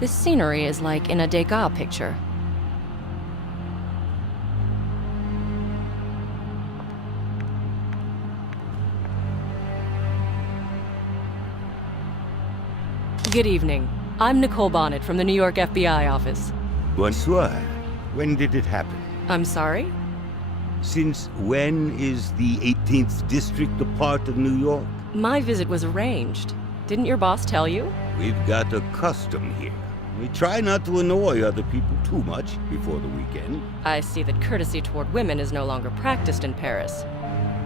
This scenery is like in a Degas picture. Good evening. I'm Nicole Bonnet from the New York FBI office. Bonsoir. When did it happen? I'm sorry? Since when is the 18th District a part of New York? My visit was arranged. Didn't your boss tell you? We've got a custom here. We try not to annoy other people too much before the weekend. I see that courtesy toward women is no longer practiced in Paris.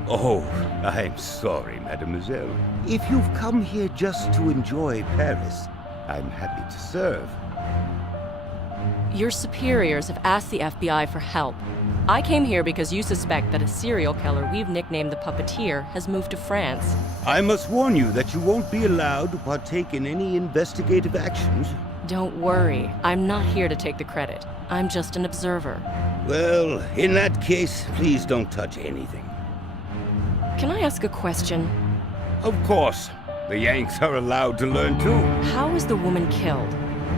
Oh, I'm sorry, mademoiselle. If you've come here just to enjoy Paris, I'm happy to serve. Your superiors have asked the FBI for help. I came here because you suspect that a serial killer we've nicknamed the Puppeteer has moved to France. I must warn you that you won't be allowed to partake in any investigative actions. Don't worry, I'm not here to take the credit. I'm just an observer. Well, in that case, please don't touch anything. Can I ask a question? Of course. The Yanks are allowed to learn too. How was the woman killed?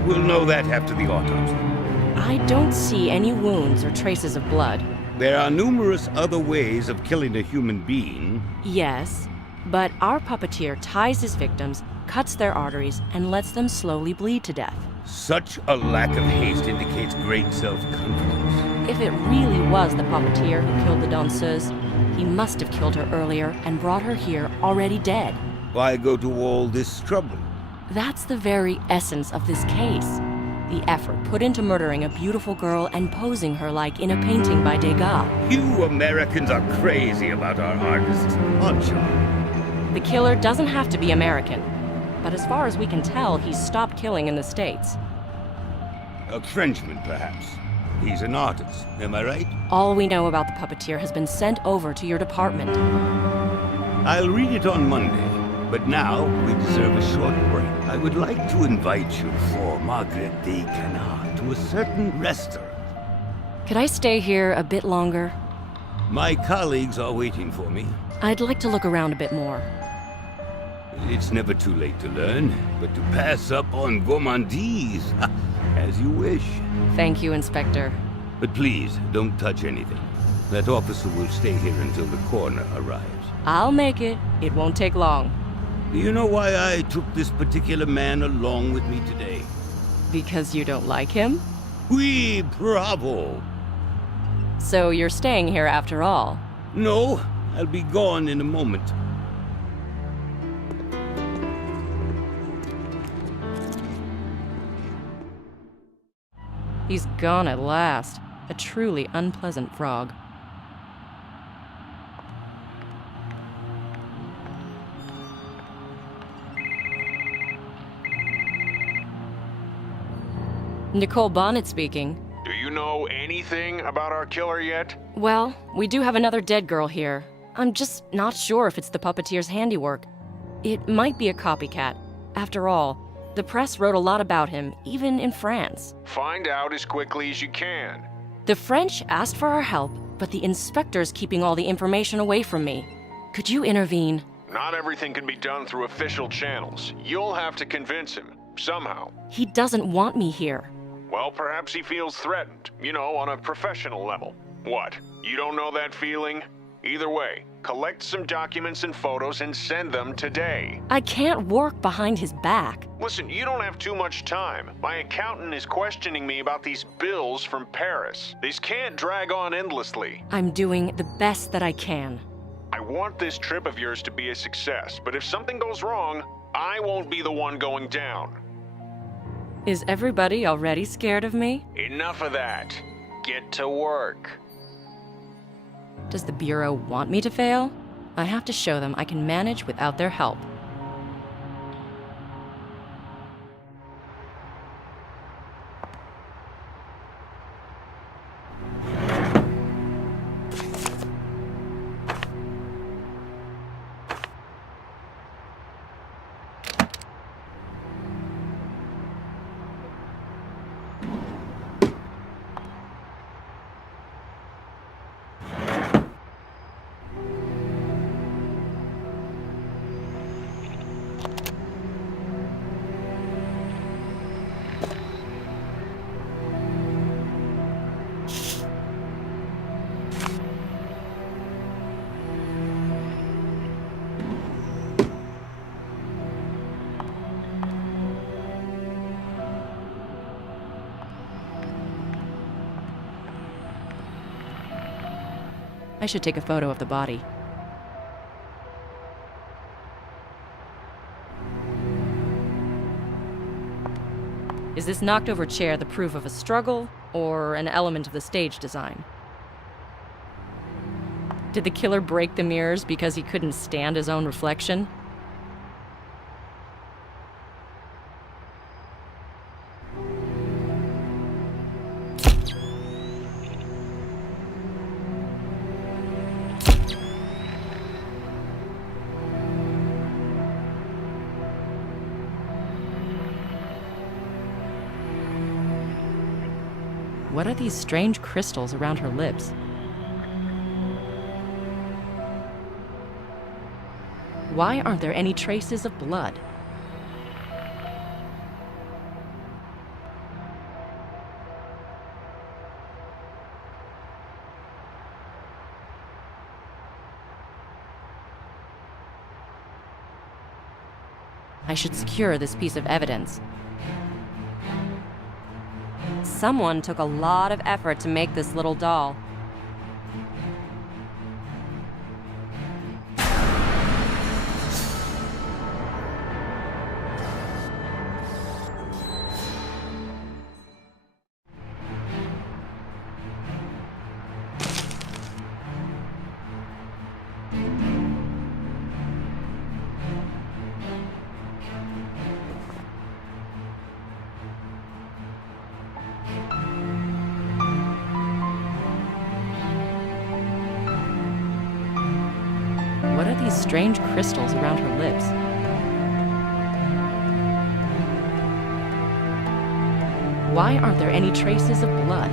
We'll know that after the autopsy. I don't see any wounds or traces of blood. There are numerous other ways of killing a human being. Yes, but our puppeteer ties his victims, cuts their arteries, and lets them slowly bleed to death. Such a lack of haste indicates great self-confidence. If it really was the puppeteer who killed the danseuse, he must have killed her earlier and brought her here already dead. Why go to all this trouble? That's the very essence of this case. The effort put into murdering a beautiful girl and posing her like in a painting by Degas. You Americans are crazy about our artists, aren't you? The killer doesn't have to be American, but as far as we can tell, he's stopped killing in the States. A Frenchman, perhaps. He's an artist, am I right? All we know about the puppeteer has been sent over to your department. I'll read it on Monday, but now we deserve a short break. I would like to invite you for Margaret de Canard to a certain restaurant. Could I stay here a bit longer? My colleagues are waiting for me. I'd like to look around a bit more. It's never too late to learn, but to pass up on gourmandise, as you wish. Thank you, Inspector. But please, don't touch anything. That officer will stay here until the coroner arrives. I'll make it. It won't take long. Do you know why I took this particular man along with me today? Because you don't like him? Oui, bravo! So you're staying here after all? No, I'll be gone in a moment. He's gone at last. A truly unpleasant frog. Nicole Bonnet speaking. Do you know anything about our killer yet? Well, we do have another dead girl here. I'm just not sure if it's the puppeteer's handiwork. It might be a copycat. After all, the press wrote a lot about him, even in France. Find out as quickly as you can. The French asked for our help, but the inspector's keeping all the information away from me. Could you intervene? Not everything can be done through official channels. You'll have to convince him, somehow. He doesn't want me here. Well, perhaps he feels threatened, on a professional level. What? You don't know that feeling? Either way, collect some documents and photos and send them today. I can't work behind his back. Listen, you don't have too much time. My accountant is questioning me about these bills from Paris. These can't drag on endlessly. I'm doing the best that I can. I want this trip of yours to be a success, but if something goes wrong, I won't be the one going down. Is everybody already scared of me? Enough of that. Get to work. Does the Bureau want me to fail? I have to show them I can manage without their help. I should take a photo of the body. Is this knocked-over chair the proof of a struggle, or an element of the stage design? Did the killer break the mirrors because he couldn't stand his own reflection? What are these strange crystals around her lips? Why aren't there any traces of blood? I should secure this piece of evidence. Someone took a lot of effort to make this little doll. What are these strange crystals around her lips? Why aren't there any traces of blood?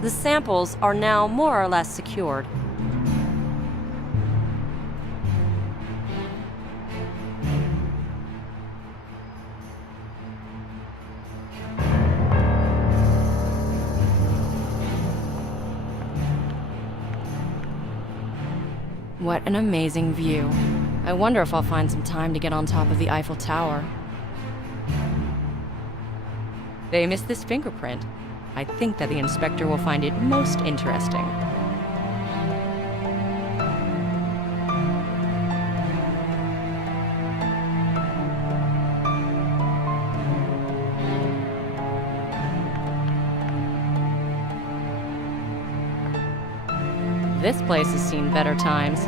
The samples are now more or less secured. What an amazing view. I wonder if I'll find some time to get on top of the Eiffel Tower. They missed this fingerprint. I think that the inspector will find it most interesting. This place has seen better times.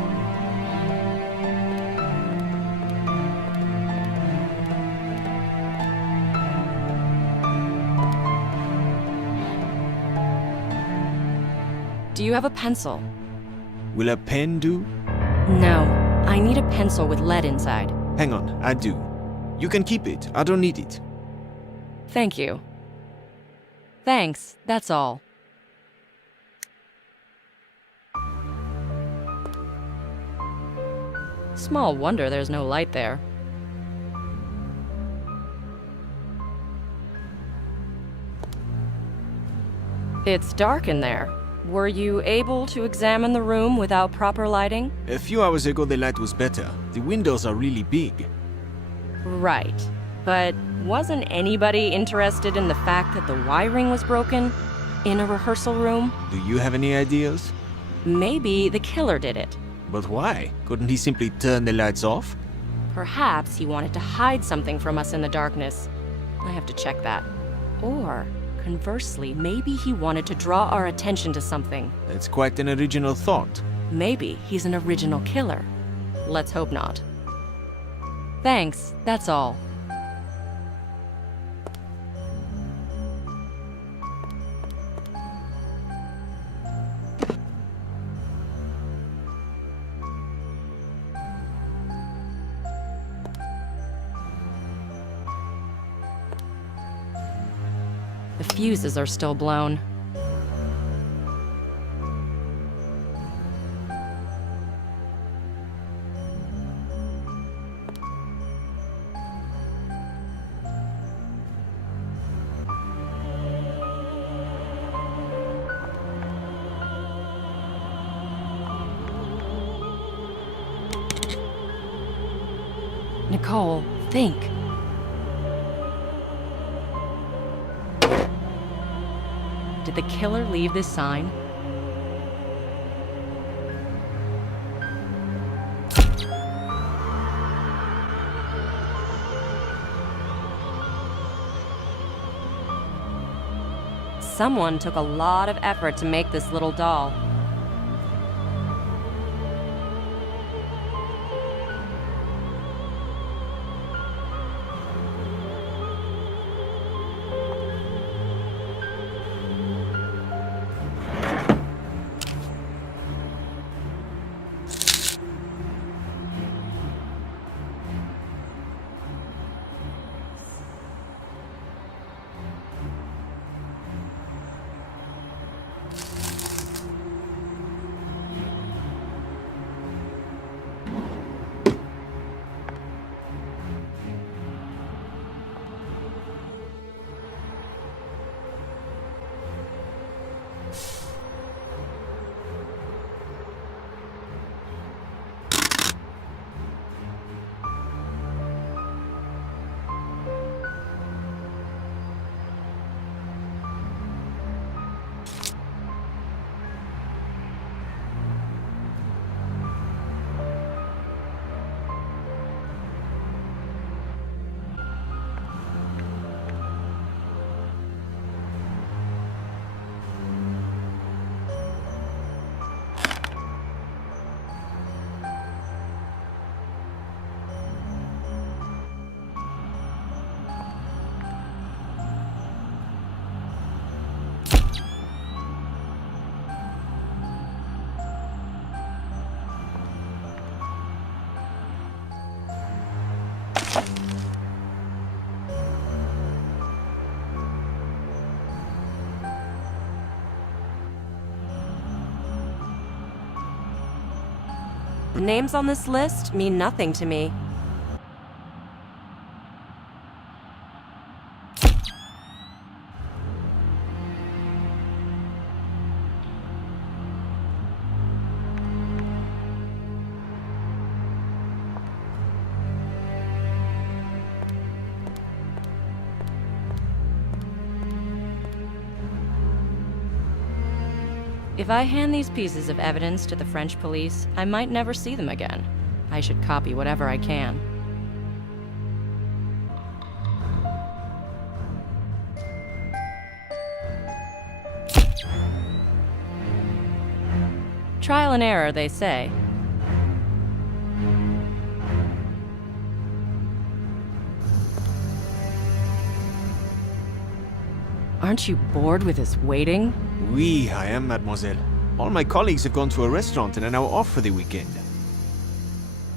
Do you have a pencil? Will a pen do? No, I need a pencil with lead inside. Hang on, I do. You can keep it. I don't need it. Thank you. Thanks, that's all. Small wonder there's no light there. It's dark in there. Were you able to examine the room without proper lighting? A few hours ago the light was better. The windows are really big. Right. But wasn't anybody interested in the fact that the wiring was broken in a rehearsal room? Do you have any ideas? Maybe the killer did it. But why? Couldn't he simply turn the lights off? Perhaps he wanted to hide something from us in the darkness. I have to check that. Or, conversely, maybe he wanted to draw our attention to something. That's quite an original thought. Maybe he's an original killer. Let's hope not. Thanks, that's all. The fuses are still blown. Nicole, think. Did the killer leave this sign? Someone took a lot of effort to make this little doll. The names on this list mean nothing to me. If I hand these pieces of evidence to the French police, I might never see them again. I should copy whatever I can. Trial and error, they say. Aren't you bored with us waiting? Oui, I am, mademoiselle. All my colleagues have gone to a restaurant and are now off for the weekend.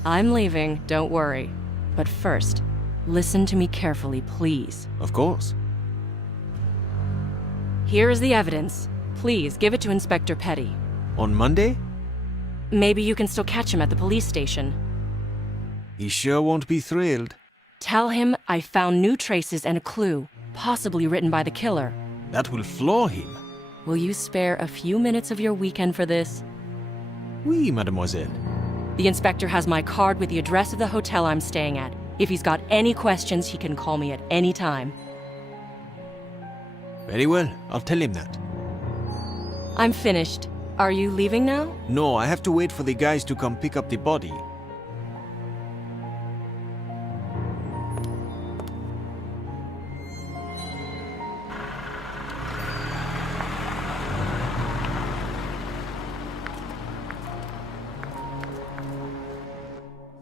I'm leaving, don't worry. But first, listen to me carefully, please. Of course. Here is the evidence. Please, give it to Inspector Petty. On Monday? Maybe you can still catch him at the police station. He sure won't be thrilled. Tell him I found new traces and a clue, possibly written by the killer. That will floor him. Will you spare a few minutes of your weekend for this? Oui, mademoiselle. The inspector has my card with the address of the hotel I'm staying at. If he's got any questions, he can call me at any time. Very well, I'll tell him that. I'm finished. Are you leaving now? No, I have to wait for the guys to come pick up the body.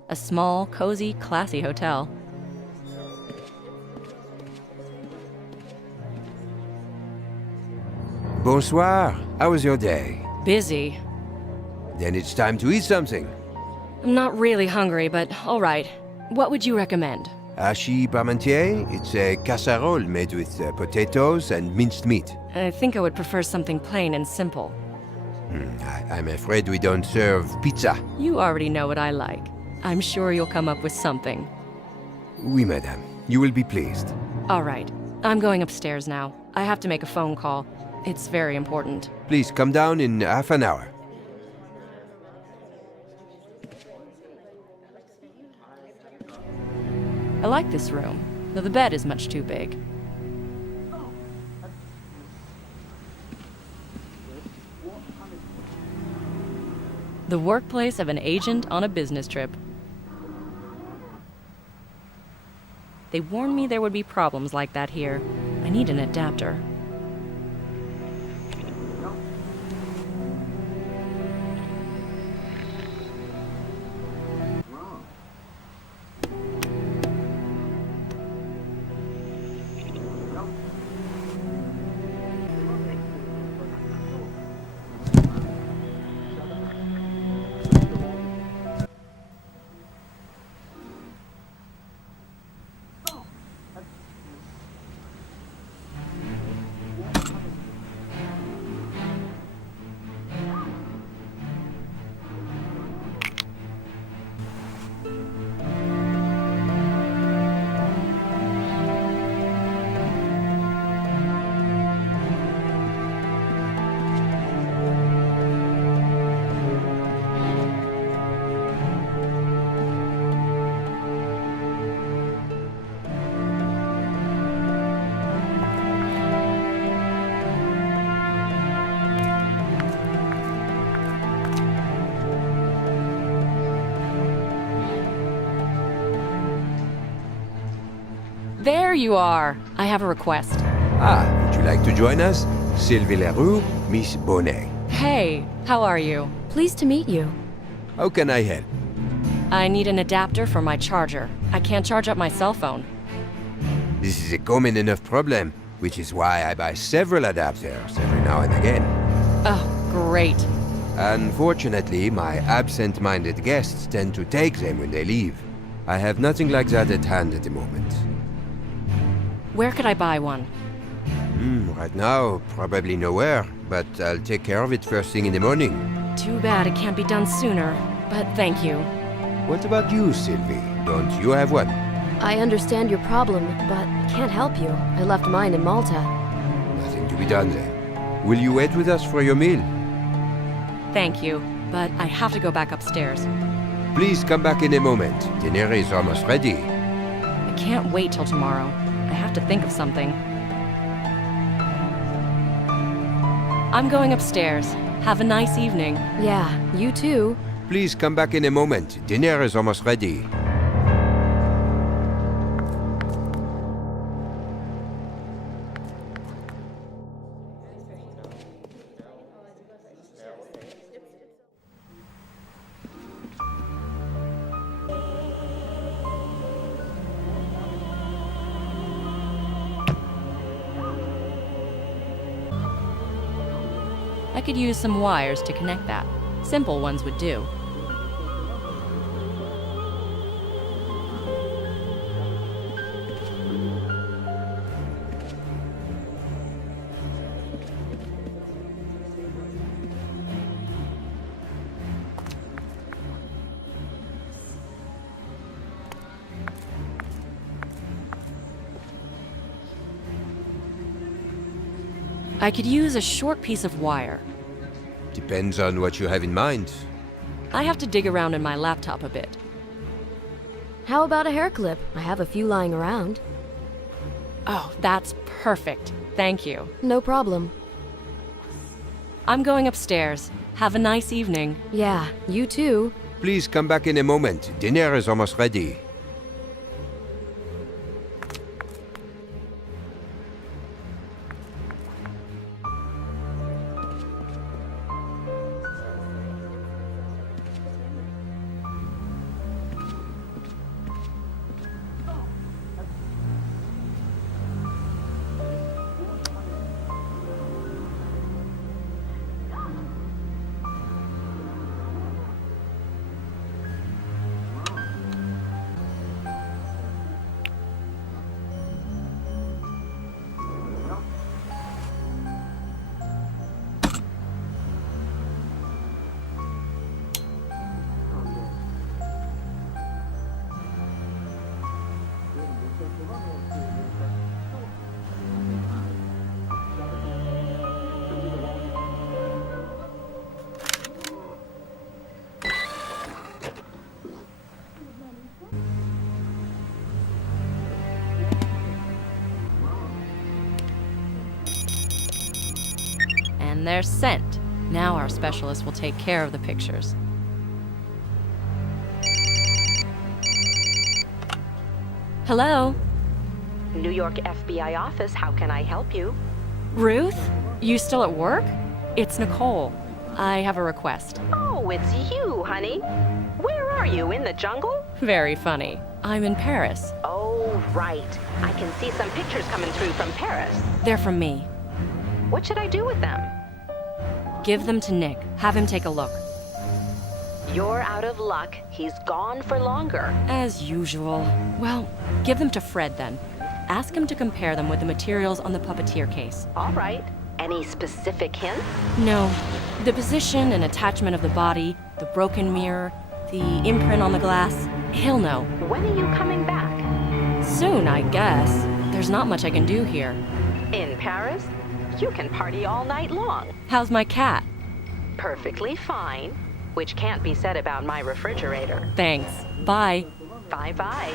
A small, cozy, classy hotel. Bonsoir. How was your day? Busy. Then it's time to eat something. I'm not really hungry, but all right. What would you recommend? Hachis parmentier. It's a casserole made with potatoes and minced meat. I think I would prefer something plain and simple. I'm afraid we don't serve pizza. You already know what I like. I'm sure you'll come up with something. Oui, madame. You will be pleased. All right. I'm going upstairs now. I have to make a phone call. It's very important. Please come down in half an hour. I like this room, though the bed is much too big. The workplace of an agent on a business trip. They warned me there would be problems like that here. I need an adapter. There you are. I have a request. Ah, would you like to join us? Sylvie Leroux, Miss Bonnet. Hey, how are you? Pleased to meet you. How can I help? I need an adapter for my charger. I can't charge up my cell phone. This is a common enough problem, which is why I buy several adapters every now and again. Oh, great. Unfortunately, my absent-minded guests tend to take them when they leave. I have nothing like that at hand at the moment. Where could I buy one? Right now, probably nowhere, but I'll take care of it first thing in the morning. Too bad it can't be done sooner, but thank you. What about you, Sylvie? Don't you have one? I understand your problem, but can't help you. I left mine in Malta. Nothing to be done then. Will you wait with us for your meal? Thank you, but I have to go back upstairs. Please come back in a moment. Dinner is almost ready. I can't wait till tomorrow. I have to think of something. I'm going upstairs. Have a nice evening. Yeah, you too. Please come back in a moment. Dinner is almost ready. I could use some wires to connect that. Simple ones would do. I could use a short piece of wire. Depends on what you have in mind. I have to dig around in my laptop a bit. How about a hair clip? I have a few lying around. Oh, that's perfect. Thank you. No problem. I'm going upstairs. Have a nice evening. Yeah, you too. Please come back in a moment. Dinner is almost ready. And they're sent. Now our specialist will take care of the pictures. Hello? New York FBI office, how can I help you? Ruth? You still at work? It's Nicole. I have a request. Oh, it's you, honey. Where are you, in the jungle? Very funny. I'm in Paris. Oh, right. I can see some pictures coming through from Paris. They're from me. What should I do with them? Give them to Nick. Have him take a look. You're out of luck. He's gone for longer. As usual. Well, give them to Fred then. Ask him to compare them with the materials on the Puppeteer case. All right. Any specific hints? No. The position and attachment of the body, the broken mirror, the imprint on the glass. He'll know. When are you coming back? Soon, I guess. There's not much I can do here. In Paris? You can party all night long. How's my cat? Perfectly fine. Which can't be said about my refrigerator. Thanks. Bye. Bye-bye.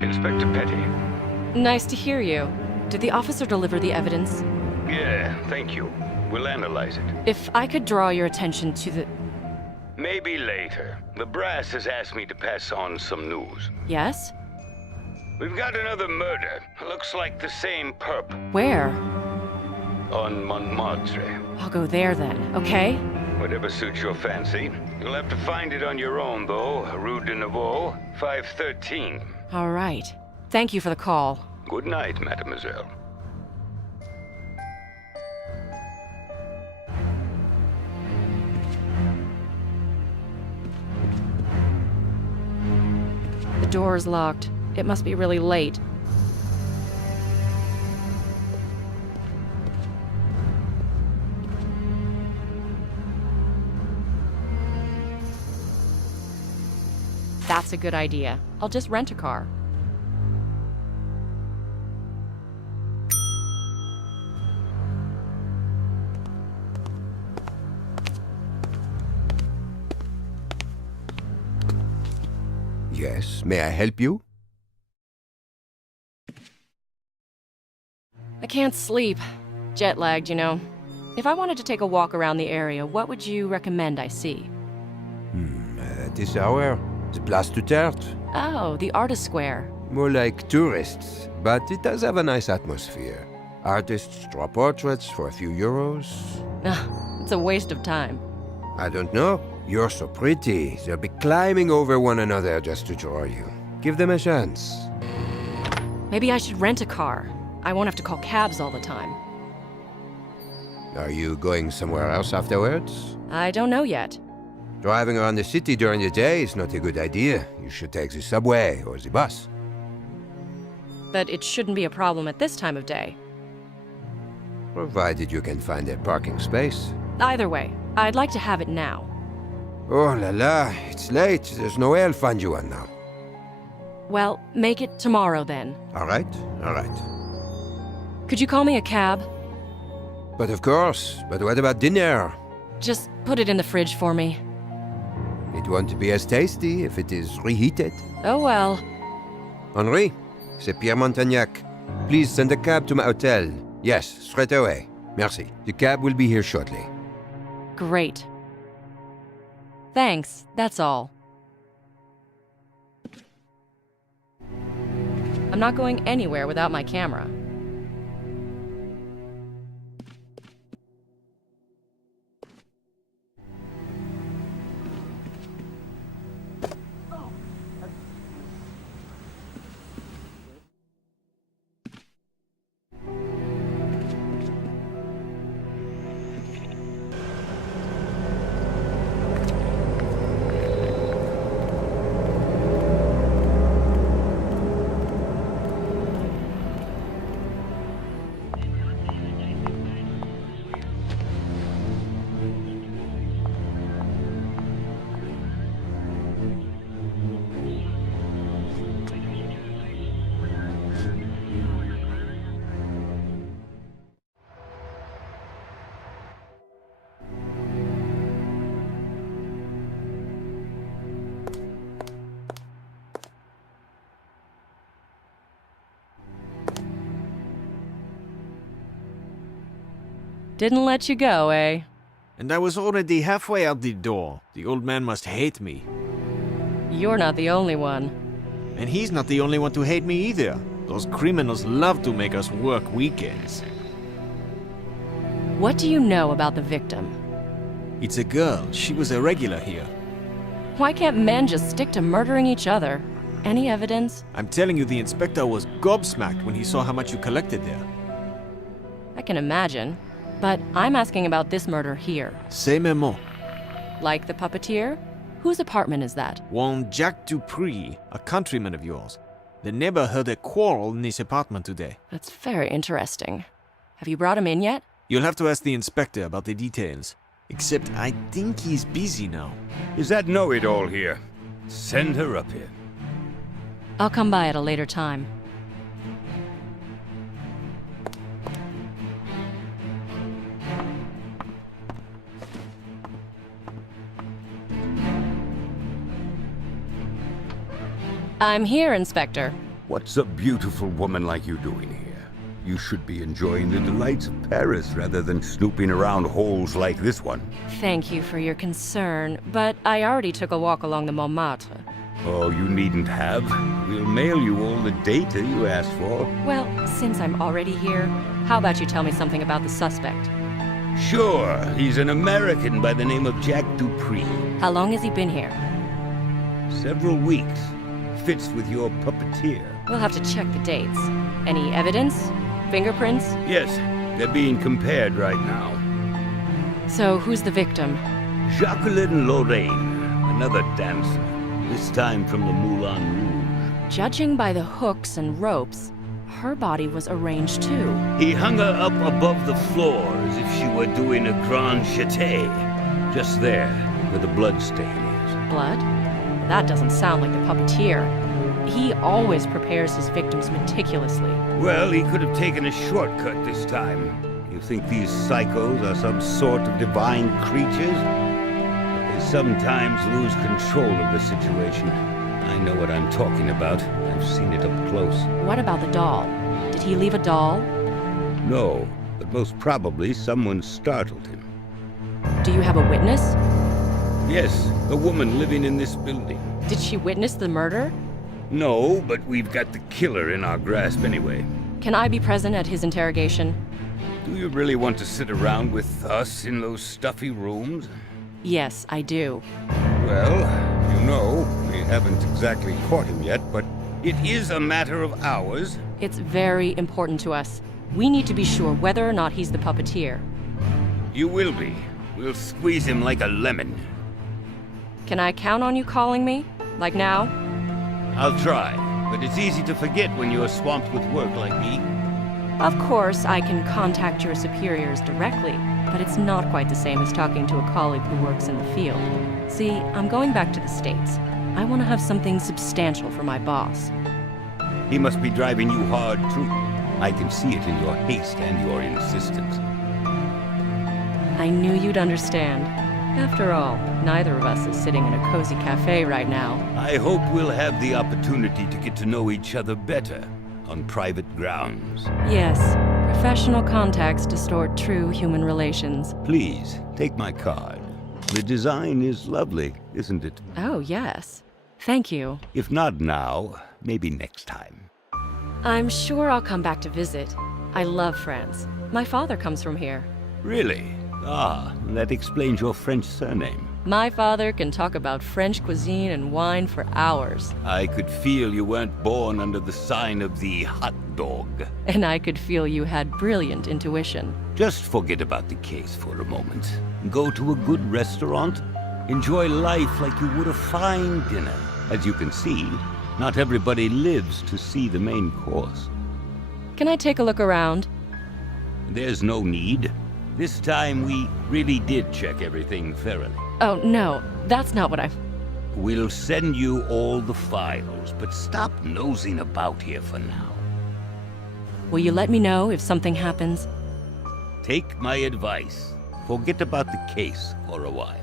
Inspector Petty. Nice to hear you. Did the officer deliver the evidence? Yeah, thank you. We'll analyze it. If I could draw your attention to the... Maybe later. The brass has asked me to pass on some news. Yes? We've got another murder. Looks like the same perp. Where? On Montmartre. I'll go there then, okay? Whatever suits your fancy. You'll have to find it on your own, though. Rue de Nouveau, 513. All right. Thank you for the call. Good night, mademoiselle. The door is locked. It must be really late. That's a good idea. I'll just rent a car. Yes, may I help you? I can't sleep. Jet lagged, you know. If I wanted to take a walk around the area, what would you recommend I see? At this hour, the Place du Tertre. Oh, the Artist Square. More like tourists, but it does have a nice atmosphere. Artists draw portraits for a few euros. It's a waste of time. I don't know. You're so pretty. They'll be climbing over one another just to draw you. Give them a chance. Maybe I should rent a car. I won't have to call cabs all the time. Are you going somewhere else afterwards? I don't know yet. Driving around the city during the day is not a good idea. You should take the subway or the bus. But it shouldn't be a problem at this time of day. Provided you can find a parking space. Either way, I'd like to have it now. Oh la la, it's late. There's no way I'll find you one now. Well, make it tomorrow then. All right, all right. Could you call me a cab? But of course, but what about dinner? Just put it in the fridge for me. It won't be as tasty if it is reheated. Oh well. Henri, c'est Pierre Montagnac. Please send a cab to my hotel. Yes, straight away. Merci. The cab will be here shortly. Great. Thanks, that's all. I'm not going anywhere without my camera. Didn't let you go, eh? And I was already halfway out the door. The old man must hate me. You're not the only one. And he's not the only one to hate me either. Those criminals love to make us work weekends. What do you know about the victim? It's a girl. She was a regular here. Why can't men just stick to murdering each other? Any evidence? I'm telling you, the inspector was gobsmacked when he saw how much you collected there. I can imagine. But I'm asking about this murder here. C'est mes mots. Like the puppeteer? Whose apartment is that? One Jack Dupree, a countryman of yours. The neighbor heard a quarrel in his apartment today. That's very interesting. Have you brought him in yet? You'll have to ask the inspector about the details. Except I think he's busy now. Is that know-it-all here? Send her up here. I'll come by at a later time. I'm here, Inspector. What's a beautiful woman like you doing here? You should be enjoying the delights of Paris rather than snooping around holes like this one. Thank you for your concern, but I already took a walk along the Montmartre. Oh, you needn't have. We'll mail you all the data you asked for. Well, since I'm already here, how about you tell me something about the suspect? Sure, he's an American by the name of Jack Dupree. How long has he been here? Several weeks. Fits with your puppeteer. We'll have to check the dates. Any evidence? Fingerprints? Yes, they're being compared right now. So, who's the victim? Jacqueline Lorraine, another dancer, this time from the Moulin Rouge. Judging by the hooks and ropes, her body was arranged too. He hung her up above the floor as if she were doing a grand jeté. Just there, where the blood stain is. Blood? That doesn't sound like the puppeteer. He always prepares his victims meticulously. Well, he could have taken a shortcut this time. You think these psychos are some sort of divine creatures? But they sometimes lose control of the situation. I know what I'm talking about. I've seen it up close. What about the doll? Did he leave a doll? No, but most probably someone startled him. Do you have a witness? Yes, a woman living in this building. Did she witness the murder? No, but we've got the killer in our grasp anyway. Can I be present at his interrogation? Do you really want to sit around with us in those stuffy rooms? Yes, I do. Well, you know, we haven't exactly caught him yet, but it is a matter of hours. It's very important to us. We need to be sure whether or not he's the puppeteer. You will be. We'll squeeze him like a lemon. Can I count on you calling me? Like now? I'll try, but it's easy to forget when you're swamped with work like me. Of course, I can contact your superiors directly, but it's not quite the same as talking to a colleague who works in the field. See, I'm going back to the States. I want to have something substantial for my boss. He must be driving you hard, too. I can see it in your haste and your insistence. I knew you'd understand. After all, neither of us is sitting in a cozy cafe right now. I hope we'll have the opportunity to get to know each other better on private grounds. Yes, professional contacts distort true human relations. Please, take my card. The design is lovely, isn't it? Oh, yes. Thank you. If not now, maybe next time. I'm sure I'll come back to visit. I love France. My father comes from here. Really? Ah, that explains your French surname. My father can talk about French cuisine and wine for hours. I could feel you weren't born under the sign of the hot dog. And I could feel you had brilliant intuition. Just forget about the case for a moment. Go to a good restaurant. Enjoy life like you would a fine dinner. As you can see, not everybody lives to see the main course. Can I take a look around? There's no need. This time we really did check everything thoroughly. Oh, no, that's not what We'll send you all the files, but stop nosing about here for now. Will you let me know if something happens? Take my advice. Forget about the case for a while.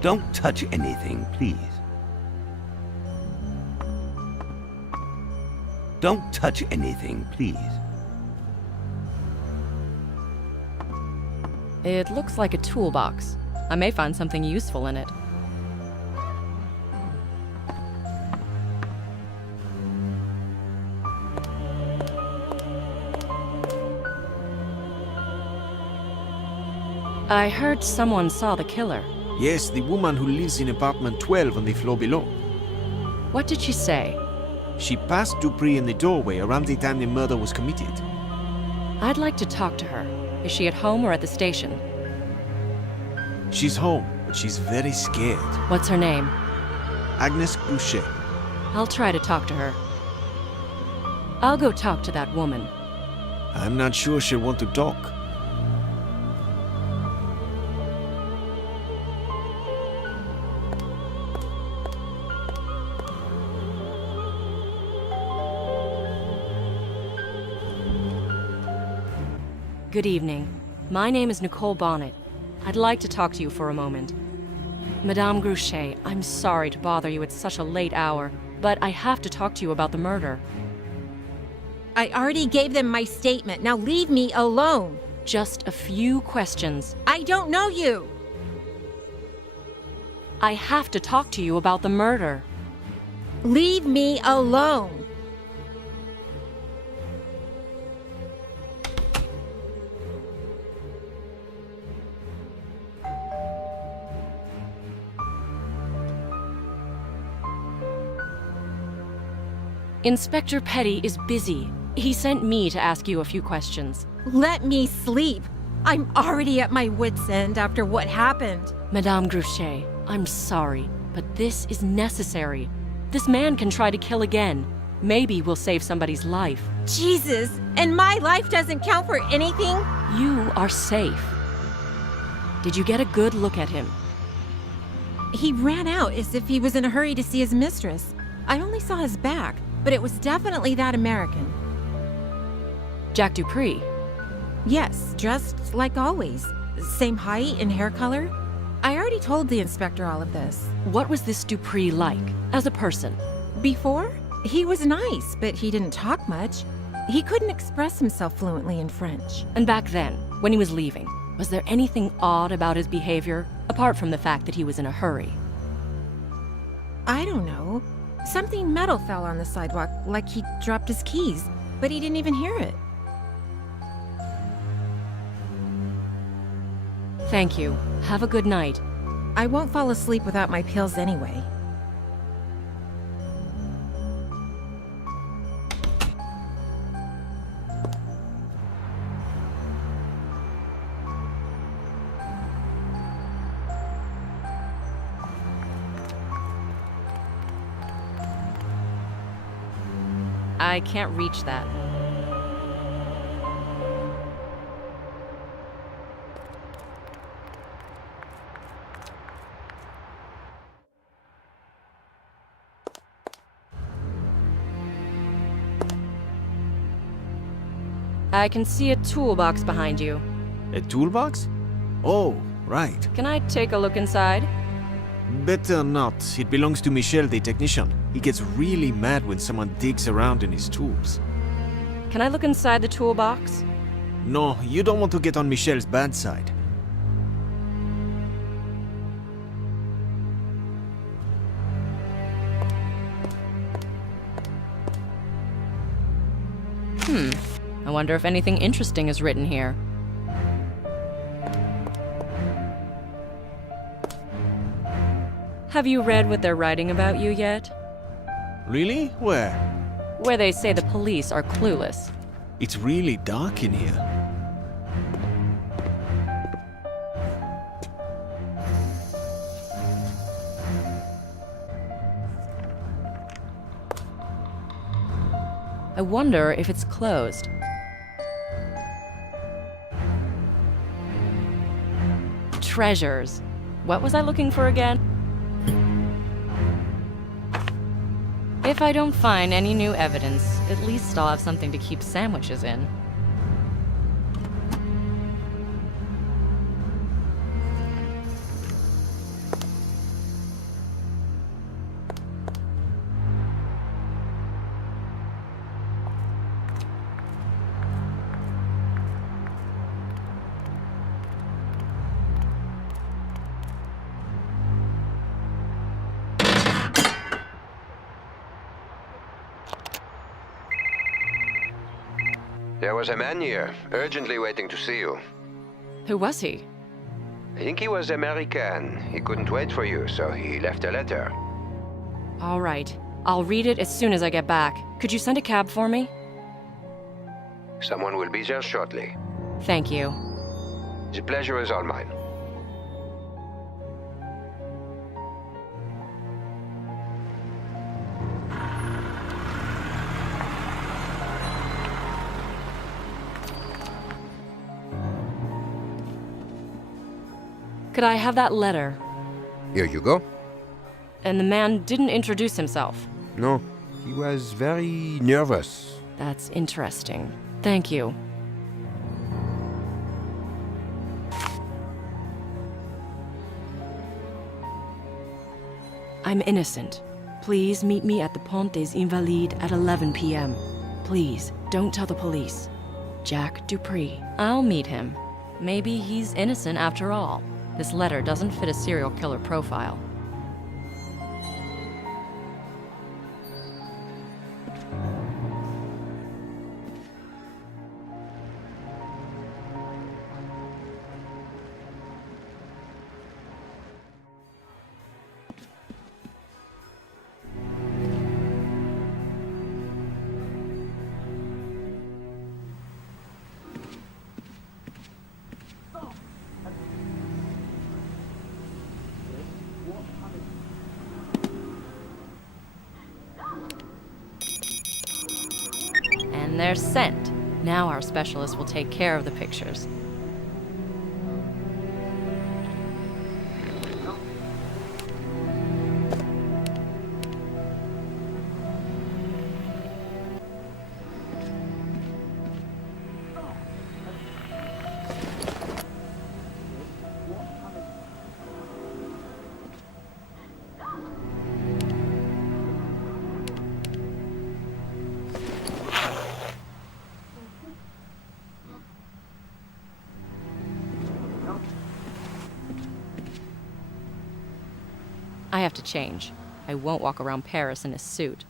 Don't touch anything, please. Don't touch anything, please. It looks like a toolbox. I may find something useful in it. I heard someone saw the killer. Yes, the woman who lives in apartment 12 on the floor below. What did she say? She passed Dupree in the doorway around the time the murder was committed. I'd like to talk to her. Is she at home or at the station? She's home, but she's very scared. What's her name? Agnes Boucher. I'll try to talk to her. I'll go talk to that woman. I'm not sure she'll want to talk. Good evening. My name is Nicole Bonnet. I'd like to talk to you for a moment. Madame Gruchet, I'm sorry to bother you at such a late hour, but I have to talk to you about the murder. I already gave them my statement. Now leave me alone. Just a few questions. I don't know you. I have to talk to you about the murder. Leave me alone. Inspector Petty is busy. He sent me to ask you a few questions. Let me sleep. I'm already at my wit's end after what happened. Madame Gruchet, I'm sorry, but this is necessary. This man can try to kill again. Maybe we'll save somebody's life. Jesus, and my life doesn't count for anything? You are safe. Did you get a good look at him? He ran out as if he was in a hurry to see his mistress. I only saw his back, but it was definitely that American. Jack Dupree? Yes, dressed like always. Same height and hair color. I already told the inspector all of this. What was this Dupree like, as a person? Before, he was nice, but he didn't talk much. He couldn't express himself fluently in French. And back then, when he was leaving, was there anything odd about his behavior, apart from the fact that he was in a hurry? I don't know. Something metal fell on the sidewalk, like he dropped his keys, but he didn't even hear it. Thank you. Have a good night. I won't fall asleep without my pills anyway. I can't reach that. I can see a toolbox behind you. A toolbox? Oh, right. Can I take a look inside? Better not. It belongs to Michel, the technician. He gets really mad when someone digs around in his tools. Can I look inside the toolbox? No, you don't want to get on Michel's bad side. I wonder if anything interesting is written here. Have you read what they're writing about you yet? Really? Where? Where they say the police are clueless. It's really dark in here. I wonder if it's closed. Treasures. What was I looking for again? If I don't find any new evidence, at least I'll have something to keep sandwiches in. There was a man here, urgently waiting to see you. Who was he? I think he was American. He couldn't wait for you, so he left a letter. All right. I'll read it as soon as I get back. Could you send a cab for me? Someone will be there shortly. Thank you. The pleasure is all mine. Could I have that letter? Here you go. And the man didn't introduce himself. No, he was very nervous. That's interesting. Thank you. I'm innocent. Please meet me at the Pont des Invalides at 11 p.m. Please, don't tell the police. Jack Dupree. I'll meet him. Maybe he's innocent after all. This letter doesn't fit a serial killer profile. And they're sent. Now our specialist will take care of the pictures. I have to change. I won't walk around Paris in a suit.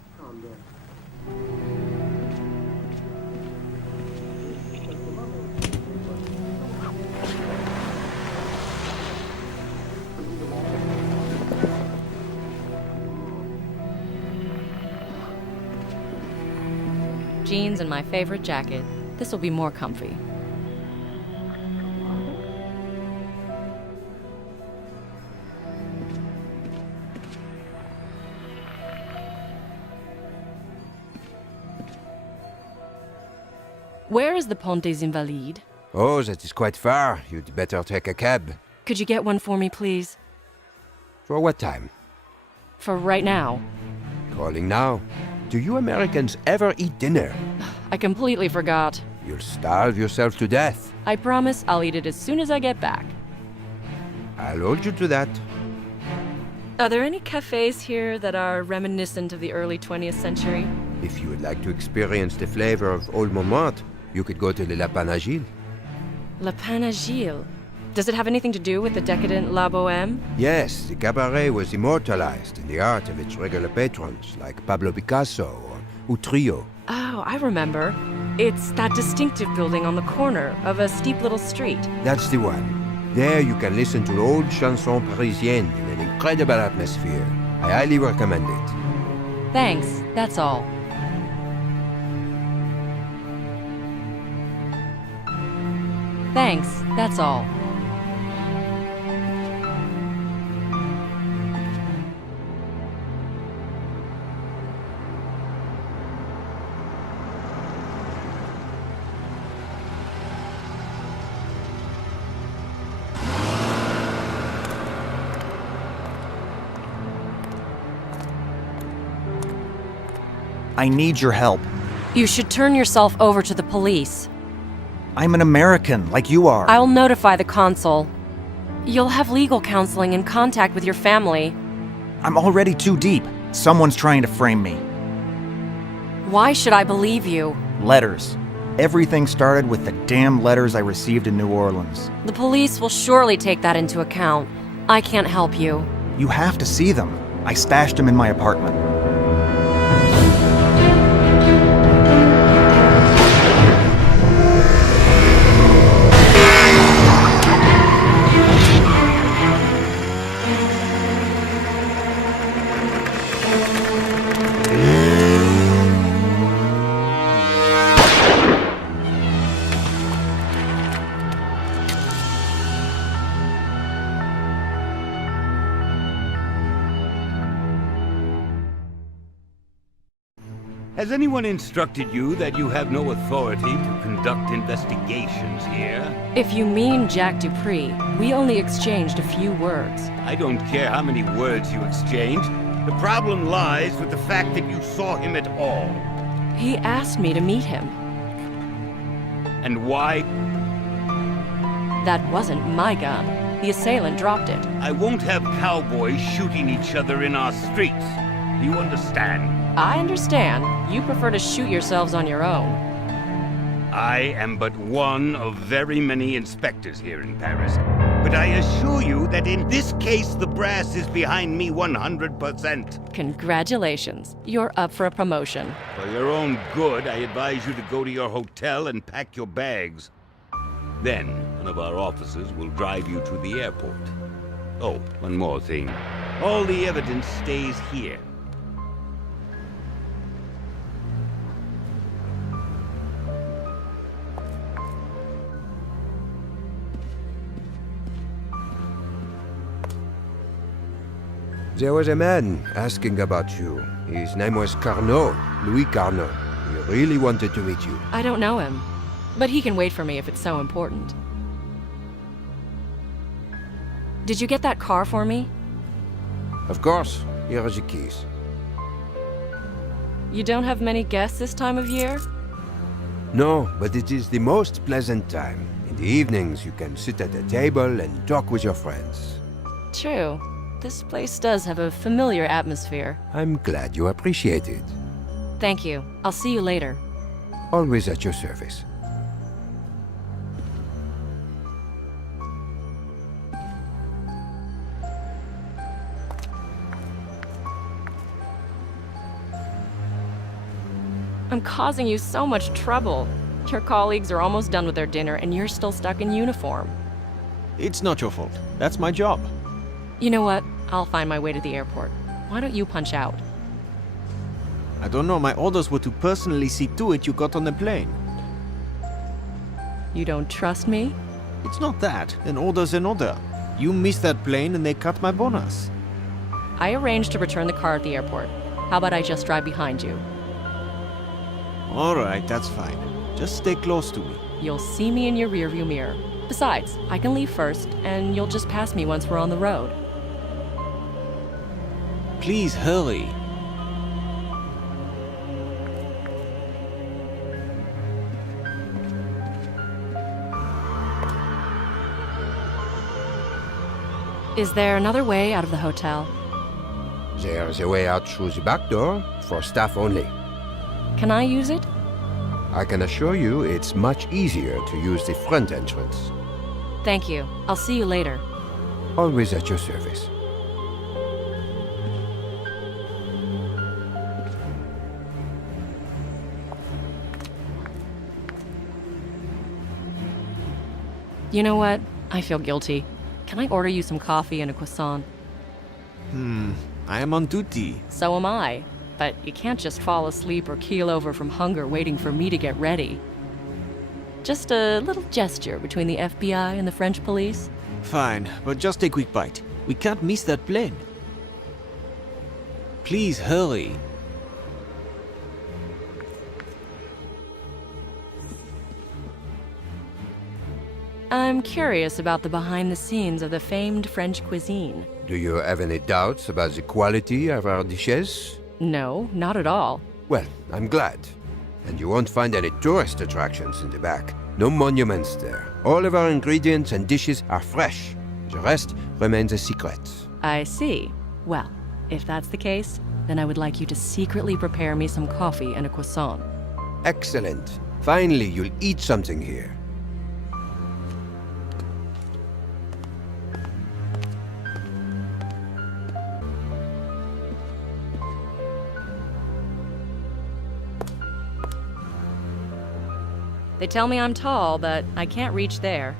Jeans and my favorite jacket. This will be more comfy. Where is the Pont des Invalides? Oh, that is quite far. You'd better take a cab. Could you get one for me, please? For what time? For right now. Calling now. Do you Americans ever eat dinner? I completely forgot. You'll starve yourself to death. I promise I'll eat it as soon as I get back. I'll hold you to that. Are there any cafes here that are reminiscent of the early 20th century? If you would like to experience the flavor of Old Montmartre, you could go to the La Panagile. La Panagile. Does it have anything to do with the decadent La Boheme? Yes, the cabaret was immortalized in the art of its regular patrons, like Pablo Picasso or Utrillo. Oh, I remember. It's that distinctive building on the corner of a steep little street. That's the one. There you can listen to old chansons parisiennes in an incredible atmosphere. I highly recommend it. Thanks, that's all. Thanks, that's all. I need your help. You should turn yourself over to the police. I'm an American, like you are. I'll notify the consul. You'll have legal counseling and contact with your family. I'm already too deep. Someone's trying to frame me. Why should I believe you? Letters. Everything started with the damn letters I received in New Orleans. The police will surely take that into account. I can't help you. You have to see them. I stashed them in my apartment. Has anyone instructed you that you have no authority to conduct investigations here? If you mean Jack Dupree, we only exchanged a few words. I don't care how many words you exchanged. The problem lies with the fact that you saw him at all. He asked me to meet him. And why? That wasn't my gun. The assailant dropped it. I won't have cowboys shooting each other in our streets. Do you understand? I understand. You prefer to shoot yourselves on your own. I am but one of very many inspectors here in Paris. But I assure you that in this case, the brass is behind me 100%. Congratulations. You're up for a promotion. For your own good, I advise you to go to your hotel and pack your bags. Then, one of our officers will drive you to the airport. Oh, one more thing. All the evidence stays here. There was a man asking about you. His name was Carnot, Louis Carnot. He really wanted to meet you. I don't know him, but he can wait for me if it's so important. Did you get that car for me? Of course. Here are the keys. You don't have many guests this time of year? No, but it is the most pleasant time. In the evenings, you can sit at a table and talk with your friends. True. This place does have a familiar atmosphere. I'm glad you appreciate it. Thank you. I'll see you later. Always at your service. I'm causing you so much trouble. Your colleagues are almost done with their dinner and you're still stuck in uniform. It's not your fault. That's my job. You know what? I'll find my way to the airport. Why don't you punch out? I don't know, my orders were to personally see to it you got on the plane. You don't trust me? It's not that. An order's an order. You missed that plane and they cut my bonus. I arranged to return the car at the airport. How about I just drive behind you? Alright, that's fine. Just stay close to me. You'll see me in your rearview mirror. Besides, I can leave first, and you'll just pass me once we're on the road. Please hurry. Is there another way out of the hotel? There's a way out through the back door, for staff only. Can I use it? I can assure you it's much easier to use the front entrance. Thank you. I'll see you later. Always at your service. You know what? I feel guilty. Can I order you some coffee and a croissant? I am on duty. So am I. But you can't just fall asleep or keel over from hunger waiting for me to get ready. Just a little gesture between the FBI and the French police. Fine, but just a quick bite. We can't miss that plane. Please hurry. I'm curious about the behind the scenes of the famed French cuisine. Do you have any doubts about the quality of our dishes? No, not at all. Well, I'm glad. And you won't find any tourist attractions in the back. No monuments there. All of our ingredients and dishes are fresh. The rest remains a secret. I see. Well, if that's the case, then I would like you to secretly prepare me some coffee and a croissant. Excellent. Finally, you'll eat something here. They tell me I'm tall, but I can't reach there.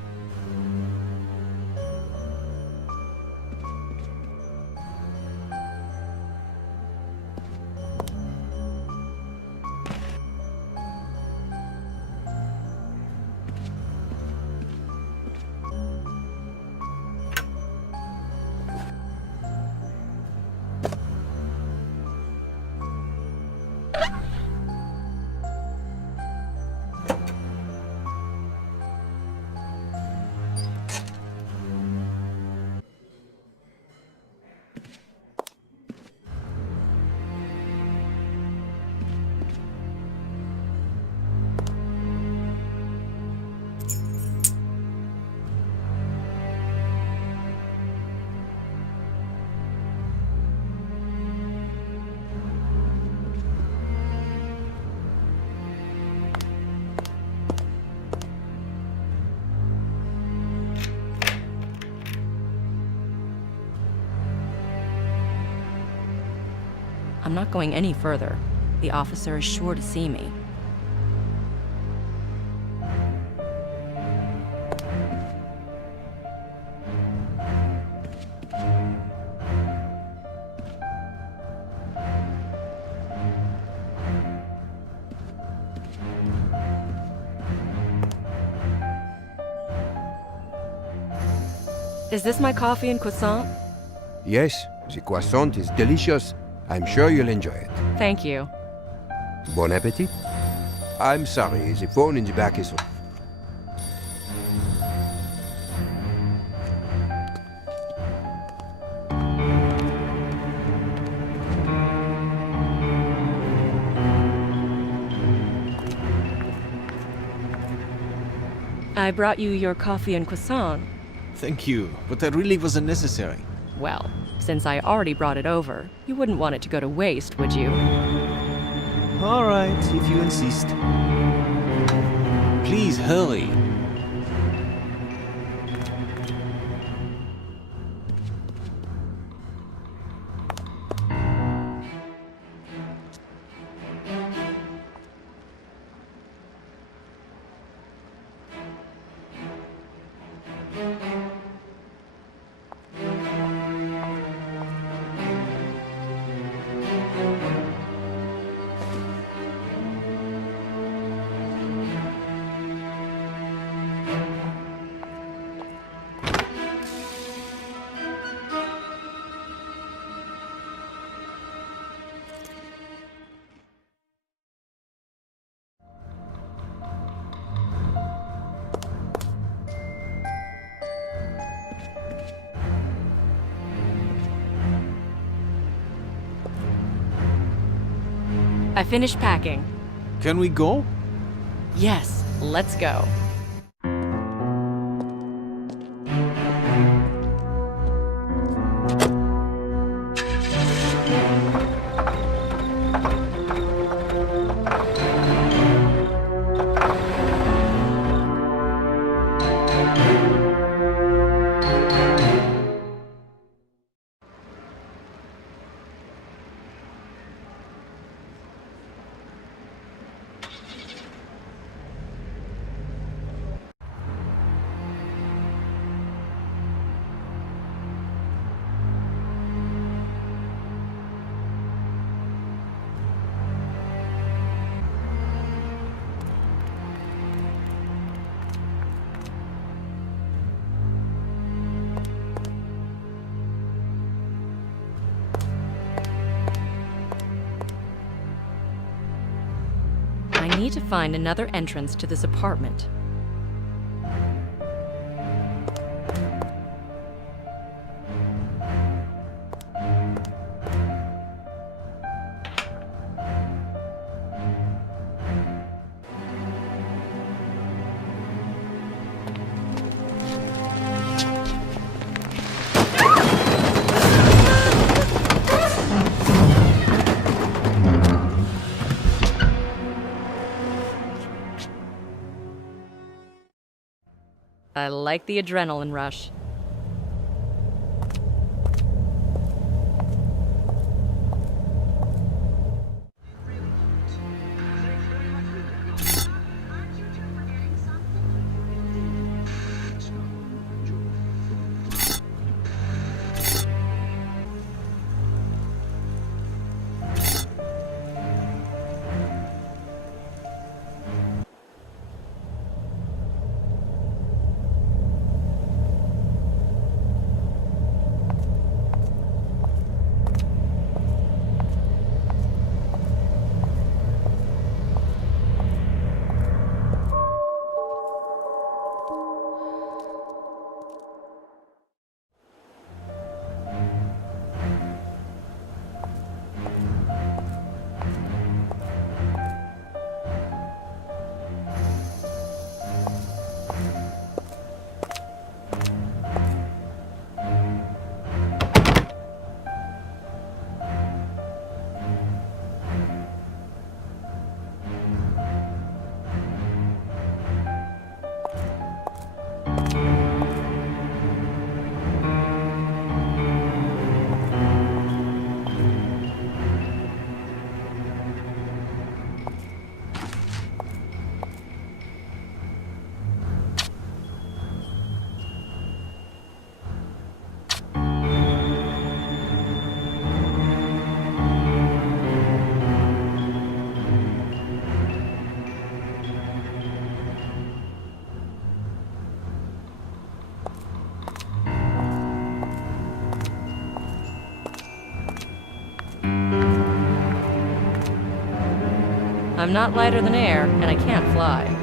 I'm not going any further. The officer is sure to see me. Is this my coffee and croissant? Yes, the croissant is delicious. I'm sure you'll enjoy it. Thank you. Bon appetit. I'm sorry, the phone in the back is off. I brought you your coffee and croissant. Thank you, but that really wasn't necessary. Well, since I already brought it over, you wouldn't want it to go to waste, would you? All right, if you insist. Please hurry. I finished packing. Can we go? Yes, let's go. I need to find another entrance to this apartment. I like the adrenaline rush. I'm not lighter than air, and I can't fly.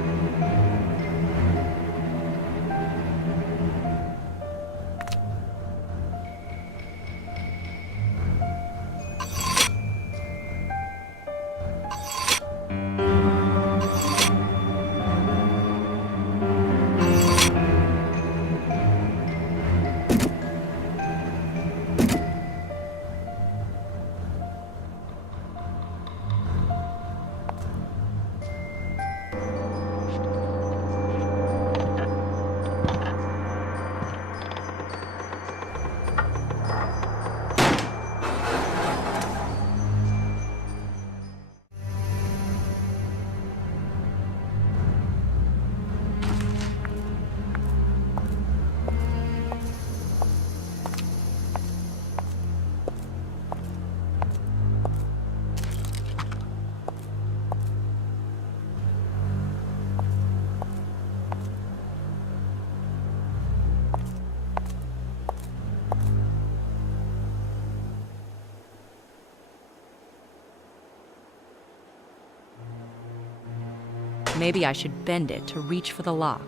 Maybe I should bend it to reach for the lock.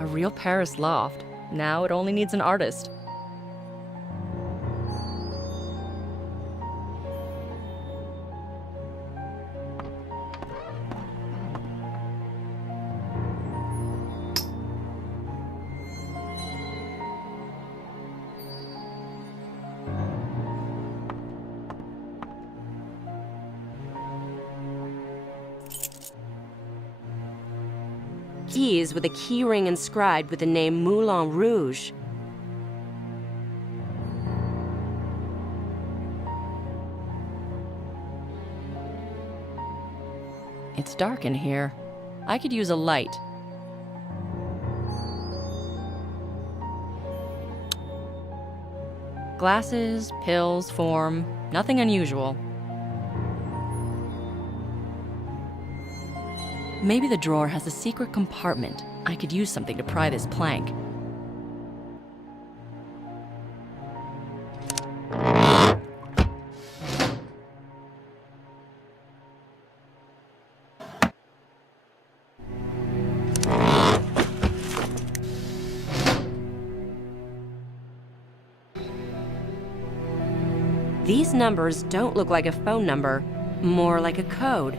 A real Paris loft. Now it only needs an artist. Keys with a key ring inscribed with the name Moulin Rouge. It's dark in here. I could use a light. Glasses, pills, form, nothing unusual. Maybe the drawer has a secret compartment. I could use something to pry this plank. These numbers don't look like a phone number, more like a code.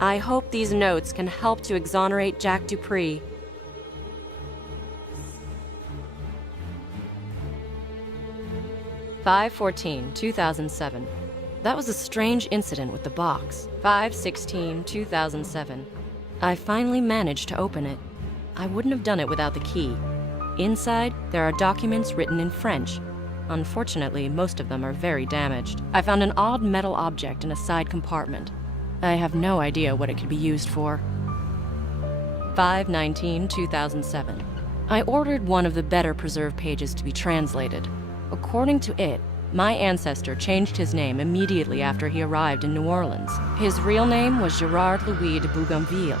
I hope these notes can help to exonerate Jack Dupree. (5/14/2007). That was a strange incident with the box. 5/16/2007. I finally managed to open it. I wouldn't have done it without the key. Inside, there are documents written in French. Unfortunately, most of them are very damaged. I found an odd metal object in a side compartment. I have no idea what it could be used for. 5/19/2007. I ordered one of the better preserved pages to be translated. According to it, my ancestor changed his name immediately after he arrived in New Orleans. His real name was Gerard Louis de Bougainville.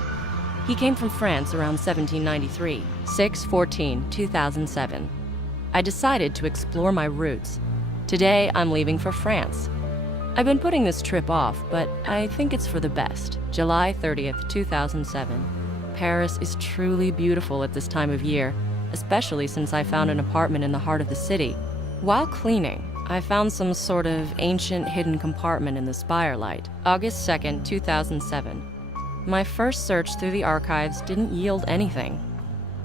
He came from France around 1793. 6/14/2007. I decided to explore my roots. Today, I'm leaving for France. I've been putting this trip off, but I think it's for the best. July 30th, 2007. Paris is truly beautiful at this time of year, especially since I found an apartment in the heart of the city. While cleaning, I found some sort of ancient hidden compartment in the spirelight. August 2nd, 2007. My first search through the archives didn't yield anything.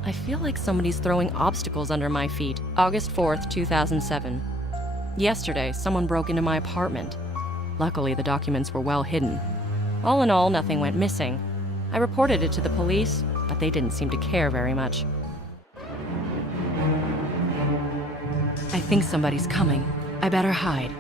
I feel like somebody's throwing obstacles under my feet. August 4th, 2007. Yesterday, someone broke into my apartment. Luckily, the documents were well hidden. All in all, nothing went missing. I reported it to the police, but they didn't seem to care very much. I think somebody's coming. I better hide.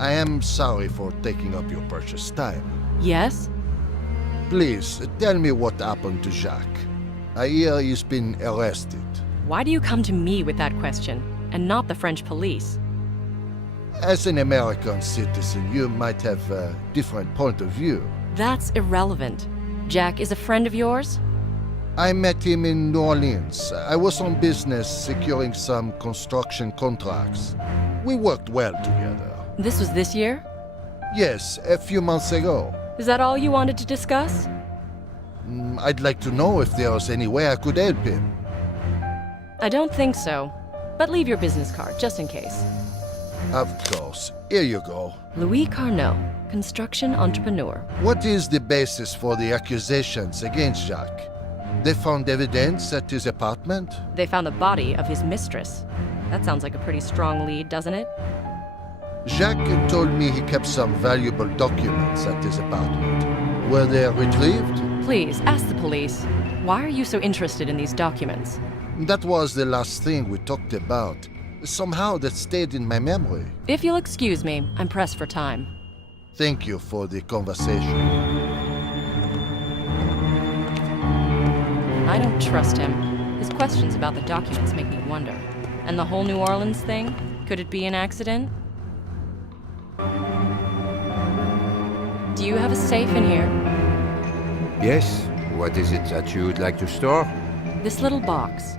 I am sorry for taking up your precious time. Yes? Please, tell me what happened to Jacques. I hear he's been arrested. Why do you come to me with that question, and not the French police? As an American citizen, you might have a different point of view. That's irrelevant. Jack is a friend of yours? I met him in New Orleans. I was on business securing some construction contracts. We worked well together. This was this year? Yes, a few months ago. Is that all you wanted to discuss? I'd like to know if there was any way I could help him. I don't think so. But leave your business card, just in case. Of course. Here you go. Louis Carnot, construction entrepreneur. What is the basis for the accusations against Jacques? They found evidence at his apartment? They found the body of his mistress. That sounds like a pretty strong lead, doesn't it? Jacques told me he kept some valuable documents at his apartment. Were they retrieved? Please, ask the police. Why are you so interested in these documents? That was the last thing we talked about. Somehow that stayed in my memory. If you'll excuse me, I'm pressed for time. Thank you for the conversation. I don't trust him. His questions about the documents make me wonder. And the whole New Orleans thing? Could it be an accident? Do you have a safe in here? Yes? What is it that you would like to store? This little box.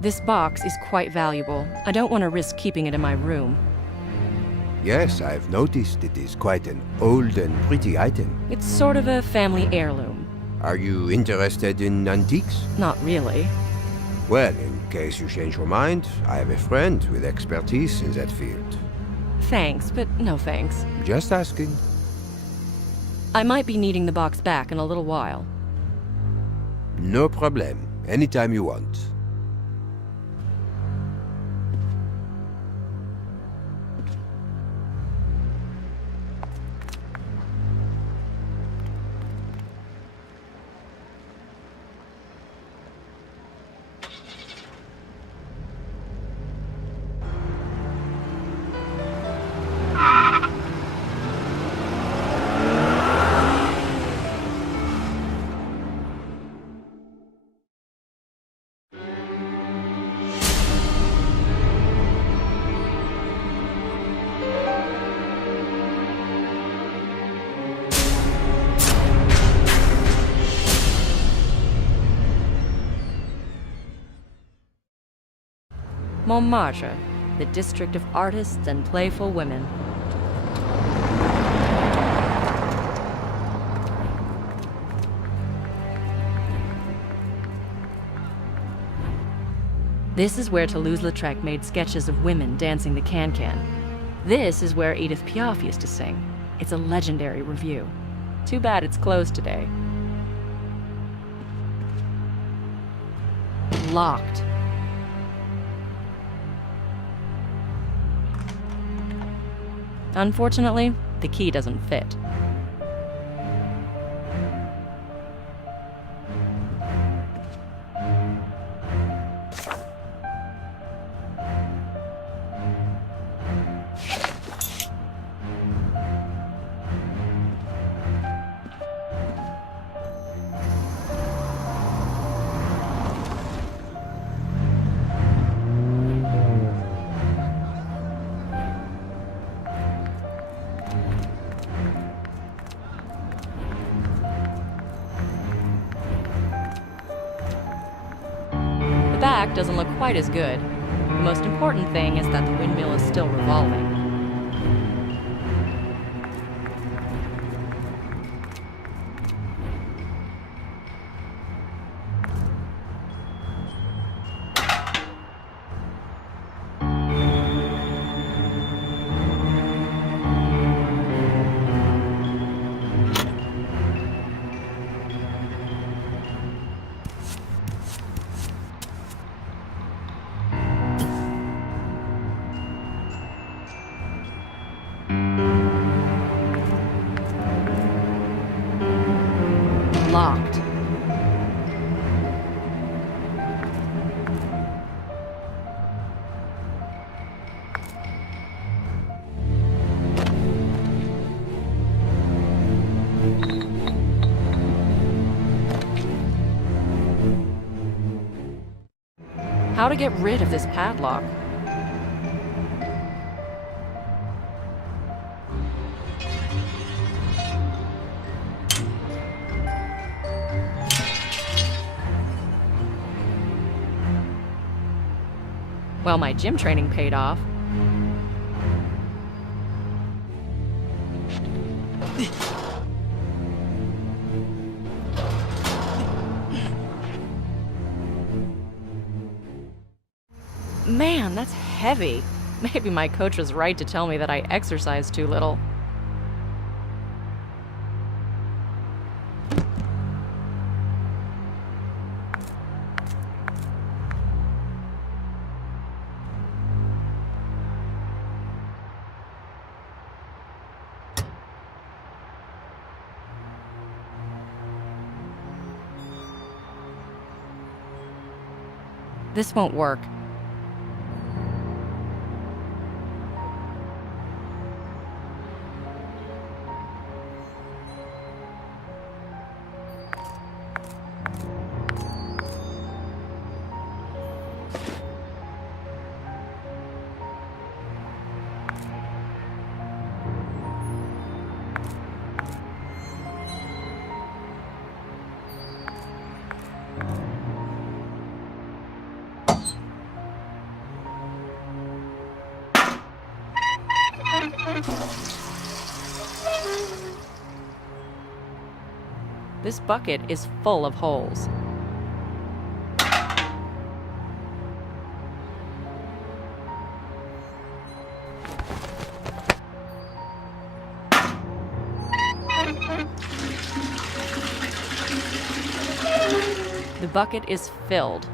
This box is quite valuable. I don't want to risk keeping it in my room. Yes, I've noticed it is quite an old and pretty item. It's sort of a family heirloom. Are you interested in antiques? Not really. Well, in case you change your mind, I have a friend with expertise in that field. Thanks, but no thanks. Just asking. I might be needing the box back in a little while. No problem. Anytime you want. Montmartre, the district of artists and playful women. This is where Toulouse-Lautrec made sketches of women dancing the can-can. This is where Edith Piaf used to sing. It's a legendary revue. Too bad it's closed today. Locked. Unfortunately, the key doesn't fit. padlock doesn't look quite as good. The most important thing is that the windmill is still revolving. Locked. How to get rid of this padlock? Well, my gym training paid off. Man, that's heavy. Maybe my coach was right to tell me that I exercise too little. This won't work. This bucket is full of holes. The bucket is filled.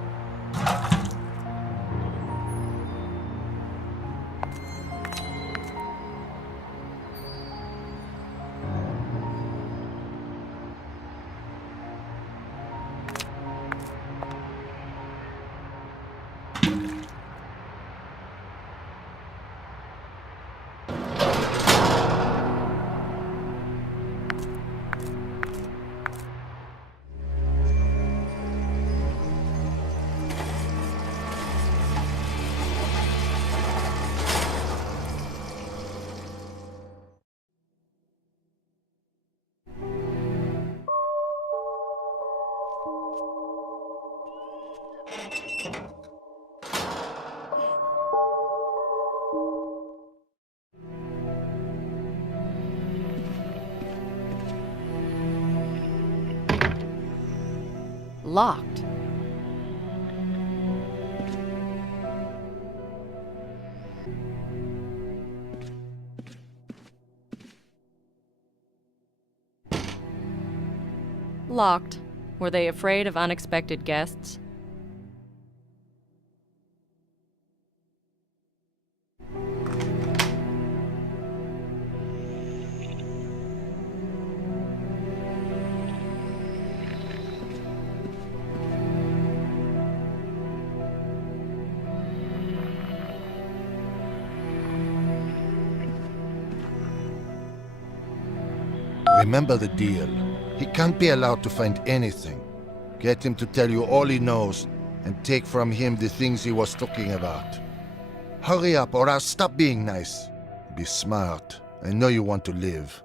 Locked. Locked. Were they afraid of unexpected guests? Remember the deal. He can't be allowed to find anything. Get him to tell you all he knows, and take from him the things he was talking about. Hurry up, or I'll stop being nice. Be smart. I know you want to live.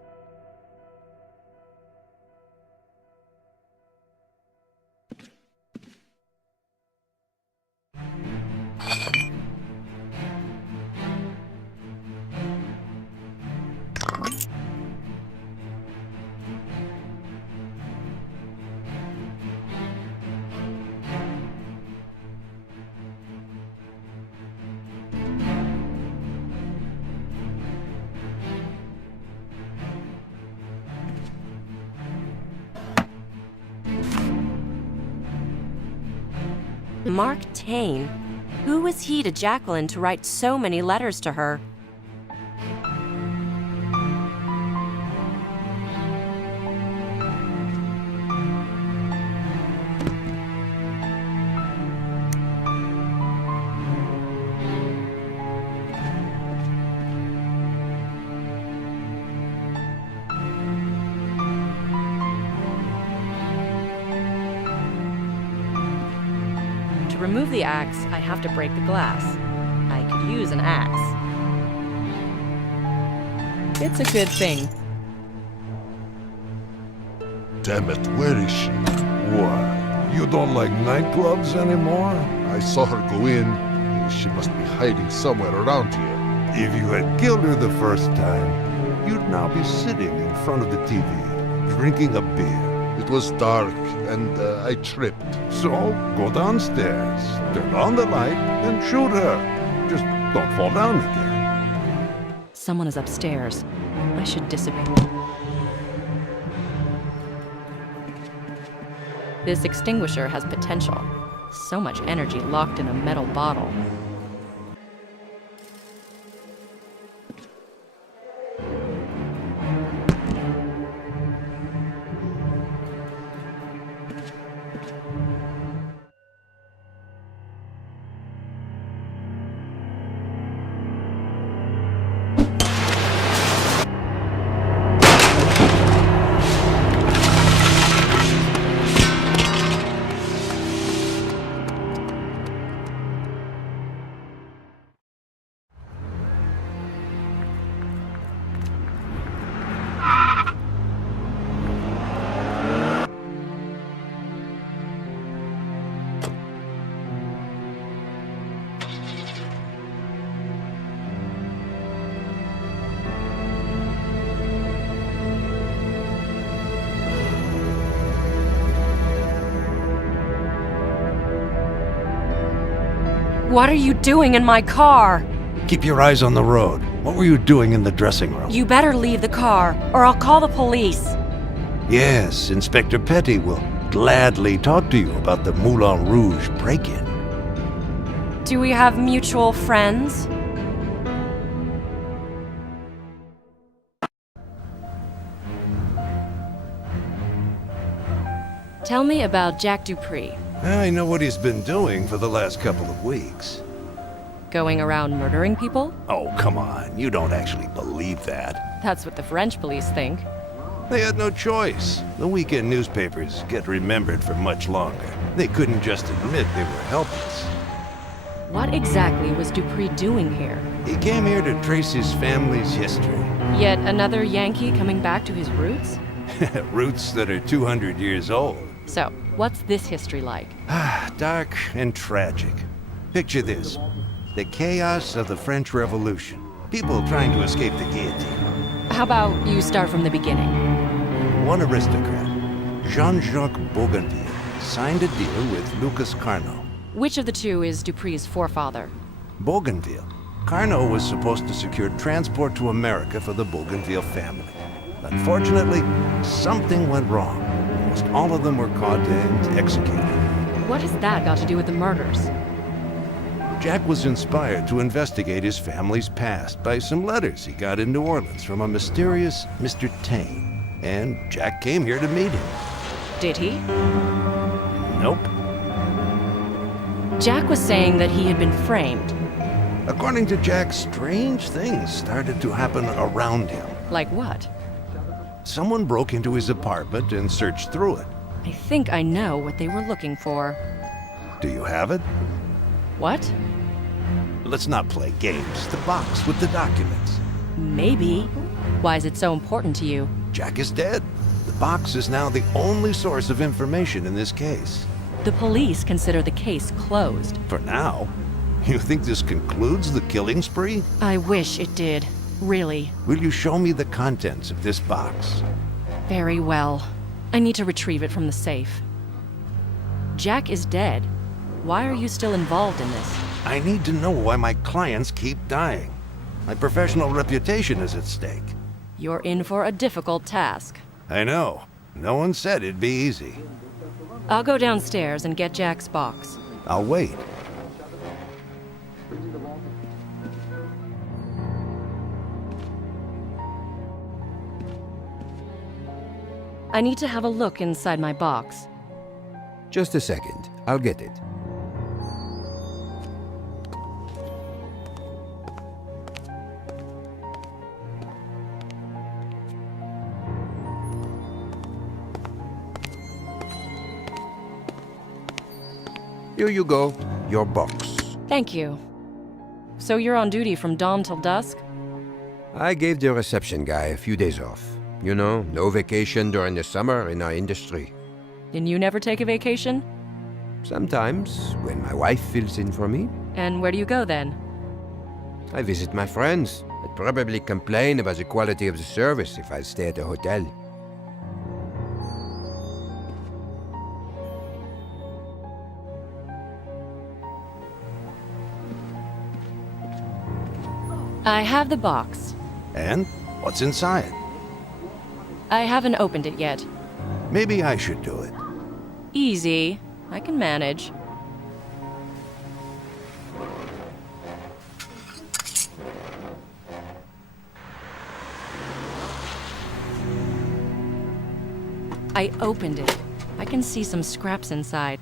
Mark Tane? Who was he to Jacqueline to write so many letters to her? To remove the axe, I have to break the glass. I could use an axe. It's a good thing. Damn it, where is she? What? You don't like nightclubs anymore? I saw her go in. She must be hiding somewhere around here. If you had killed her the first time, you'd now be sitting in front of the TV, drinking a beer. It was dark, and I tripped. So, go downstairs, turn on the light, and shoot her. Just don't fall down again. Someone is upstairs. I should disappear. This extinguisher has potential. So much energy locked in a metal bottle. What are you doing in my car? Keep your eyes on the road. What were you doing in the dressing room? You better leave the car, or I'll call the police. Yes, Inspector Petty will gladly talk to you about the Moulin Rouge break-in. Do we have mutual friends? Tell me about Jack Dupree. I know what he's been doing for the last couple of weeks. Going around murdering people? Oh, come on. You don't actually believe that. That's what the French police think. They had no choice. The weekend newspapers get remembered for much longer. They couldn't just admit they were helpless. What exactly was Dupree doing here? He came here to trace his family's history. Yet another Yankee coming back to his roots? Roots that are 200 years old. So, what's this history like? Dark and tragic. Picture this. The chaos of the French Revolution. People trying to escape the guillotine. How about you start from the beginning? One aristocrat, Jean-Jacques Bougainville, signed a deal with Lucas Carnot. Which of the two is Dupree's forefather? Bougainville. Carnot was supposed to secure transport to America for the Bougainville family. Unfortunately, something went wrong. Almost all of them were caught and executed. What has that got to do with the murders? Jack was inspired to investigate his family's past by some letters he got in New Orleans from a mysterious Mr. Tane. And Jack came here to meet him. Did he? Nope. Jack was saying that he had been framed. According to Jack, strange things started to happen around him. Like what? Someone broke into his apartment and searched through it. I think I know what they were looking for. Do you have it? What? Let's not play games. The box with the documents. Maybe. Why is it so important to you? Jack is dead. The box is now the only source of information in this case. The police consider the case closed. For now. You think this concludes the killing spree? I wish it did. Really. Will you show me the contents of this box? Very well. I need to retrieve it from the safe. Jack is dead. Why are you still involved in this? I need to know why my clients keep dying. My professional reputation is at stake. You're in for a difficult task. I know. No one said it'd be easy. I'll go downstairs and get Jack's box. I'll wait. I need to have a look inside my box. Just a second. I'll get it. Here you go. Your box. Thank you. So you're on duty from dawn till dusk? I gave the reception guy a few days off. You know, no vacation during the summer in our industry. And you never take a vacation? Sometimes, when my wife fills in for me, And where do you go then? I visit my friends. I'd probably complain about the quality of the service if I stay at a hotel. I have the box. And what's inside? I haven't opened it yet. Maybe I should do it. Easy. I can manage. I opened it. I can see some scraps inside.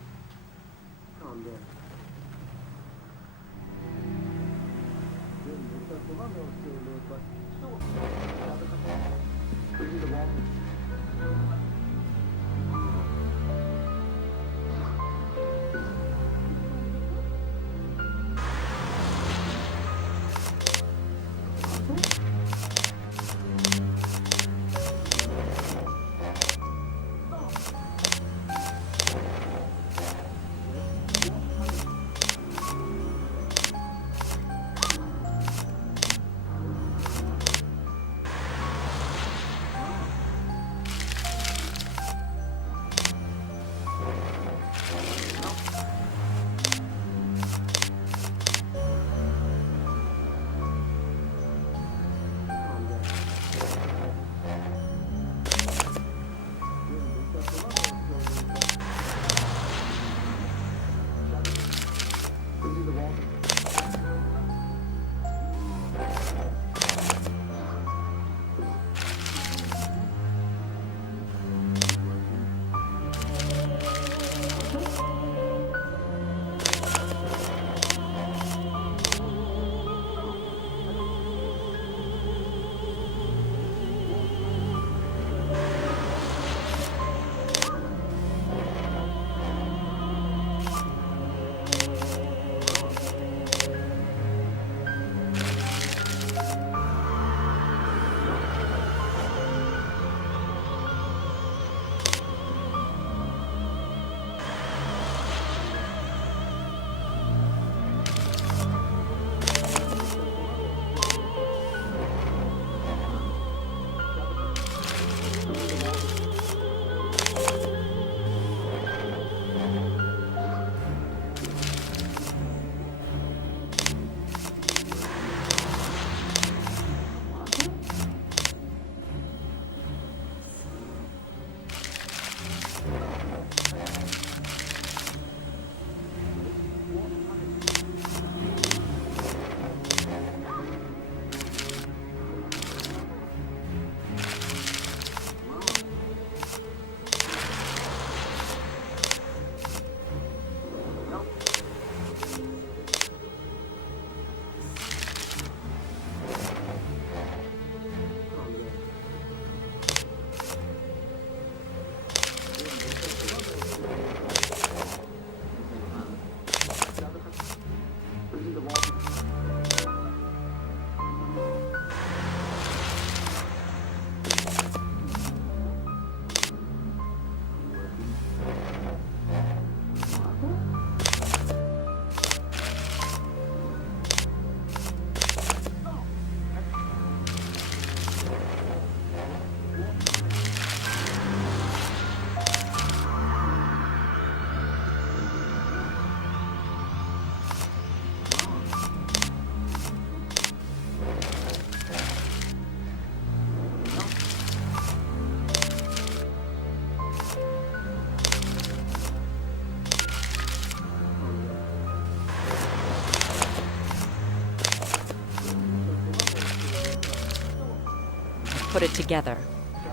put it together.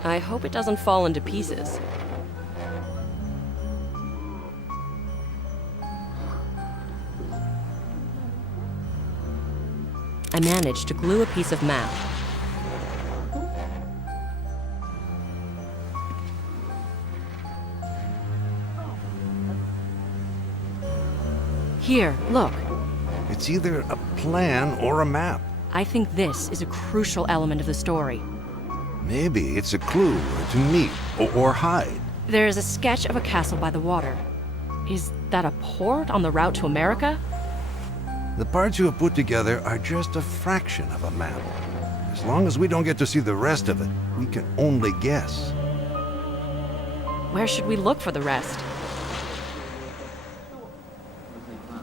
I hope it doesn't fall into pieces. I managed to glue a piece of map. Here, look. It's either a plan or a map. I think this is a crucial element of the story. Maybe it's a clue where to meet or hide. There is a sketch of a castle by the water. Is that a port on the route to America? The parts you have put together are just a fraction of a map. As long as we don't get to see the rest of it, we can only guess. Where should we look for the rest?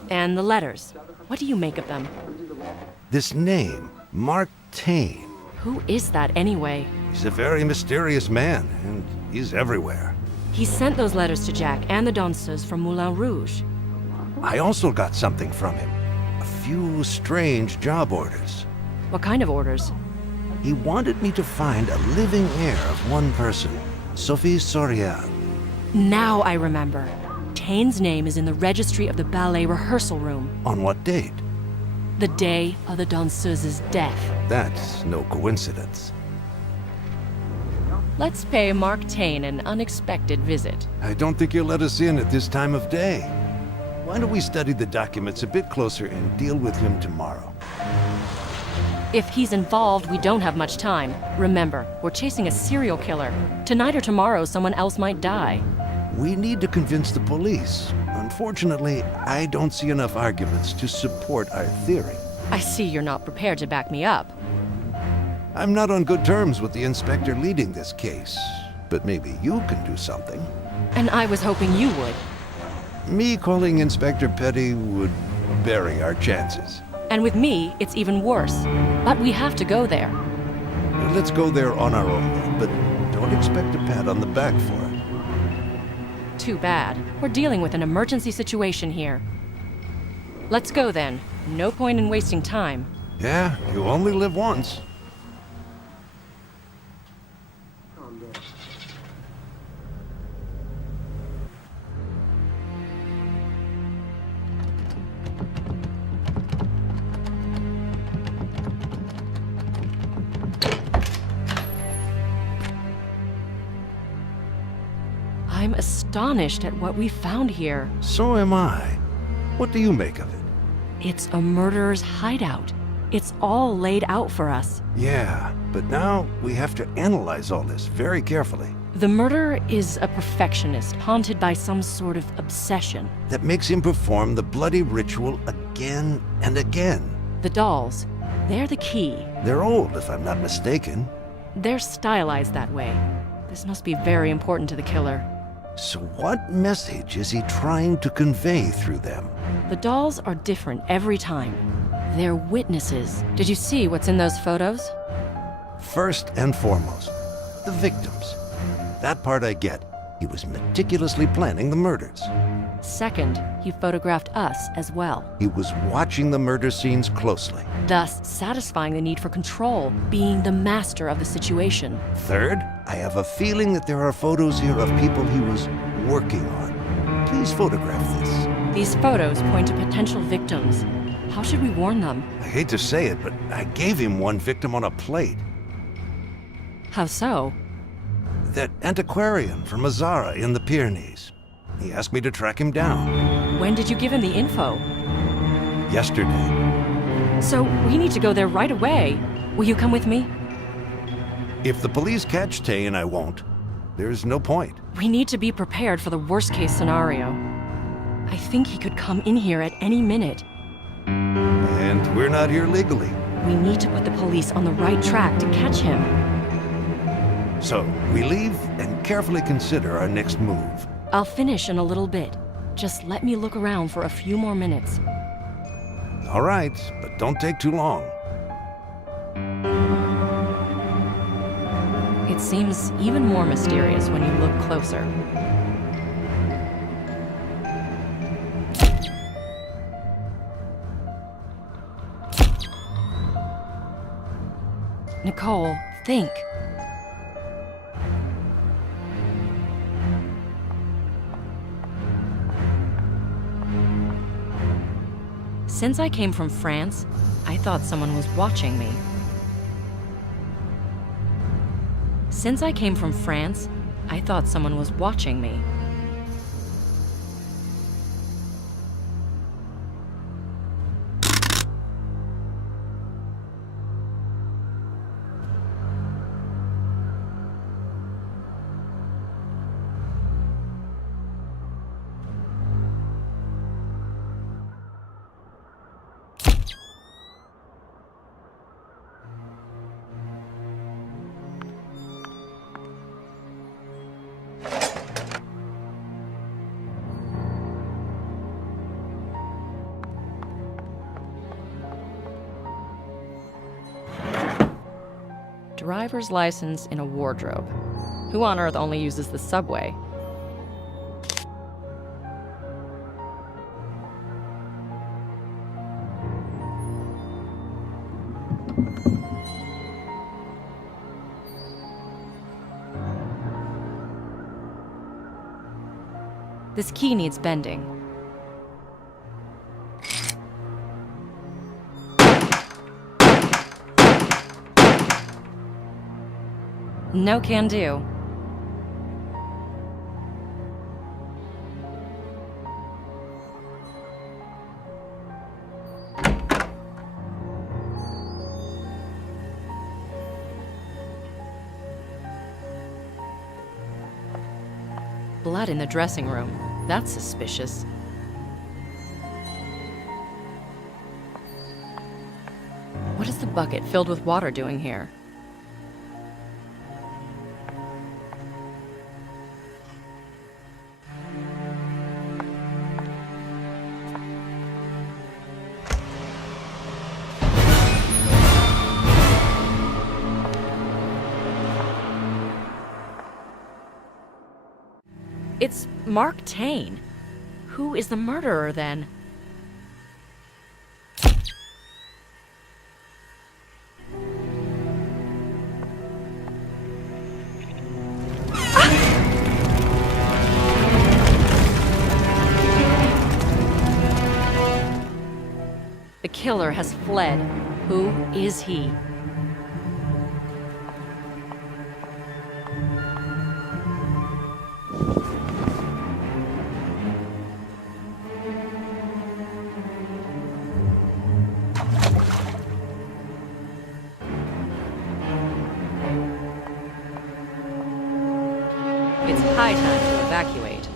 And the letters. What do you make of them? This name, Mark Tane. Who is that anyway? He's a very mysterious man, and he's everywhere. He sent those letters to Jack and the danseuses from Moulin Rouge. I also got something from him. A few strange job orders. What kind of orders? He wanted me to find a living heir of one person, Sophie Sorial. Now I remember. Tane's name is in the registry of the ballet rehearsal room. On what date? The day of the danseuse's death. That's no coincidence. Let's pay Mark Tane an unexpected visit. I don't think he'll let us in at this time of day. Why don't we study the documents a bit closer and deal with him tomorrow? If he's involved, we don't have much time. Remember, we're chasing a serial killer. Tonight or tomorrow, someone else might die. We need to convince the police. Unfortunately, I don't see enough arguments to support our theory. I see you're not prepared to back me up. I'm not on good terms with the inspector leading this case, but maybe you can do something. And I was hoping you would. Me calling Inspector Petty would bury our chances. And with me, it's even worse. But we have to go there. Let's go there on our own, then, but don't expect a pat on the back for it. Too bad. We're dealing with an emergency situation here. Let's go then. No point in wasting time. Yeah, you only live once. I'm astonished at what we found here. So am I. What do you make of it? It's a murderer's hideout. It's all laid out for us. Yeah, but now we have to analyze all this very carefully. The murderer is a perfectionist, haunted by some sort of obsession. That makes him perform the bloody ritual again and again. The dolls, they're the key. They're old, if I'm not mistaken. They're stylized that way. This must be very important to the killer. So what message is he trying to convey through them? The dolls are different every time. They're witnesses. Did you see what's in those photos? First and foremost, the victims. That part I get. He was meticulously planning the murders. Second, he photographed us as well. He was watching the murder scenes closely. Thus, satisfying the need for control, being the master of the situation. Third, I have a feeling that there are photos here of people he was working on. Please photograph this. These photos point to potential victims. How should we warn them? I hate to say it, but I gave him one victim on a plate. How so? That antiquarian from Azara in the Pyrenees. He asked me to track him down. When did you give him the info? Yesterday. So we need to go there right away. Will you come with me? If the police catch Tane, I won't. There's no point. We need to be prepared for the worst-case scenario. I think he could come in here at any minute. And we're not here legally. We need to put the police on the right track to catch him. So, we leave and carefully consider our next move. I'll finish in a little bit. Just let me look around for a few more minutes. All right, but don't take too long. It seems even more mysterious when you look closer. Nicole, think. Since I came from France, I thought someone was watching me. Since I came from France, I thought someone was watching me. Driver's license in a wardrobe. Who on earth only uses the subway? This key needs bending. No can do. Blood in the dressing room. That's suspicious. What is the bucket filled with water doing here? It's Mark Tane. Who is the murderer, then? The killer has fled. Who is he? It's high time to evacuate.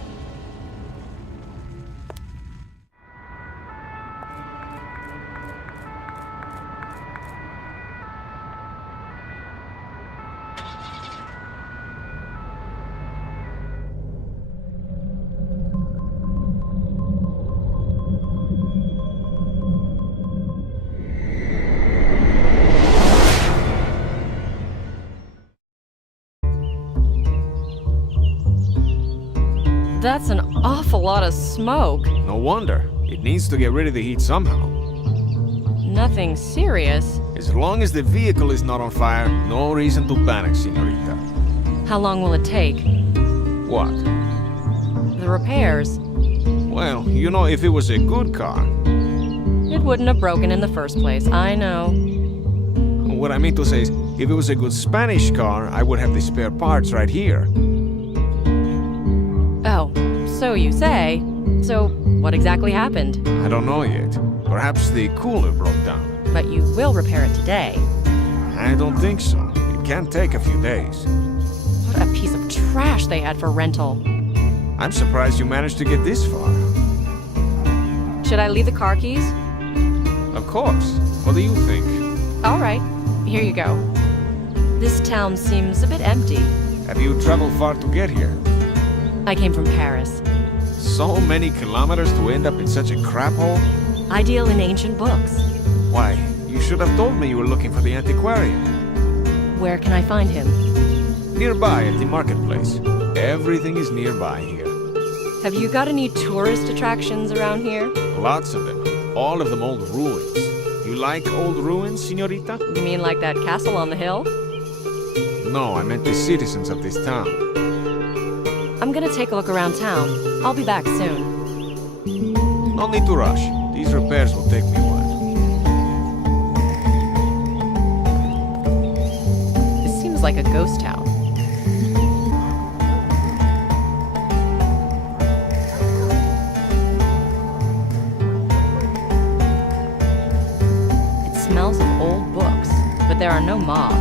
That's an awful lot of smoke. No wonder. It needs to get rid of the heat somehow. Nothing serious. As long as the vehicle is not on fire, no reason to panic, señorita. How long will it take? What? The repairs. Well, you know, if it was a good car. It wouldn't have broken in the first place, I know. What I mean to say is, if it was a good Spanish car, I would have the spare parts right here. Oh, so you say. So, what exactly happened? I don't know yet. Perhaps the cooler broke down. But you will repair it today. I don't think so. It can take a few days. What a piece of trash they had for rental. I'm surprised you managed to get this far. Should I leave the car keys? Of course. What do you think? All right, here you go. This town seems a bit empty. Have you traveled far to get here? I came from Paris. So many kilometers to end up in such a crap hole? I deal in ancient books. Why, you should have told me you were looking for the antiquarian. Where can I find him? Nearby at the marketplace. Everything is nearby here. Have you got any tourist attractions around here? Lots of them. All of them old ruins. You like old ruins, señorita? You mean like that castle on the hill? No, I meant the citizens of this town. I'm gonna take a look around town. I'll be back soon. No need to rush. These repairs will take me a while. This seems like a ghost town. It smells of old books, but there are no moths.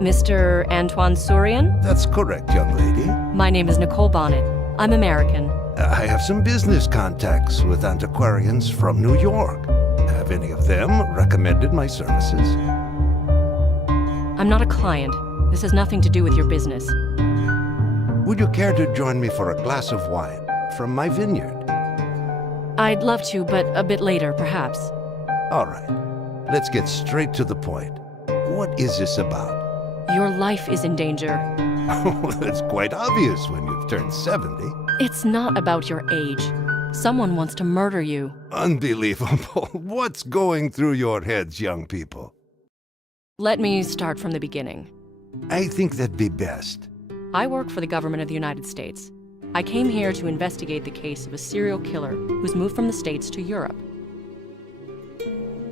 Mr. Antoine Sourian? That's correct, young lady. My name is Nicole Bonnet. I'm American. I have some business contacts with antiquarians from New York. Have any of them recommended my services? I'm not a client. This has nothing to do with your business. Would you care to join me for a glass of wine from my vineyard? I'd love to, but a bit later, perhaps. All right. Let's get straight to the point. What is this about? Your life is in danger. Oh, that's quite obvious when you've turned 70. It's not about your age. Someone wants to murder you. Unbelievable. What's going through your heads, young people? Let me start from the beginning. I think that'd be best. I work for the government of the United States. I came here to investigate the case of a serial killer who's moved from the States to Europe.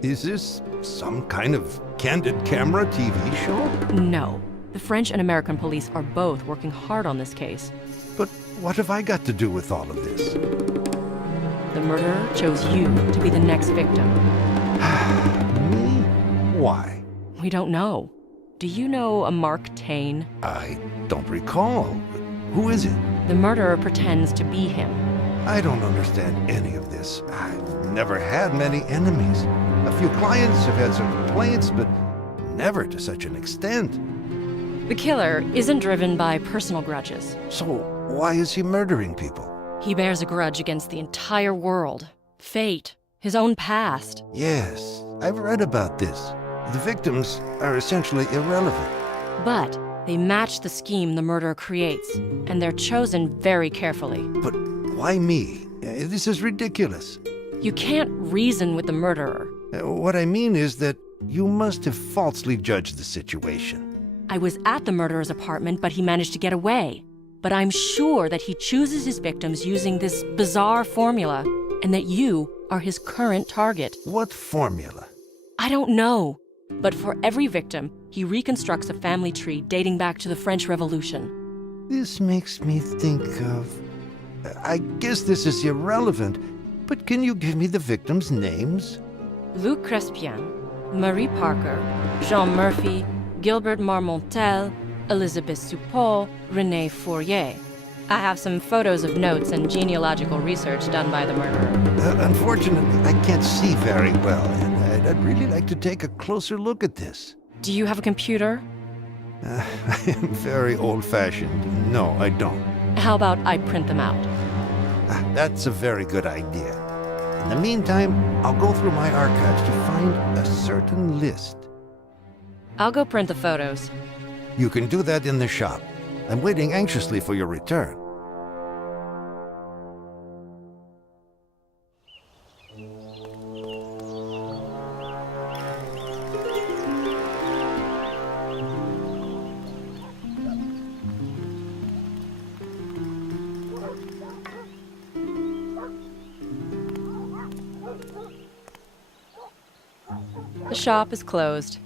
Is this some kind of candid camera TV show? No. The French and American police are both working hard on this case. But what have I got to do with all of this? The murderer chose you to be the next victim. Me? Why? We don't know. Do you know a Mark Twain? I don't recall. Who is it? The murderer pretends to be him. I don't understand any of this. I've never had many enemies. A few clients have had some complaints, but never to such an extent. The killer isn't driven by personal grudges. So why is he murdering people? He bears a grudge against the entire world. Fate. His own past. Yes, I've read about this. The victims are essentially irrelevant. But they match the scheme the murderer creates, and they're chosen very carefully. But why me? This is ridiculous. You can't reason with the murderer. What I mean is that you must have falsely judged the situation. I was at the murderer's apartment, but he managed to get away. But I'm sure that he chooses his victims using this bizarre formula, and that you are his current target. What formula? I don't know. But for every victim, he reconstructs a family tree dating back to the French Revolution. This makes me think of... I guess this is irrelevant, but can you give me the victims' names? Luc Crespien, Marie Parker, Jean Murphy, Gilbert Marmontel, Elizabeth Suppot, René Fourier. I have some photos of notes and genealogical research done by the murderer. Unfortunately, I can't see very well, and I'd really like to take a closer look at this. Do you have a computer? I am very old-fashioned. No, I don't. How about I print them out? That's a very good idea. In the meantime, I'll go through my archives to find a certain list. I'll go print the photos. You can do that in the shop. I'm waiting anxiously for your return. The shop is closed.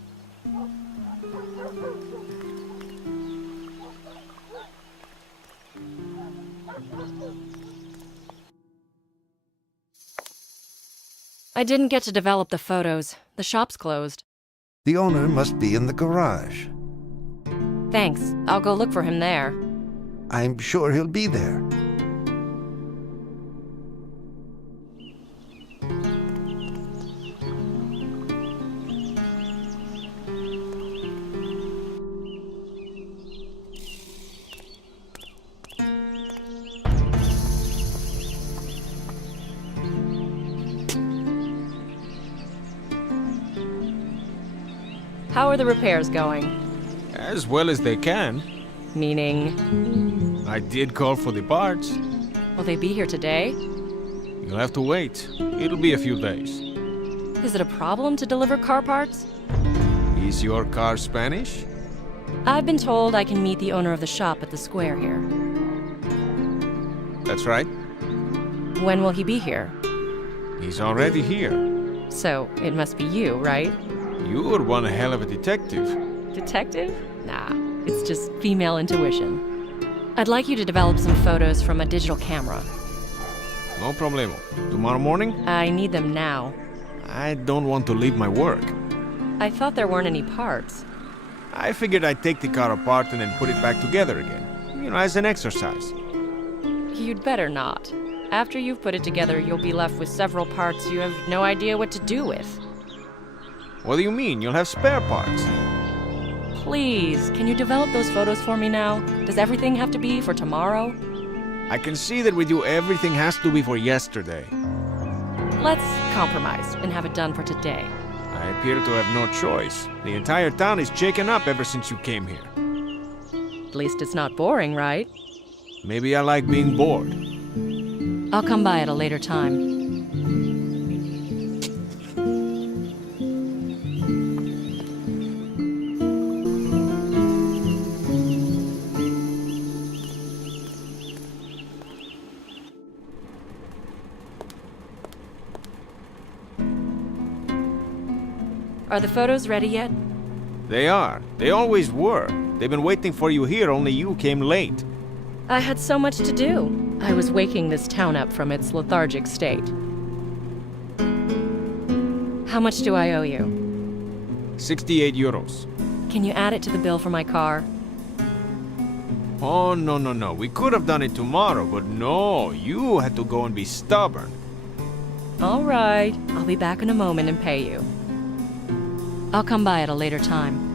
I didn't get to develop the photos. The shop's closed. The owner must be in the garage. Thanks. I'll go look for him there. I'm sure he'll be there. How are the repairs going? As well as they can. Meaning? I did call for the parts. Will they be here today? You'll have to wait. It'll be a few days. Is it a problem to deliver car parts? Is your car Spanish? I've been told I can meet the owner of the shop at the square here. That's right. When will he be here? He's already here. So, it must be you, right? You're one hell of a detective. Detective? Nah, it's just female intuition. I'd like you to develop some photos from a digital camera. No problemo. Tomorrow morning? I need them now. I don't want to leave my work. I thought there weren't any parts. I figured I'd take the car apart and then put it back together again. You know, as an exercise. You'd better not. After you've put it together, you'll be left with several parts you have no idea what to do with. What do you mean? You'll have spare parts. Please, can you develop those photos for me now? Does everything have to be for tomorrow? I can see that with you everything has to be for yesterday. Let's compromise and have it done for today. I appear to have no choice. The entire town is shaken up ever since you came here. At least it's not boring, right? Maybe I like being bored. I'll come by at a later time. Are the photos ready yet? They are. They always were. They've been waiting for you here, only you came late. I had so much to do. I was waking this town up from its lethargic state. How much do I owe you? 68 euros. Can you add it to the bill for my car? Oh, no. We could have done it tomorrow, but no. You had to go and be stubborn. All right. I'll be back in a moment and pay you. I'll come by at a later time.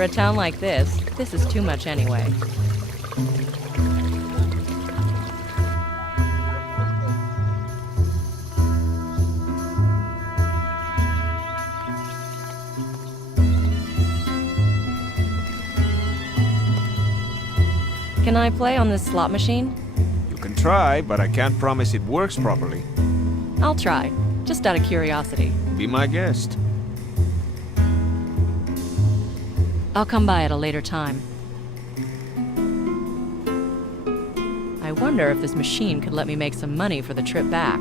For a town like this is too much anyway. Can I play on this slot machine? You can try, but I can't promise it works properly. I'll try, just out of curiosity. Be my guest. I'll come by at a later time. I wonder if this machine could let me make some money for the trip back.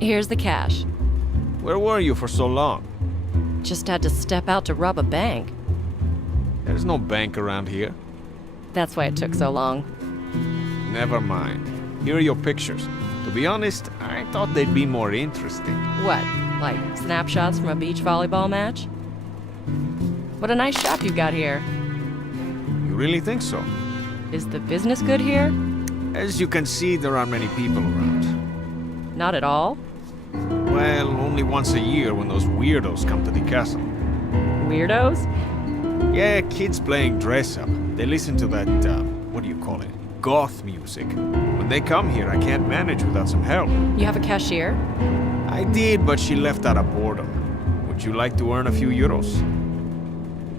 Here's the cash. Where were you for so long? Just had to step out to rob a bank. There's no bank around here. That's why it took so long. Never mind. Here are your pictures. To be honest, I thought they'd be more interesting. What, like snapshots from a beach volleyball match? What a nice shop you got here. You really think so? Is the business good here? As you can see, there aren't many people around. Not at all? Well, only once a year when those weirdos come to the castle. Weirdos? Yeah, kids playing dress-up. They listen to that, what do you call it? Goth music. When they come here, I can't manage without some help. You have a cashier? I did, but she left out of boredom. Would you like to earn a few euros?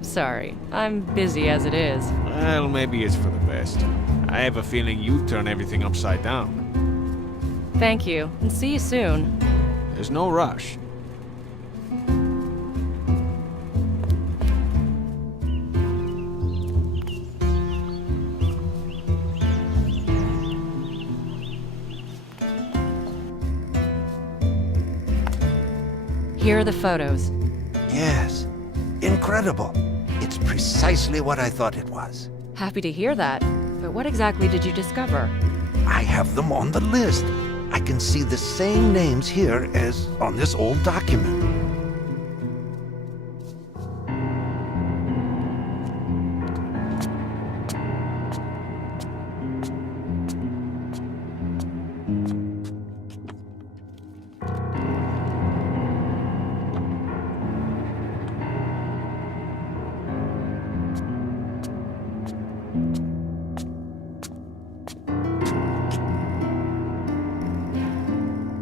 Sorry, I'm busy as it is. Well, maybe it's for the best. I have a feeling you turn everything upside down. Thank you, and see you soon. There's no rush. Here are the photos. Yes. Incredible. It's precisely what I thought it was. Happy to hear that. But what exactly did you discover? I have them on the list. I can see the same names here as on this old document.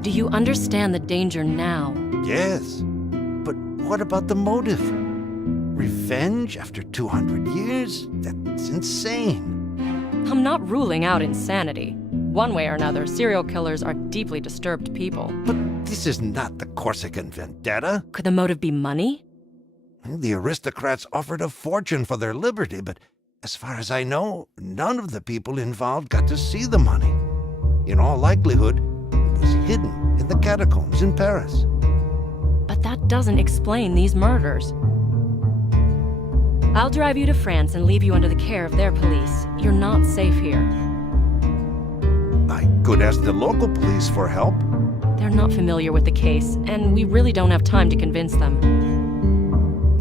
Do you understand the danger now? Yes. But what about the motive? Revenge after 200 years? That's insane. I'm not ruling out insanity. One way or another, serial killers are deeply disturbed people. But this is not the Corsican vendetta. Could the motive be money? The aristocrats offered a fortune for their liberty, but as far as I know, none of the people involved got to see the money. In all likelihood, it was hidden in the catacombs in Paris. But that doesn't explain these murders. I'll drive you to France and leave you under the care of their police. You're not safe here. I could ask the local police for help. They're not familiar with the case, and we really don't have time to convince them.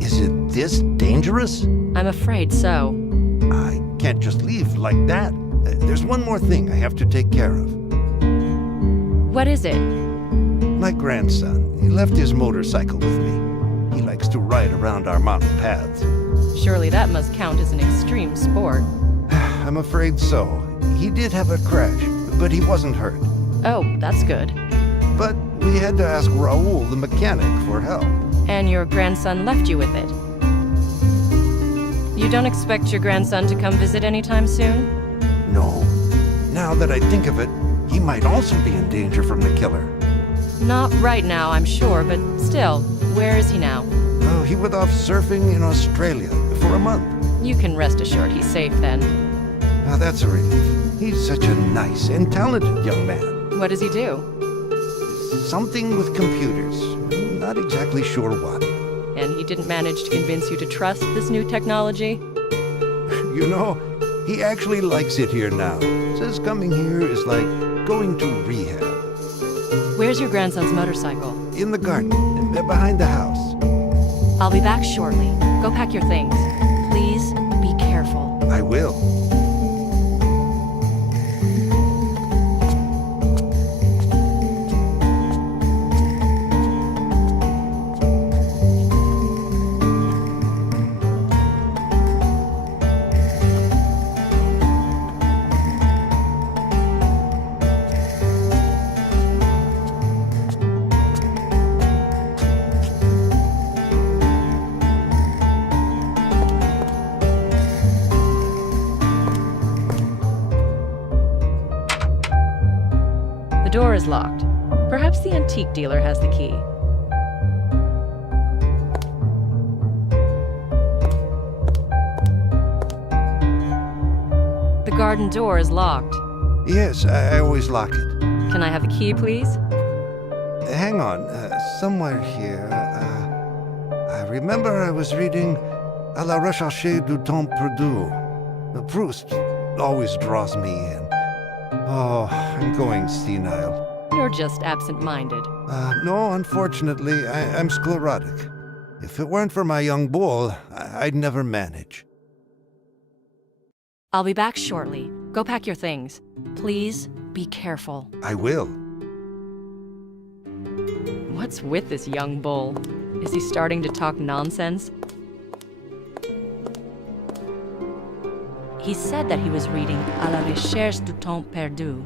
Is it this dangerous? I'm afraid so. I can't just leave like that. There's one more thing I have to take care of. What is it? My grandson. He left his motorcycle with me. He likes to ride around our mountain paths. Surely that must count as an extreme sport. I'm afraid so. He did have a crash, but he wasn't hurt. Oh, that's good. But we had to ask Raoul, the mechanic, for help. And your grandson left you with it? You don't expect your grandson to come visit anytime soon? No. Now that I think of it, he might also be in danger from the killer. Not right now, I'm sure, but still, where is he now? Oh, he went off surfing in Australia for a month. You can rest assured he's safe then. Now that's a relief. He's such a nice and talented young man. What does he do? Something with computers. Not exactly sure what. And he didn't manage to convince you to trust this new technology? You know, he actually likes it here now. Says coming here is like going to rehab. Where's your grandson's motorcycle? In the garden, behind the house. I'll be back shortly. Go pack your things. Please, be careful. I will. The door is locked. Perhaps the antique dealer has the key. The garden door is locked. Yes, I always lock it. Can I have the key, please? Hang on, somewhere here. I remember I was reading À la recherche du temps perdu. Proust always draws me in. Oh, I'm going senile. You're just absent-minded. No, unfortunately, I'm sclerotic. If it weren't for my young bull, I'd never manage. I'll be back shortly. Go pack your things. Please, be careful. I will. What's with this young bull? Is he starting to talk nonsense? He said that he was reading À la recherche du temps perdu.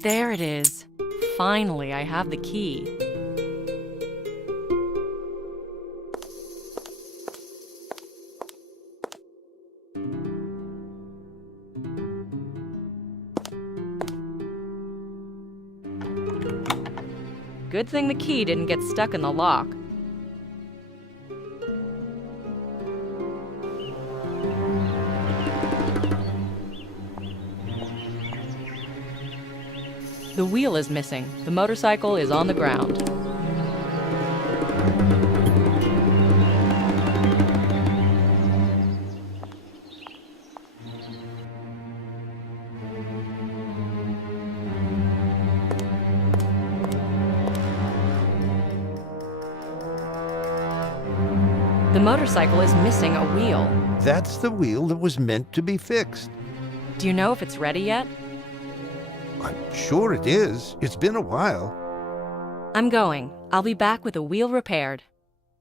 There it is. Finally, I have the key. Good thing the key didn't get stuck in the lock. The wheel is missing. The motorcycle is on the ground. The motorcycle is missing a wheel. That's the wheel that was meant to be fixed. Do you know if it's ready yet? I'm sure it is. It's been a while. I'm going. I'll be back with the wheel repaired.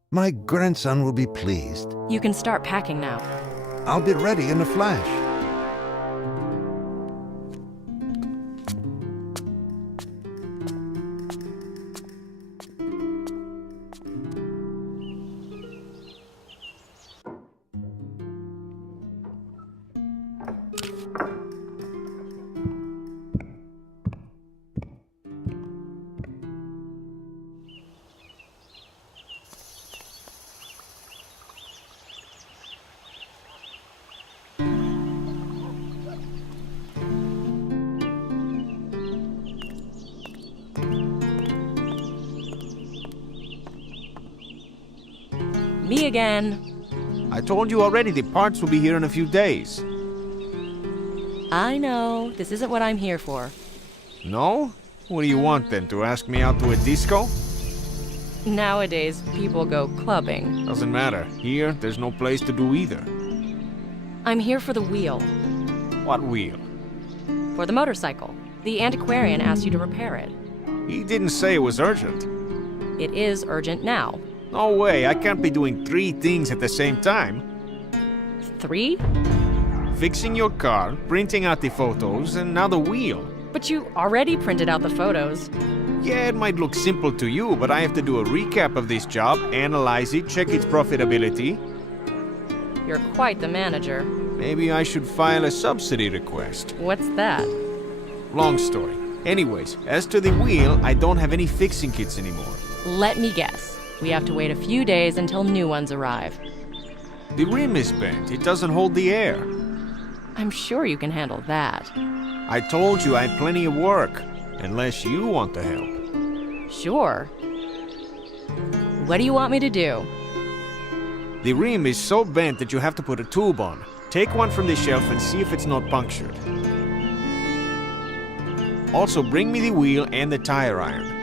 My grandson will be pleased. You can start packing now. I'll be ready in a flash. Me again. I told you already the parts will be here in a few days. I know. This isn't what I'm here for. No? What do you want then, to ask me out to a disco? Nowadays, people go clubbing. Doesn't matter. Here, there's no place to do either. I'm here for the wheel. What wheel? For the motorcycle. The antiquarian asked you to repair it. He didn't say it was urgent. It is urgent now. No way, I can't be doing 3 things at the same time. 3? Fixing your car, printing out the photos, and now the wheel. But you already printed out the photos. Yeah, it might look simple to you, but I have to do a recap of this job, analyze it, check its profitability. You're quite the manager. Maybe I should file a subsidy request. What's that? Long story. Anyways, as to the wheel, I don't have any fixing kits anymore. Let me guess. We have to wait a few days until new ones arrive. The rim is bent. It doesn't hold the air. I'm sure you can handle that. I told you I had plenty of work. Unless you want to help. Sure. What do you want me to do? The rim is so bent that you have to put a tube on. Take one from the shelf and see if it's not punctured. Also, bring me the wheel and the tire iron.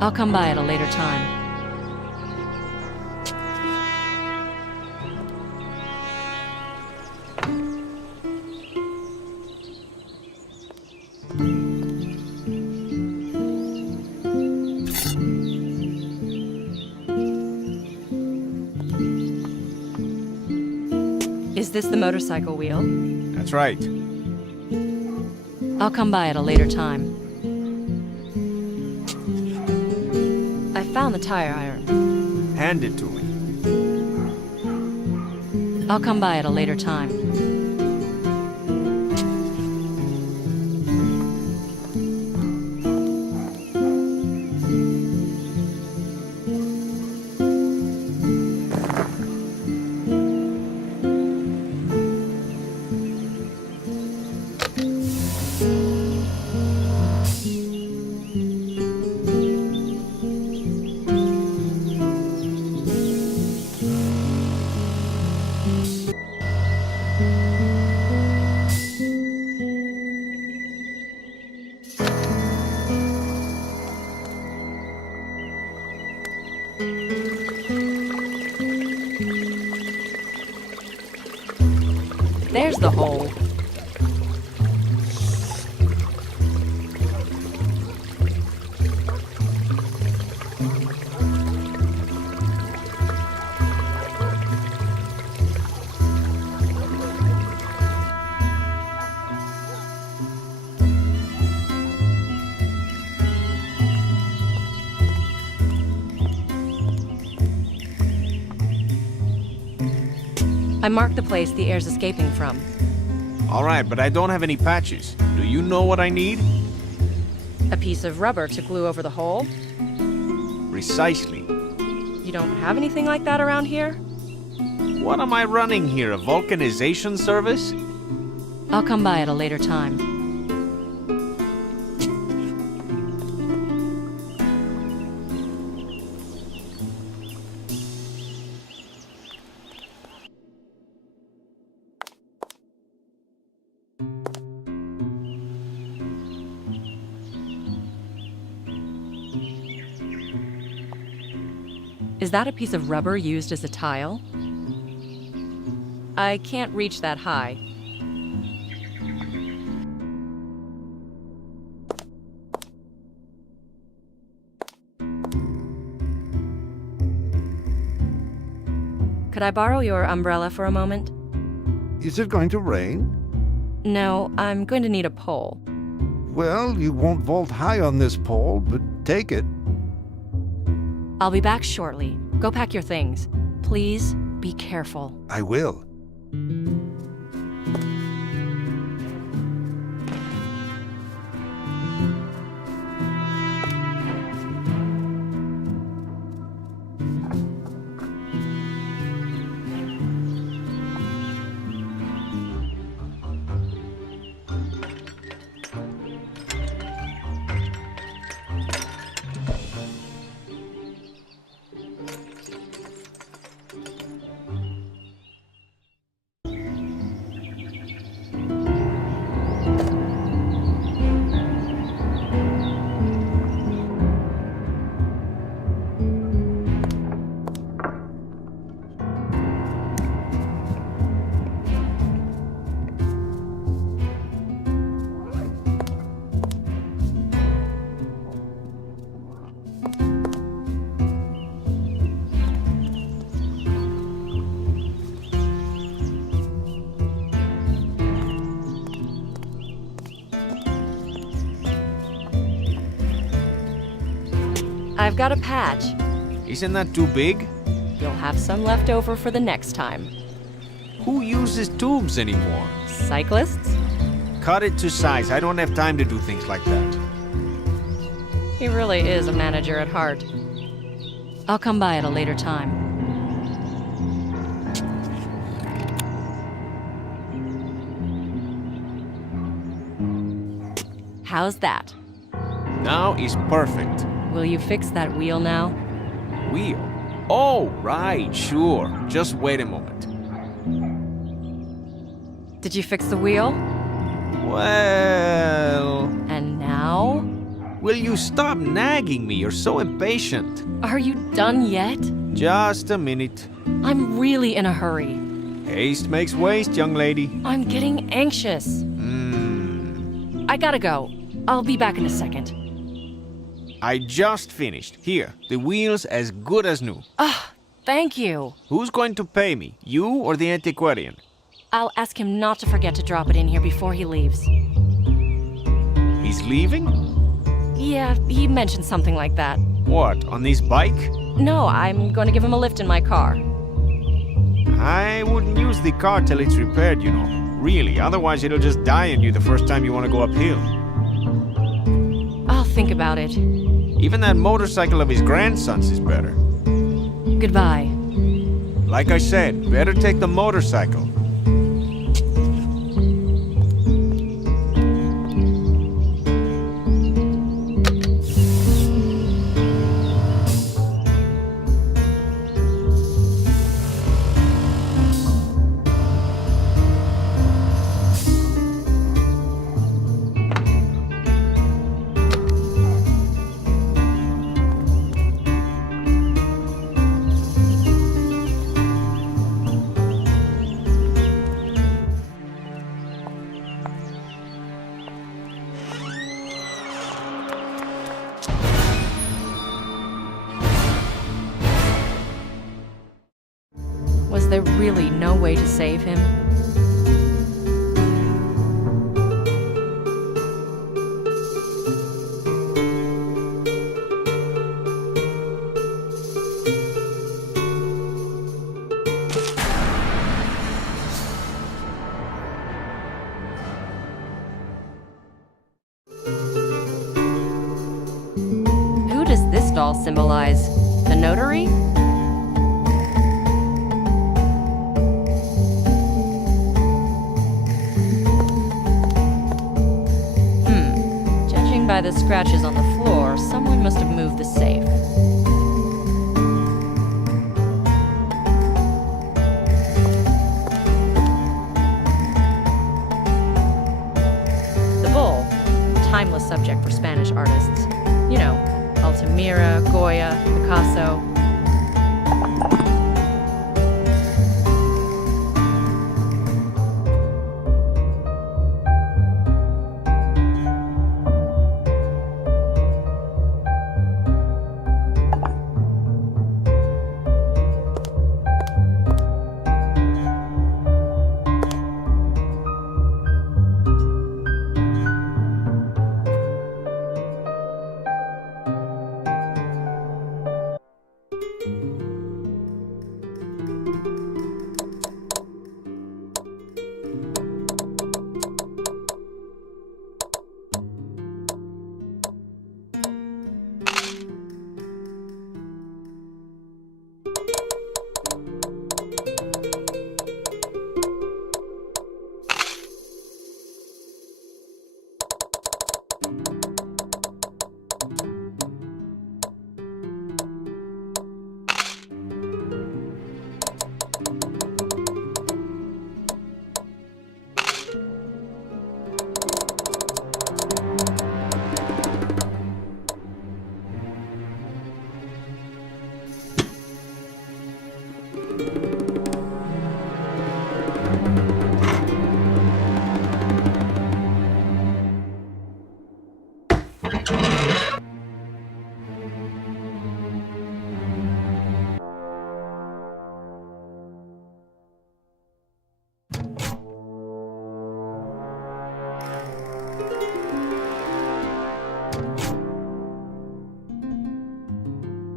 I'll come by at a later time. this the motorcycle wheel? That's right. I'll come by at a later time. I found the tire iron. Hand it to me. I'll come by at a later time. There's the hole. I marked the place the air's escaping from. All right, but I don't have any patches. Do you know what I need? A piece of rubber to glue over the hole? Precisely. You don't have anything like that around here? What am I running here, a vulcanization service? I'll come by at a later time. Is that a piece of rubber used as a tile? I can't reach that high. Could I borrow your umbrella for a moment? Is it going to rain? No, I'm going to need a pole. Well, you won't vault high on this pole, but take it. I'll be back shortly. Go pack your things. Please be careful. I will. I've got a patch. Isn't that too big? You'll have some left over for the next time. Who uses tubes anymore? Cyclists? Cut it to size. I don't have time to do things like that. He really is a manager at heart. I'll come by at a later time. How's that? Now is perfect. Will you fix that wheel now? Wheel? Oh, right, sure. Just wait a moment. Did you fix the wheel? Well... And now? Will you stop nagging me? You're so impatient. Are you done yet? Just a minute. I'm really in a hurry. Haste makes waste, young lady. I'm getting anxious. I gotta go. I'll be back in a second. I just finished. Here, the wheel's as good as new. Thank you. Who's going to pay me? You or the antiquarian? I'll ask him not to forget to drop it in here before he leaves. He's leaving? Yeah, he mentioned something like that. What, on this bike? No, I'm going to give him a lift in my car. I wouldn't use the car till it's repaired, you know. Really, otherwise it'll just die on you the first time you want to go uphill. I'll think about it. Even that motorcycle of his grandson's is better. Goodbye. Like I said, better take the motorcycle. Was there really no way to save him? Who does this doll symbolize? The notary? By the scratches on the floor, someone must have moved the safe. The bull, timeless subject for Spanish artists. You know, Altamira, Goya, Picasso.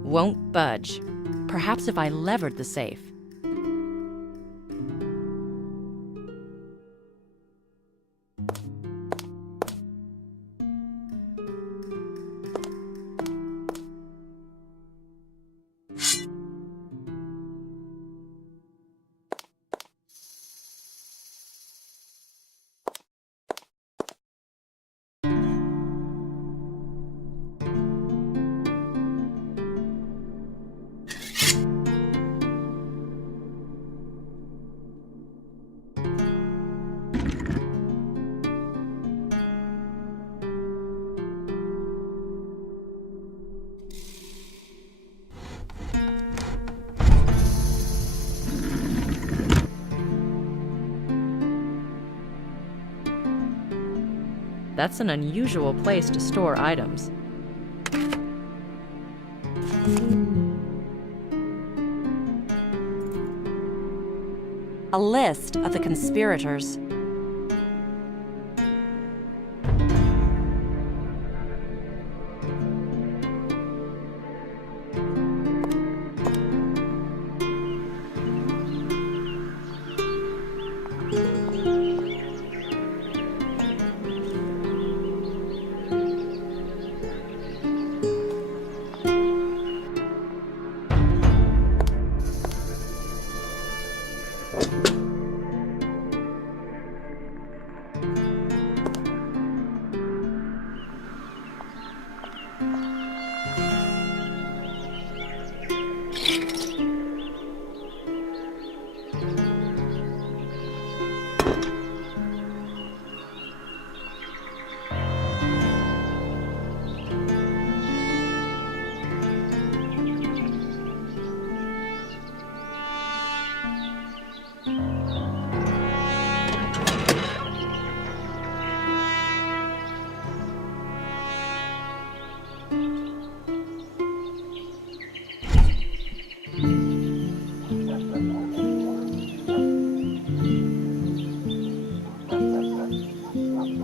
Won't budge. Perhaps if I levered the safe. That's an unusual place to store items. A list of the conspirators.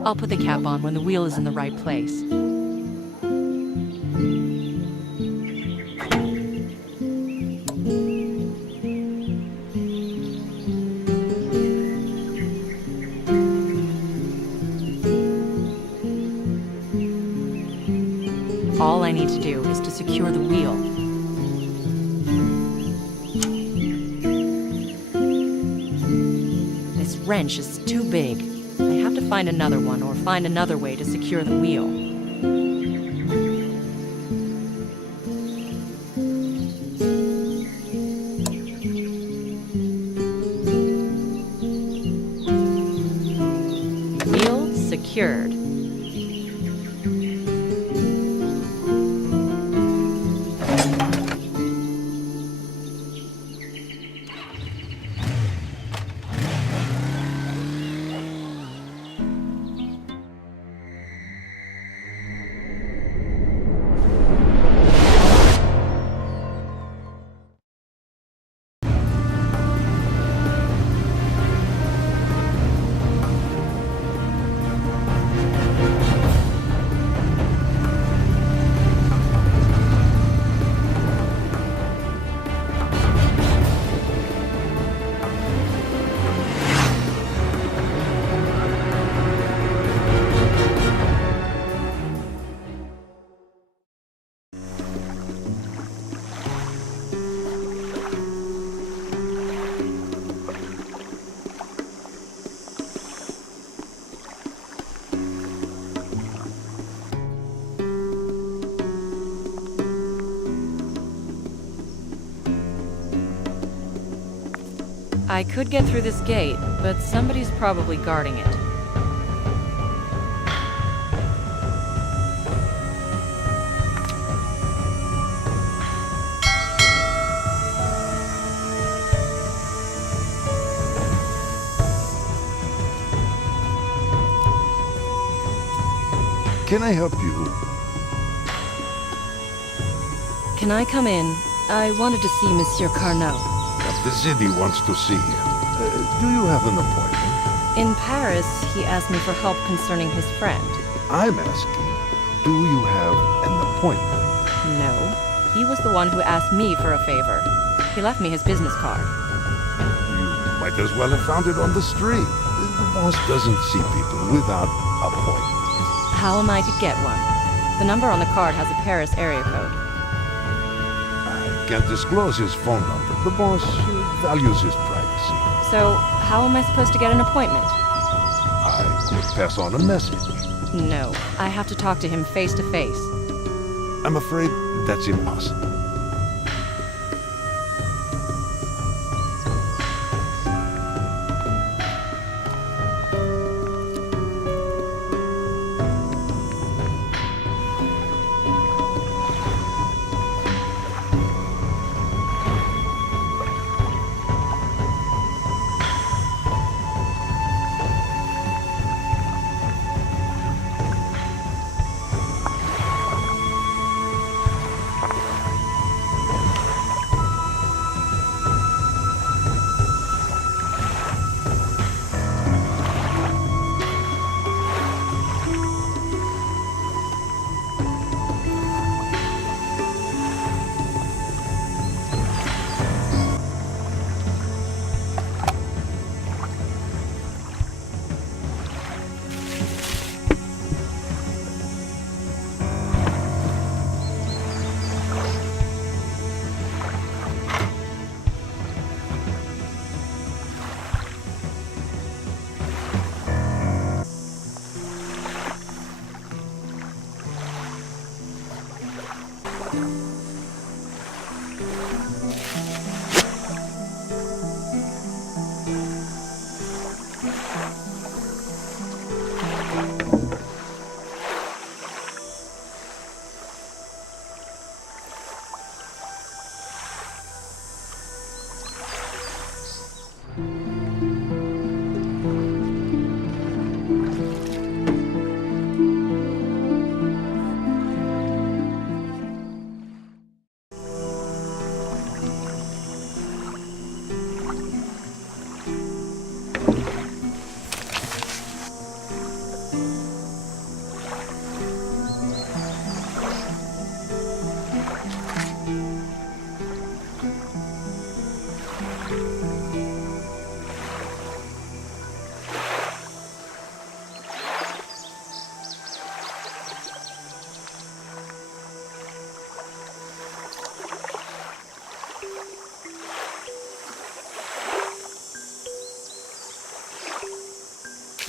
I'll put the cap on when the wheel is in the right place. All I need to do is to secure the wheel. This wrench is too big. I have to find another one or find another way to secure the wheel. Wheel secured. I could get through this gate, but somebody's probably guarding it. Can I help you? Can I come in? I wanted to see Monsieur Carnot. The city wants to see you. Do you have an appointment? In Paris, he asked me for help concerning his friend. I'm asking, do you have an appointment? No. He was the one who asked me for a favor. He left me his business card. You might as well have found it on the street. The boss doesn't see people without appointments. How am I to get one? The number on the card has a Paris area code. I can't disclose his phone number. The boss values his privacy. So, how am I supposed to get an appointment? I could pass on a message. No, I have to talk to him face to face. I'm afraid that's impossible.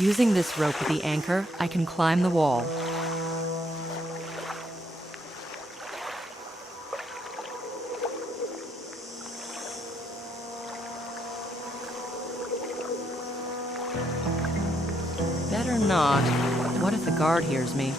Using this rope with the anchor, I can climb the wall. Better not. What if the guard hears me?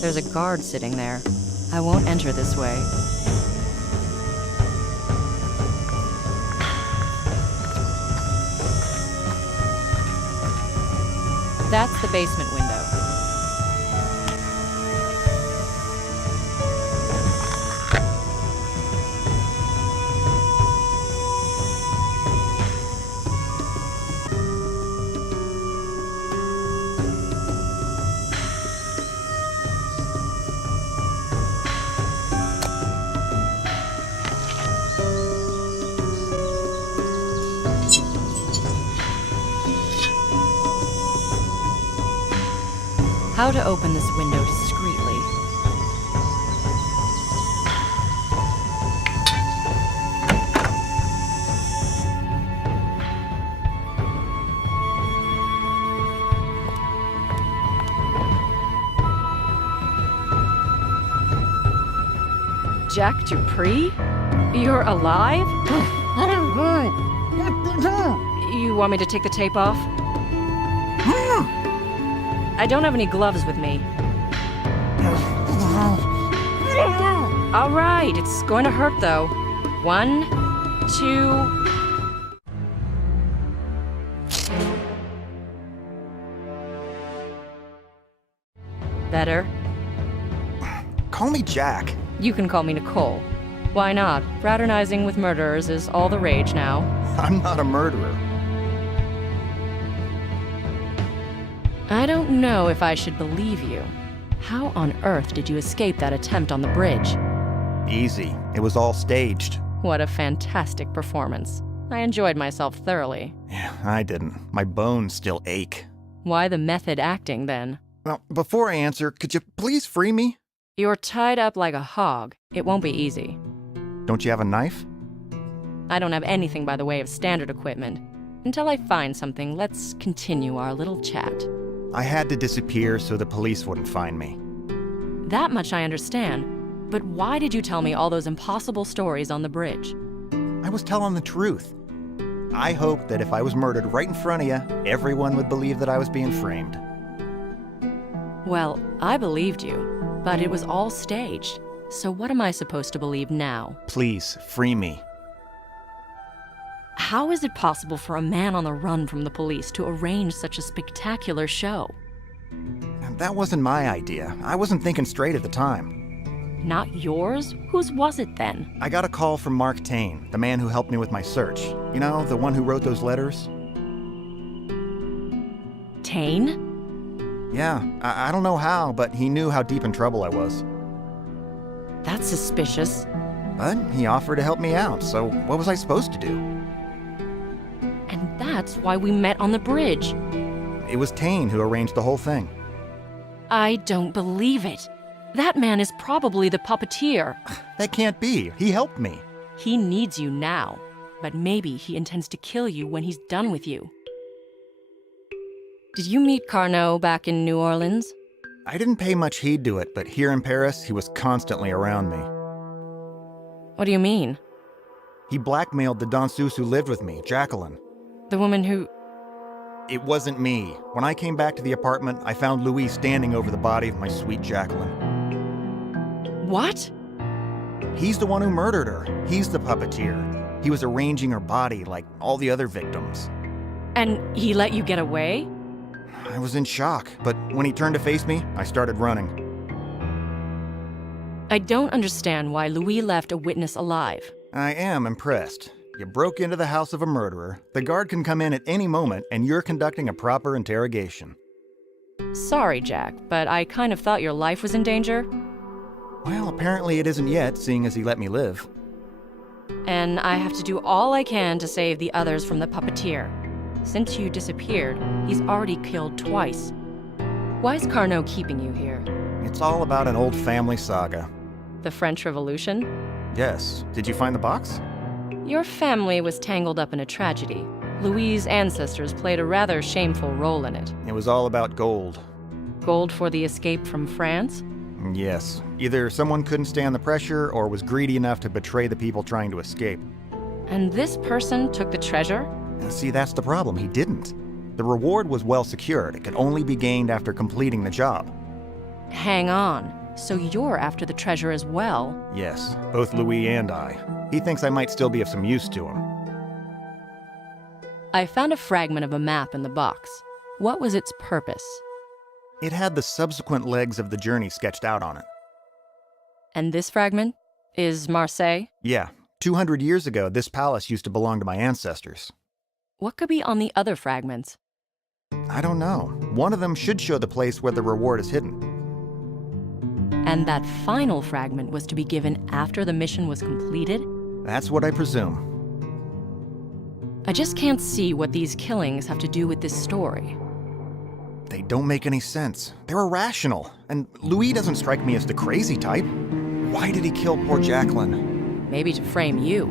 There's a guard sitting there. I won't enter this way. That's the basement window. How to open this window discreetly. Jack Dupree? You're alive? You want me to take the tape off? I don't have any gloves with me. All right, it's going to hurt though. 1, 2... Better? Call me Jack. You can call me Nicole. Why not? Fraternizing with murderers is all the rage now. I'm not a murderer. I don't know if I should believe you. How on earth did you escape that attempt on the bridge? Easy. It was all staged. What a fantastic performance. I enjoyed myself thoroughly. Yeah, I didn't. My bones still ache. Why the method acting, then? Well, before I answer, could you please free me? You're tied up like a hog. It won't be easy. Don't you have a knife? I don't have anything by the way of standard equipment. Until I find something, let's continue our little chat. I had to disappear so the police wouldn't find me. That much I understand. But why did you tell me all those impossible stories on the bridge? I was telling the truth. I hoped that if I was murdered right in front of you, everyone would believe that I was being framed. Well, I believed you, but it was all staged. So what am I supposed to believe now? Please, free me. How is it possible for a man on the run from the police to arrange such a spectacular show? That wasn't my idea. I wasn't thinking straight at the time. Not yours? Whose was it then? I got a call from Mark Tane, the man who helped me with my search. You know, the one who wrote those letters? Tane? Yeah, I don't know how, but he knew how deep in trouble I was. That's suspicious. But he offered to help me out, so what was I supposed to do? And that's why we met on the bridge. It was Tane who arranged the whole thing. I don't believe it. That man is probably the puppeteer. That can't be. He helped me. He needs you now, but maybe he intends to kill you when he's done with you. Did you meet Carnot back in New Orleans? I didn't pay much heed to it, but here in Paris, he was constantly around me. What do you mean? He blackmailed the danseuse who lived with me, Jacqueline. The woman who... It wasn't me. When I came back to the apartment, I found Louis standing over the body of my sweet Jacqueline. What? He's the one who murdered her. He's the puppeteer. He was arranging her body like all the other victims. And he let you get away? I was in shock, but when he turned to face me, I started running. I don't understand why Louis left a witness alive. I am impressed. You broke into the house of a murderer, the guard can come in at any moment, and you're conducting a proper interrogation. Sorry, Jack, but I kind of thought your life was in danger. Well, apparently it isn't yet, seeing as he let me live. And I have to do all I can to save the others from the puppeteer. Since you disappeared, he's already killed twice. Why is Carnot keeping you here? It's all about an old family saga. The French Revolution? Yes. Did you find the box? Your family was tangled up in a tragedy. Louis' ancestors played a rather shameful role in it. It was all about gold. Gold for the escape from France? Yes. Either someone couldn't stand the pressure or was greedy enough to betray the people trying to escape. And this person took the treasure? See, that's the problem. He didn't. The reward was well secured. It could only be gained after completing the job. Hang on. So you're after the treasure as well? Yes, both Louis and I. He thinks I might still be of some use to him. I found a fragment of a map in the box. What was its purpose? It had the subsequent legs of the journey sketched out on it. And this fragment? Is Marseille? Yeah. 200 years ago, this palace used to belong to my ancestors. What could be on the other fragments? I don't know. One of them should show the place where the reward is hidden. And that final fragment was to be given after the mission was completed? That's what I presume. I just can't see what these killings have to do with this story. They don't make any sense. They're irrational. And Louis doesn't strike me as the crazy type. Why did he kill poor Jacqueline? Maybe to frame you.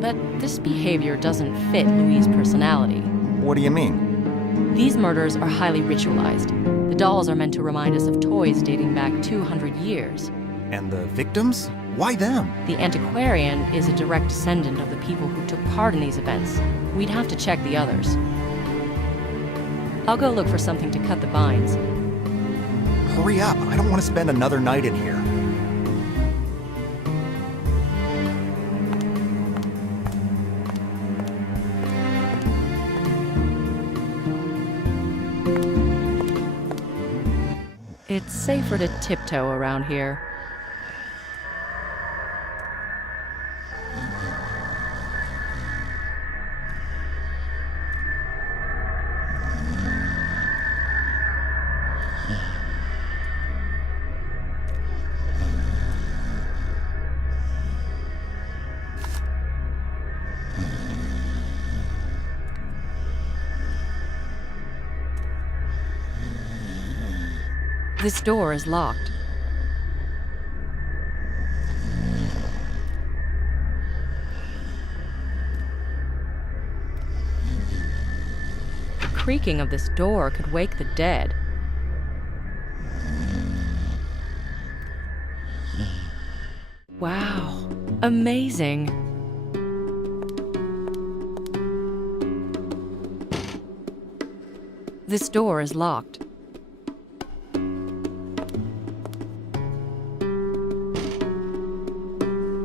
But this behavior doesn't fit Louis' personality. What do you mean? These murders are highly ritualized. The dolls are meant to remind us of toys dating back 200 years. And the victims? Why them? The antiquarian is a direct descendant of the people who took part in these events. We'd have to check the others. I'll go look for something to cut the binds. Hurry up, I don't want to spend another night in here. It's safer to tiptoe around here. This door is locked. creaking of this door could wake the dead. Wow, amazing. This door is locked.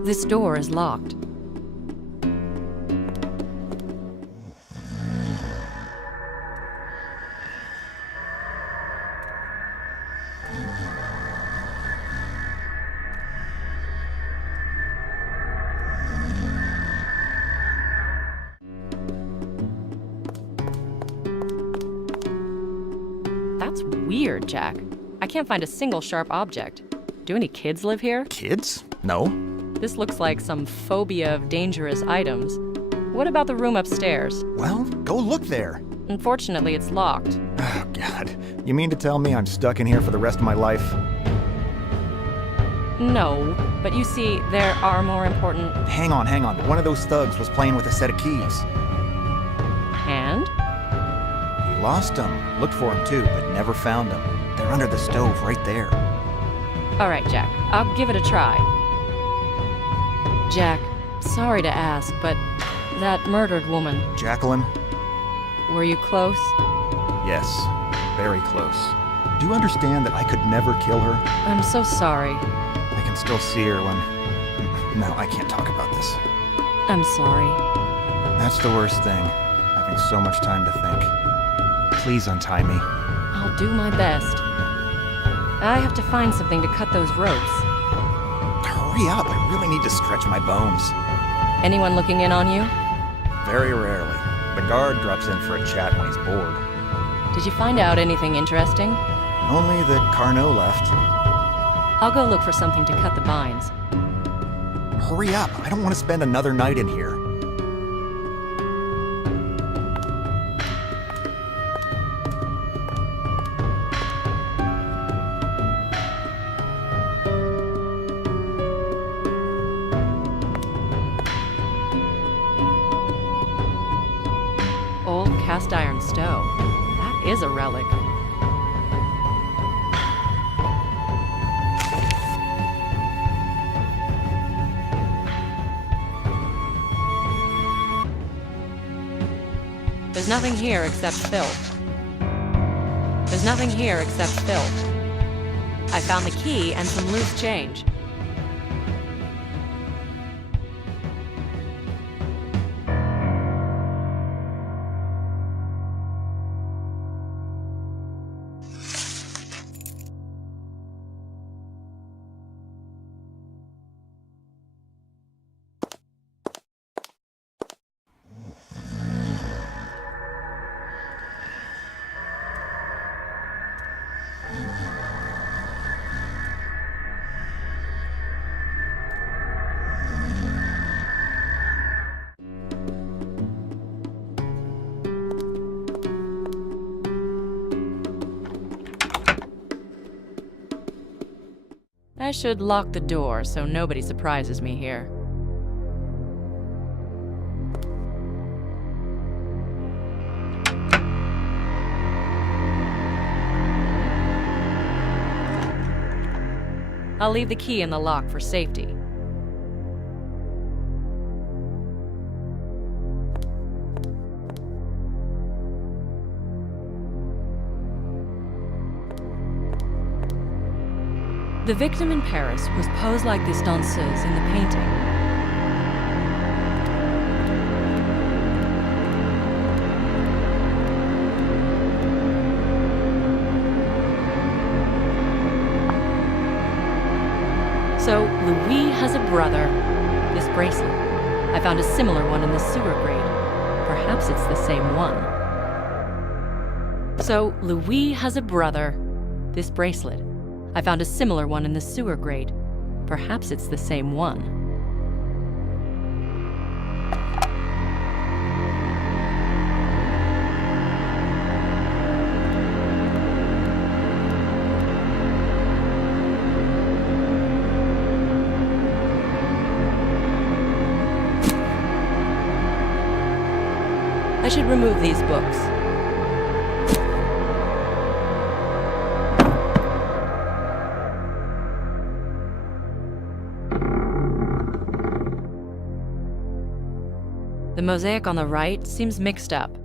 This door is locked. That's weird, Jack. I can't find a single sharp object. Do any kids live here? Kids? No. This looks like some phobia of dangerous items. What about the room upstairs? Well, go look there. Unfortunately, it's locked. Oh, God. You mean to tell me I'm stuck in here for the rest of my life? No, but you see, there are more important... Hang on. One of those thugs was playing with a set of keys. And? He lost them. Looked for them too, but never found them. They're under the stove right there. All right, Jack. I'll give it a try. Jack, sorry to ask, but that murdered woman... Jacqueline? Were you close? Yes, very close. Do you understand that I could never kill her? I'm so sorry. I can still see her when... No, I can't talk about this. I'm sorry. That's the worst thing, having so much time to think. Please untie me. I'll do my best. I have to find something to cut those ropes. Hurry up, I really need to stretch my bones. Anyone looking in on you? Very rarely. The guard drops in for a chat when he's bored. Did you find out anything interesting? Only that Carnot left. I'll go look for something to cut the binds. Hurry up, I don't want to spend another night in here. Old cast iron stove. That is a relic. There's nothing here except filth. There's nothing here except filth. I found the key and some loose change. I should lock the door so nobody surprises me here. I'll leave the key in the lock for safety. The victim in Paris was posed like this danseuse in the painting. So, Louis has a brother. This bracelet. I found a similar one in the sewer grate. Perhaps it's the same one. So, Louis has a brother. This bracelet. I found a similar one in the sewer grate. Perhaps it's the same one. I should remove these books. The mosaic on the right seems mixed up.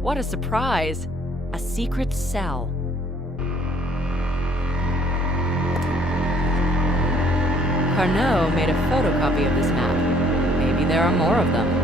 What a surprise! A secret cell. Carnot made a photocopy of this map. Maybe there are more of them.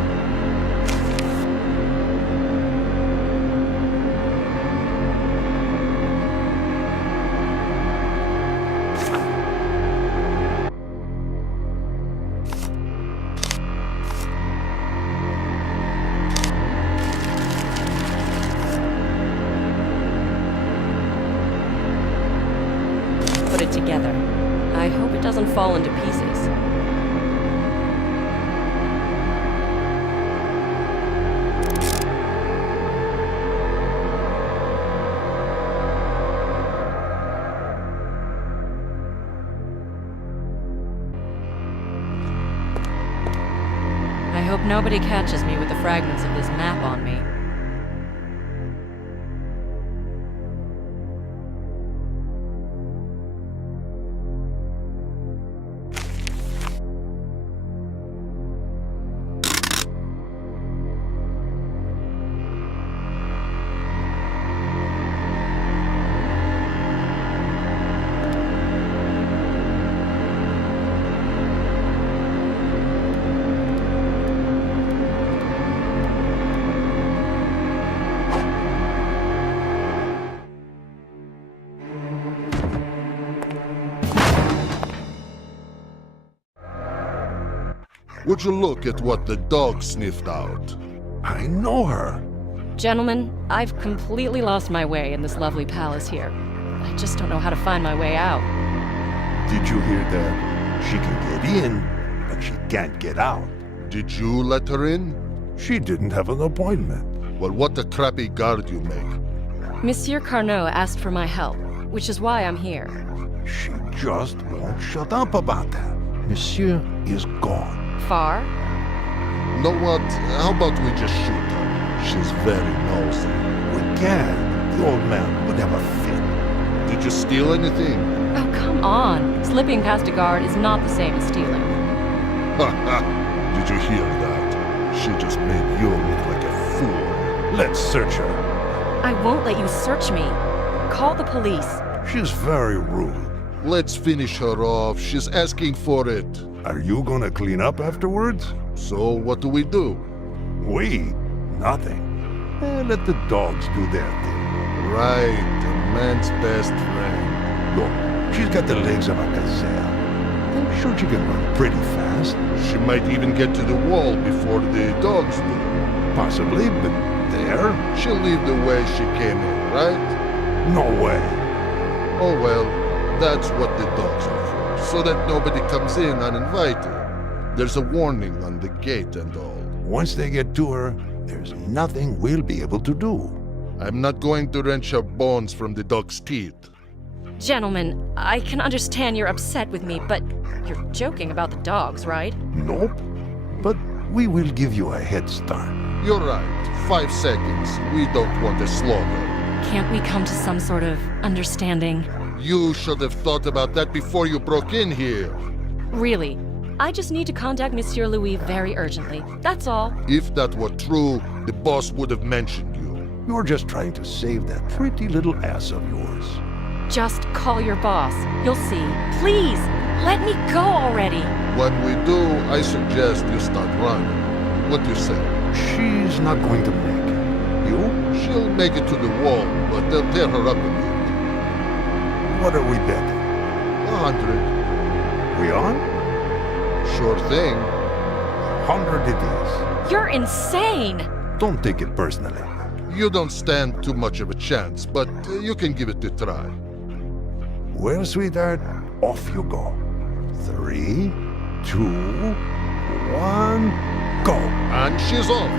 Put it together. I hope it doesn't fall into pieces. I hope nobody catches me with the fragments of this map on me. Would you look at what the dog sniffed out? I know her. Gentlemen, I've completely lost my way in this lovely palace here. I just don't know how to find my way out. Did you hear that? She can get in, but she can't get out. Did you let her in? She didn't have an appointment. Well, what a crappy guard you make. Monsieur Carnot asked for my help, which is why I'm here. She just won't shut up about that. Monsieur is gone. Far? Know what? How about we just shoot her? She's very nosy. We can. The old man would have a fit. Did you steal anything? Oh, come on. Slipping past a guard is not the same as stealing. Did you hear that? She just made you look like a fool. Let's search her. I won't let you search me. Call the police. She's very rude. Let's finish her off. She's asking for it. Are you gonna clean up afterwards? So what do we do? We? Nothing. Let the dogs do their thing. Right, a man's best friend. Look, she's got the legs of a gazelle. I'm sure she can run pretty fast. She might even get to the wall before the dogs do. Possibly, but there? She'll leave the way she came in, right? No way. Oh well, that's what the dogs are for, so that nobody comes in uninvited. There's a warning on the gate and all. Once they get to her, there's nothing we'll be able to do. I'm not going to wrench her bones from the dog's teeth. Gentlemen, I can understand you're upset with me, but you're joking about the dogs, right? Nope. But we will give you a head start. You're right. 5 seconds. We don't want a slaughter. Can't we come to some sort of understanding? You should have thought about that before you broke in here. Really, I just need to contact Monsieur Louis very urgently. That's all. If that were true, the boss would have mentioned you. You're just trying to save that pretty little ass of yours. Just call your boss. You'll see. Please, let me go already. When we do, I suggest you start running. What do you say? She's not going to make it. You? She'll make it to the wall, but they'll tear her up a bit. What are we betting? 100. We on? Sure thing. 100 it is. You're insane! Don't take it personally. You don't stand too much of a chance, but you can give it a try. Well, sweetheart, off you go. 3, 2, 1, go! And she's off.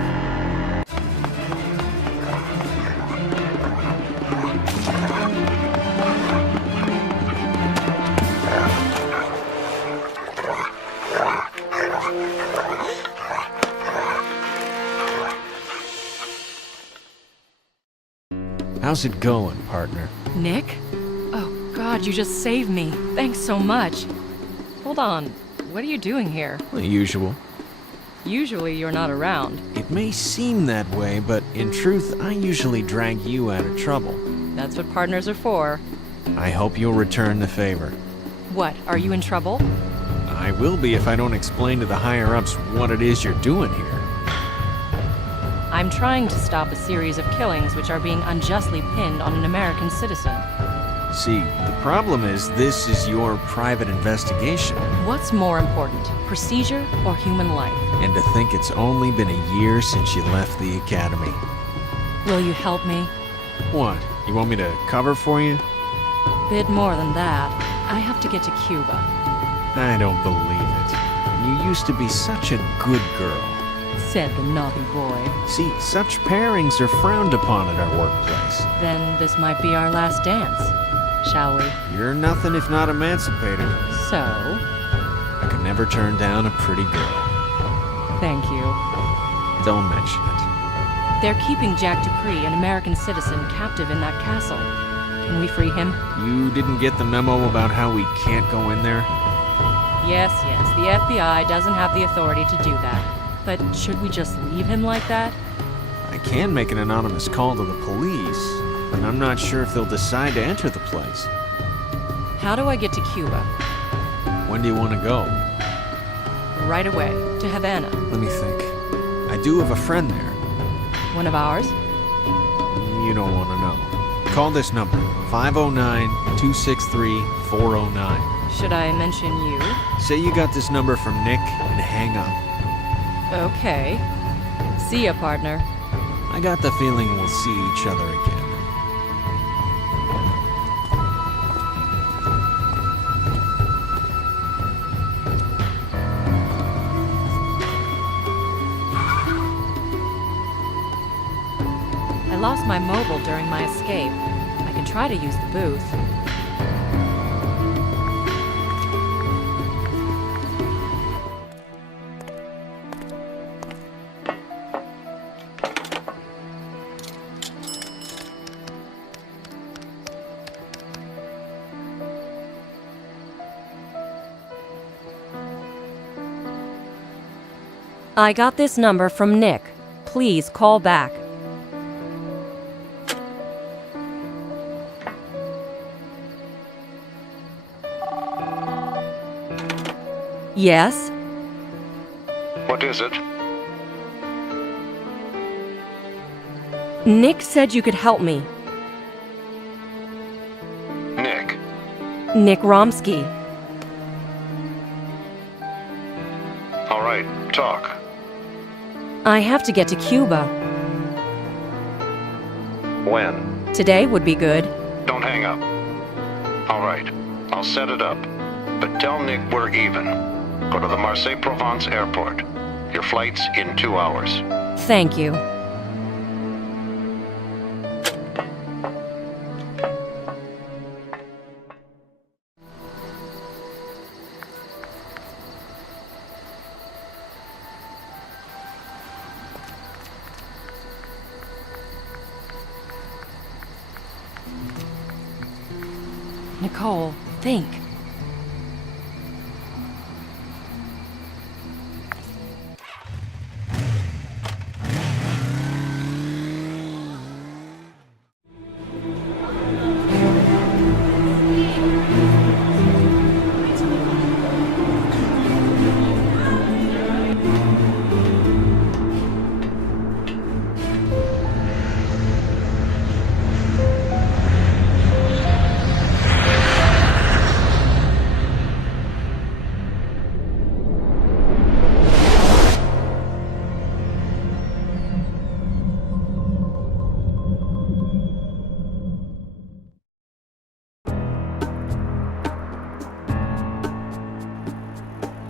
How's it going, partner? Nick? Oh God, you just saved me. Thanks so much. Hold on, what are you doing here? The usual. Usually you're not around. It may seem that way, but in truth, I usually drag you out of trouble. That's what partners are for. I hope you'll return the favor. What, are you in trouble? I will be if I don't explain to the higher-ups what it is you're doing here. I'm trying to stop a series of killings which are being unjustly pinned on an American citizen. See, the problem is this is your private investigation. What's more important, procedure or human life? And to think it's only been a year since you left the academy. Will you help me? What? You want me to cover for you? Bit more than that. I have to get to Cuba. I don't believe it. You used to be such a good girl. Said the naughty boy. See, such pairings are frowned upon at our workplace. Then this might be our last dance. Shall we? You're nothing if not emancipated. So? I could never turn down a pretty girl. Thank you. Don't mention it. They're keeping Jack Dupree, an American citizen, captive in that castle. Can we free him? You didn't get the memo about how we can't go in there? Yes, the FBI doesn't have the authority to do that. But should we just leave him like that? I can make an anonymous call to the police, but I'm not sure if they'll decide to enter the place. How do I get to Cuba? When do you want to go? Right away, to Havana. Let me think. I do have a friend there. One of ours? You don't want to know. Call this number, 509-263-409. Should I mention you? Say you got this number from Nick and hang up. Okay. See ya, partner. I got the feeling we'll see each other again. I lost my mobile during my escape. I can try to use the booth. I got this number from Nick. Please call back. Yes? What is it? Nick said you could help me. Nick. Nick Romsky. All right, talk. I have to get to Cuba. When? Today would be good. Don't hang up. All right, I'll set it up. But tell Nick we're even. Go to the Marseille-Provence airport. Your flight's in 2 hours. Thank you. Nicole, think.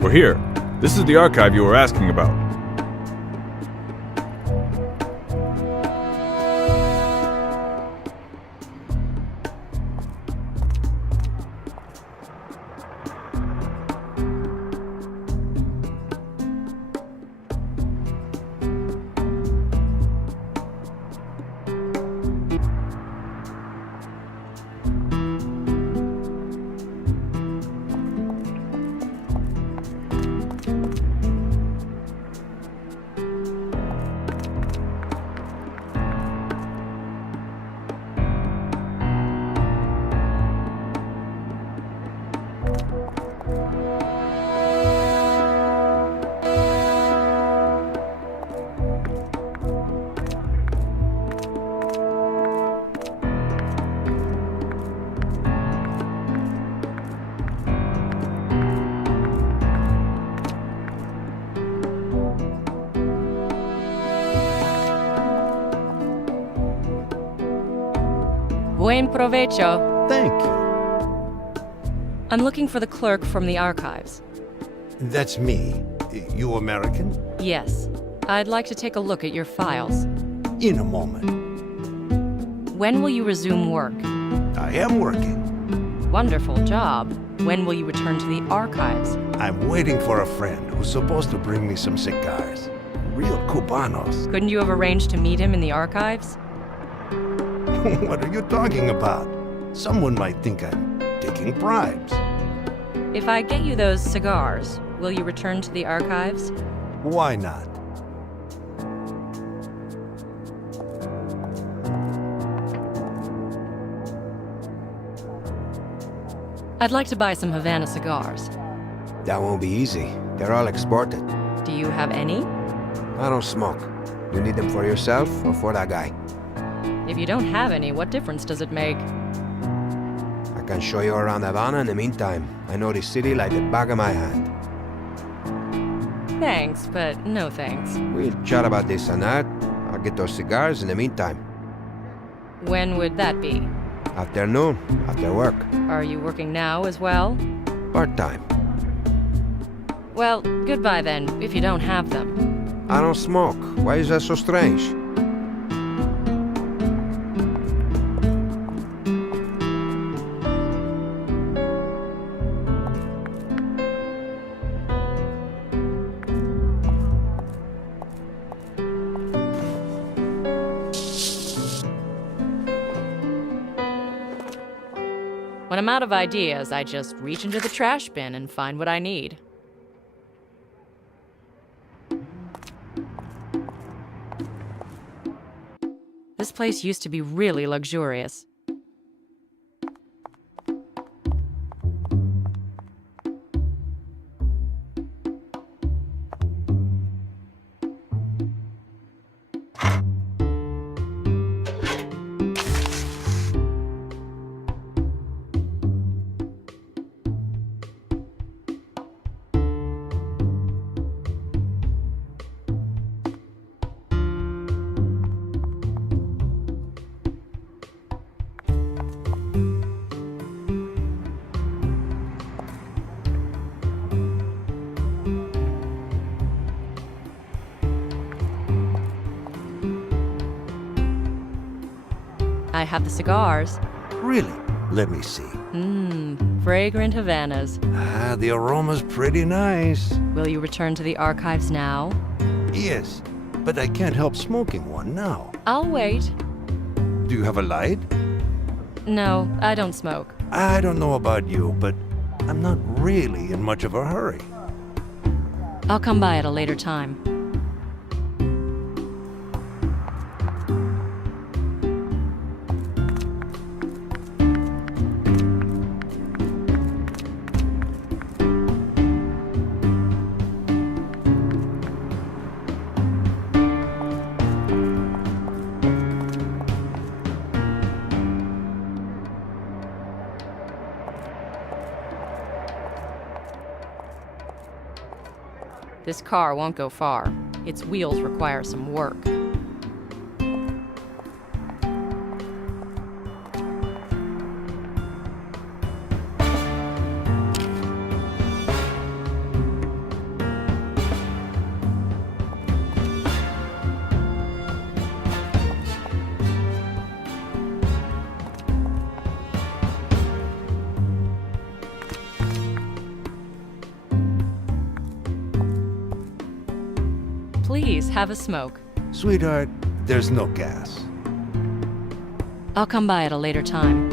We're here. This is the archive you were asking about. Buen provecho. Thank you. I'm looking for the clerk from the archives. That's me. You American? Yes. I'd like to take a look at your files. In a moment. When will you resume work? I am working. Wonderful job. When will you return to the archives? I'm waiting for a friend who's supposed to bring me some cigars. Real Cubanos. Couldn't you have arranged to meet him in the archives? What are you talking about? Someone might think I'm taking bribes. If I get you those cigars, will you return to the archives? Why not? I'd like to buy some Havana cigars. That won't be easy. They're all exported. Do you have any? I don't smoke. You need them for yourself or for that guy? If you don't have any, what difference does it make? I can show you around Havana in the meantime. I know this city like the back of my hand. Thanks, but no thanks. We'll chat about this and that. I'll get those cigars in the meantime. When would that be? Afternoon, after work. Are you working now as well? Part-time. Well, goodbye then, if you don't have them. I don't smoke. Why is that so strange? When I'm out of ideas, I just reach into the trash bin and find what I need. This place used to be really luxurious. I have the cigars. Really? Let me see. Fragrant Havanas. Ah, the aroma's pretty nice. Will you return to the archives now? Yes, but I can't help smoking one now. I'll wait. Do you have a light? No, I don't smoke. I don't know about you, but I'm not really in much of a hurry. I'll come by at a later time. This car won't go far. Its wheels require some work. Please, have a smoke. Sweetheart, there's no gas. I'll come by at a later time.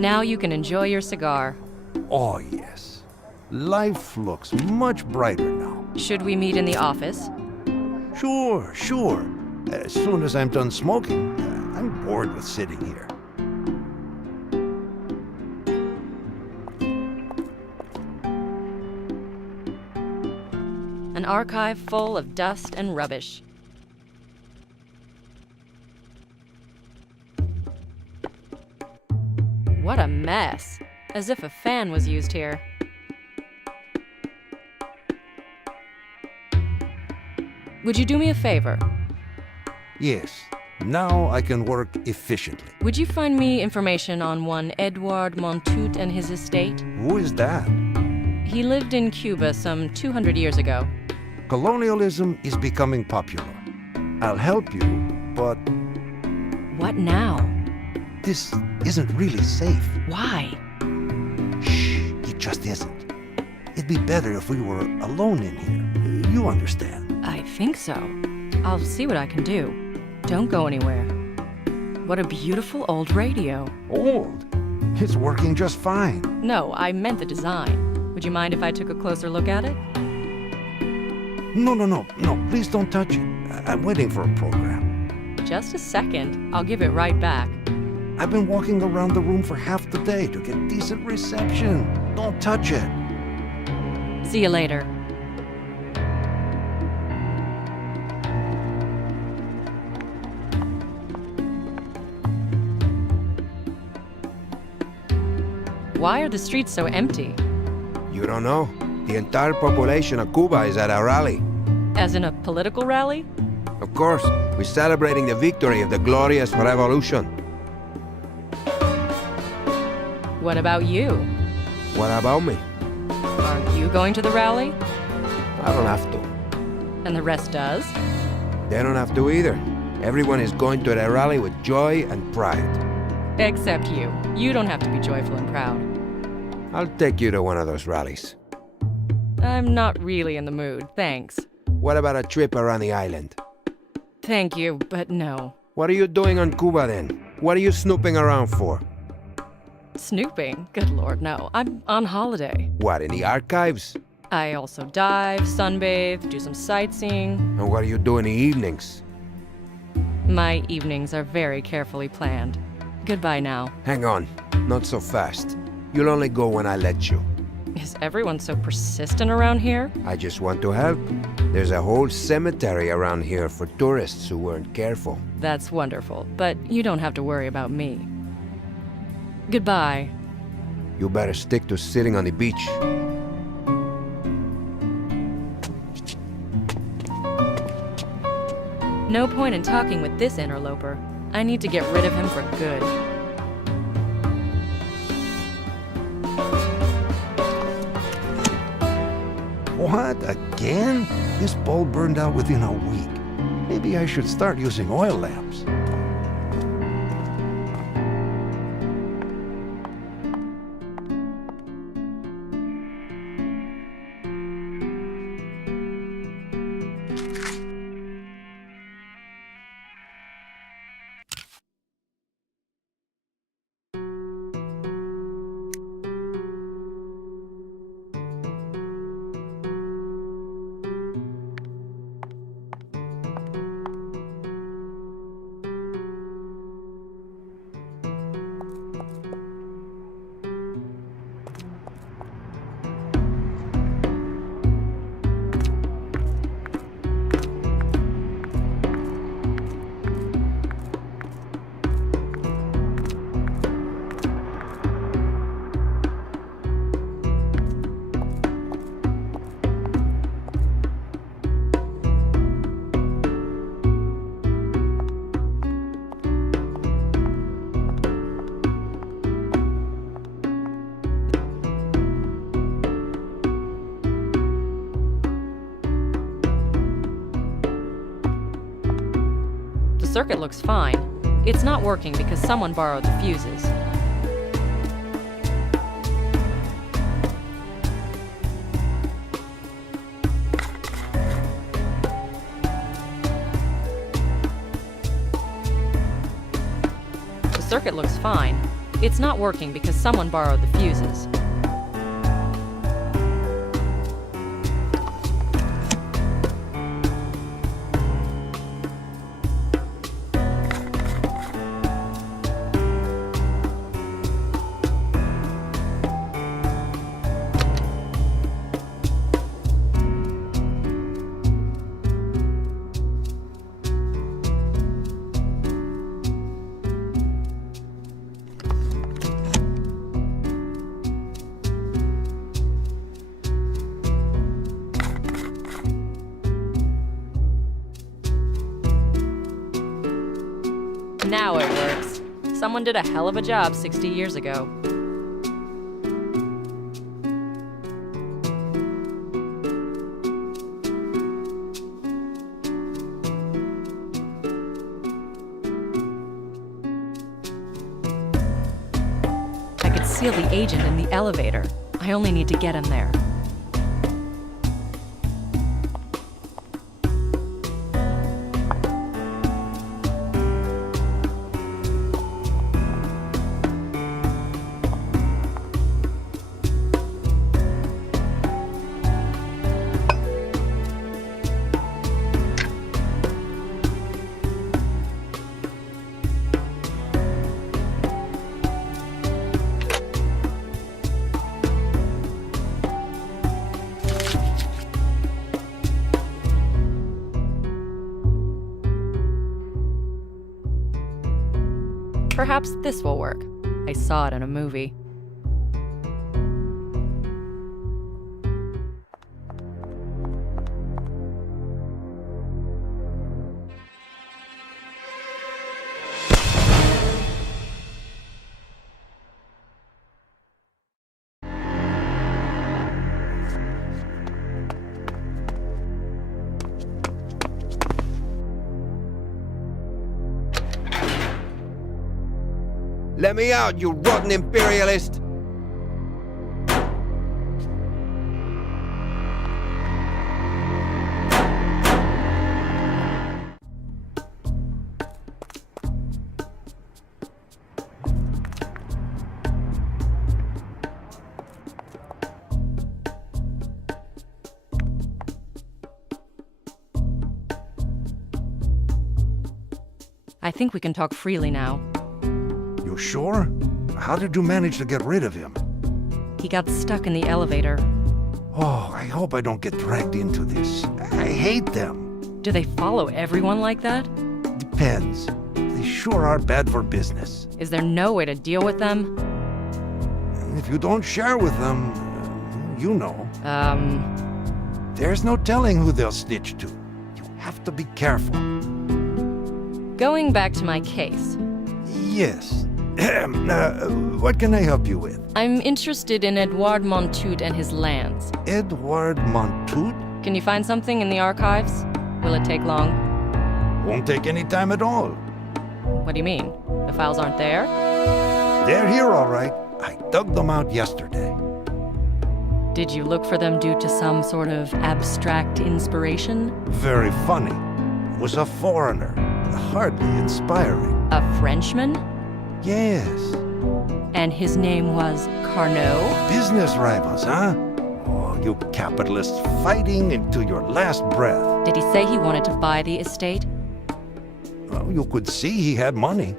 Now you can enjoy your cigar. Oh, yes. Life looks much brighter now. Should we meet in the office? Sure, sure. As soon as I'm done smoking, I'm bored with sitting here. An archive full of dust and rubbish. What a mess. As if a fan was used here. Would you do me a favor? Yes. Now I can work efficiently. Would you find me information on one Edouard Montout and his estate? Who is that? He lived in Cuba some 200 years ago. Colonialism is becoming popular. I'll help you, but What now? this isn't really safe. Why? Shh, it just isn't. It'd be better if we were alone in here. You understand. I think so. I'll see what I can do. Don't go anywhere. What a beautiful old radio. Old? It's working just fine. No, I meant the design. Would you mind if I took a closer look at it? No, please don't touch it. I'm waiting for a program. Just a second. I'll give it right back. I've been walking around the room for half the day to get decent reception. Don't touch it. See you later. Why are the streets so empty? You don't know? The entire population of Cuba is at a rally. As in a political rally? Of course, we're celebrating the victory of the glorious revolution. What about you? What about me? Aren't you going to the rally? I don't have to. And the rest does? They don't have to either. Everyone is going to the rally with joy and pride. Except you. You don't have to be joyful and proud. I'll take you to one of those rallies. I'm not really in the mood, thanks. What about a trip around the island? Thank you, but no. What are you doing on Cuba then? What are you snooping around for? Snooping? Good lord, no. I'm on holiday. What, in the archives? I also dive, sunbathe, do some sightseeing. And what do you do in the evenings? My evenings are very carefully planned. Goodbye now. Hang on, not so fast. You'll only go when I let you. Is everyone so persistent around here? I just want to help. There's a whole cemetery around here for tourists who weren't careful. That's wonderful, but you don't have to worry about me. Goodbye. You better stick to sitting on the beach. No point in talking with this interloper. I need to get rid of him for good. What? Again? This bulb burned out within a week. Maybe I should start using oil lamps. circuit looks fine. It's not working because someone borrowed the fuses. The circuit looks fine. It's not working because someone borrowed the fuses. Now it works. Someone did a hell of a job 60 years ago. I could seal the agent in the elevator. I only need to get him there. Perhaps this will work. I saw it in a movie. Let me out, you rotten imperialist! I think we can talk freely now. You sure? How did you manage to get rid of him? He got stuck in the elevator. Oh, I hope I don't get dragged into this. I hate them. Do they follow everyone like that? Depends. They sure are bad for business. Is there no way to deal with them? If you don't share with them, you know. There's no telling who they'll snitch to. You have to be careful. Going back to my case. Yes. What can I help you with? I'm interested in Edouard Montout and his lands. Edouard Montout? Can you find something in the archives? Will it take long? Won't take any time at all. What do you mean? The files aren't there? They're here, all right. I dug them out yesterday. Did you look for them due to some sort of abstract inspiration? Very funny. Was a foreigner. Hardly inspiring. A Frenchman? Yes. And his name was Carnot? Business rivals, huh? Oh, you capitalists fighting into your last breath. Did he say he wanted to buy the estate? Well, you could see he had money.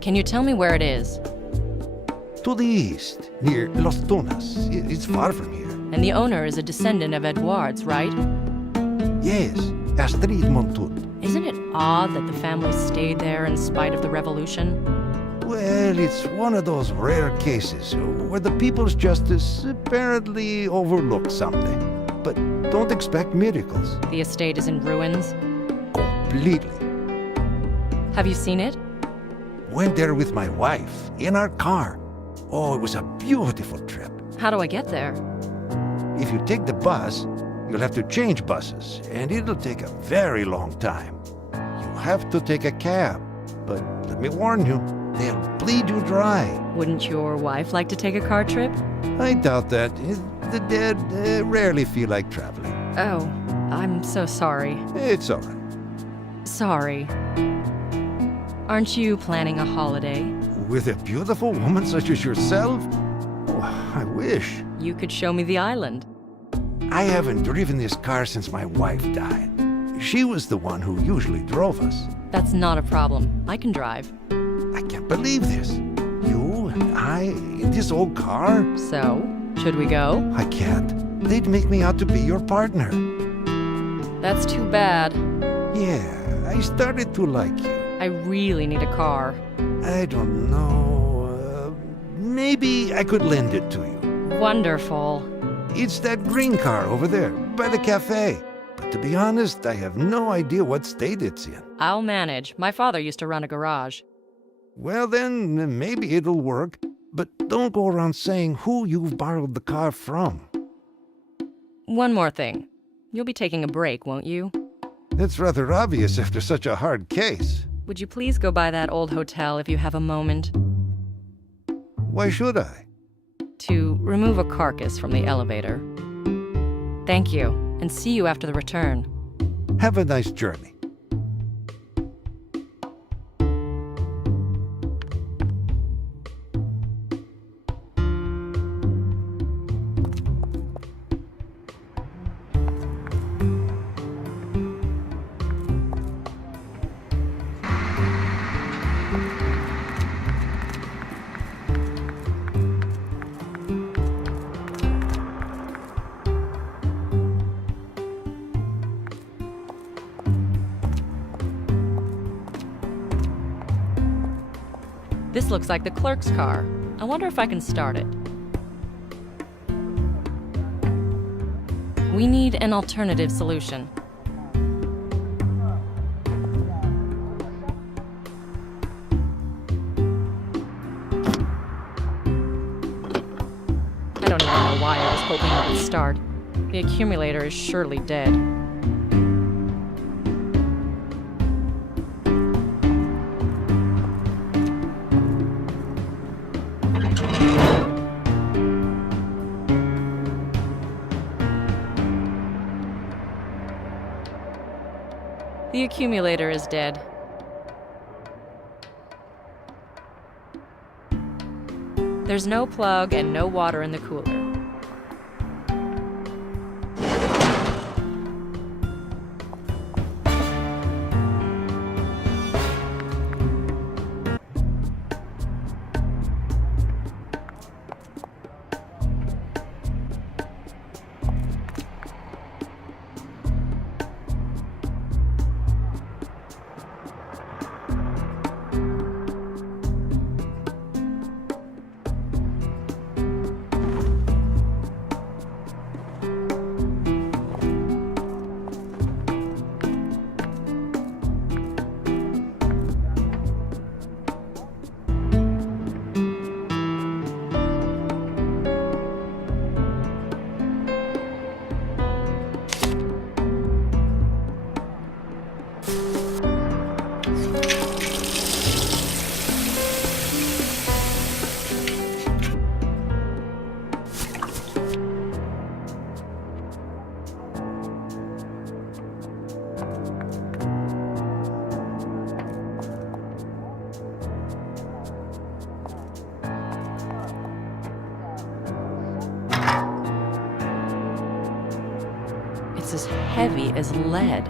Can you tell me where it is? To the east, near Los Tunas. It's far from here. And the owner is a descendant of Edouard's, right? Yes, Astrid Montout. Isn't it odd that the family stayed there in spite of the revolution? Well, it's one of those rare cases where the People's Justice apparently overlooked something. But don't expect miracles. The estate is in ruins? Completely. Have you seen it? Went there with my wife, in our car. Oh, it was a beautiful trip. How do I get there? If you take the bus, you'll have to change buses, and it'll take a very long time. You have to take a cab. But let me warn you, they'll bleed you dry. Wouldn't your wife like to take a car trip? I doubt that. The dead rarely feel like traveling. Oh, I'm so sorry. It's all right. Sorry. Aren't you planning a holiday? With a beautiful woman such as yourself? Oh, I wish. You could show me the island. I haven't driven this car since my wife died. She was the one who usually drove us. That's not a problem. I can drive. I can't believe this. You and I in this old car? So, should we go? I can't. They'd make me out to be your partner. That's too bad. Yeah, I started to like you. I really need a car. I don't know. Maybe I could lend it to you. Wonderful. It's that green car over there, by the cafe. But to be honest, I have no idea what state it's in. I'll manage. My father used to run a garage. Well then, maybe it'll work. But don't go around saying who you've borrowed the car from. One more thing. You'll be taking a break, won't you? It's rather obvious after such a hard case. Would you please go by that old hotel if you have a moment? Why should I? To remove a carcass from the elevator. Thank you, and see you after the return. Have a nice journey. This looks like the clerk's car. I wonder if I can start it. We need an alternative solution. I don't even know why I was hoping it would start. The accumulator is surely dead. The accumulator is dead. There's no plug and no water in the cooler. It's as heavy as lead.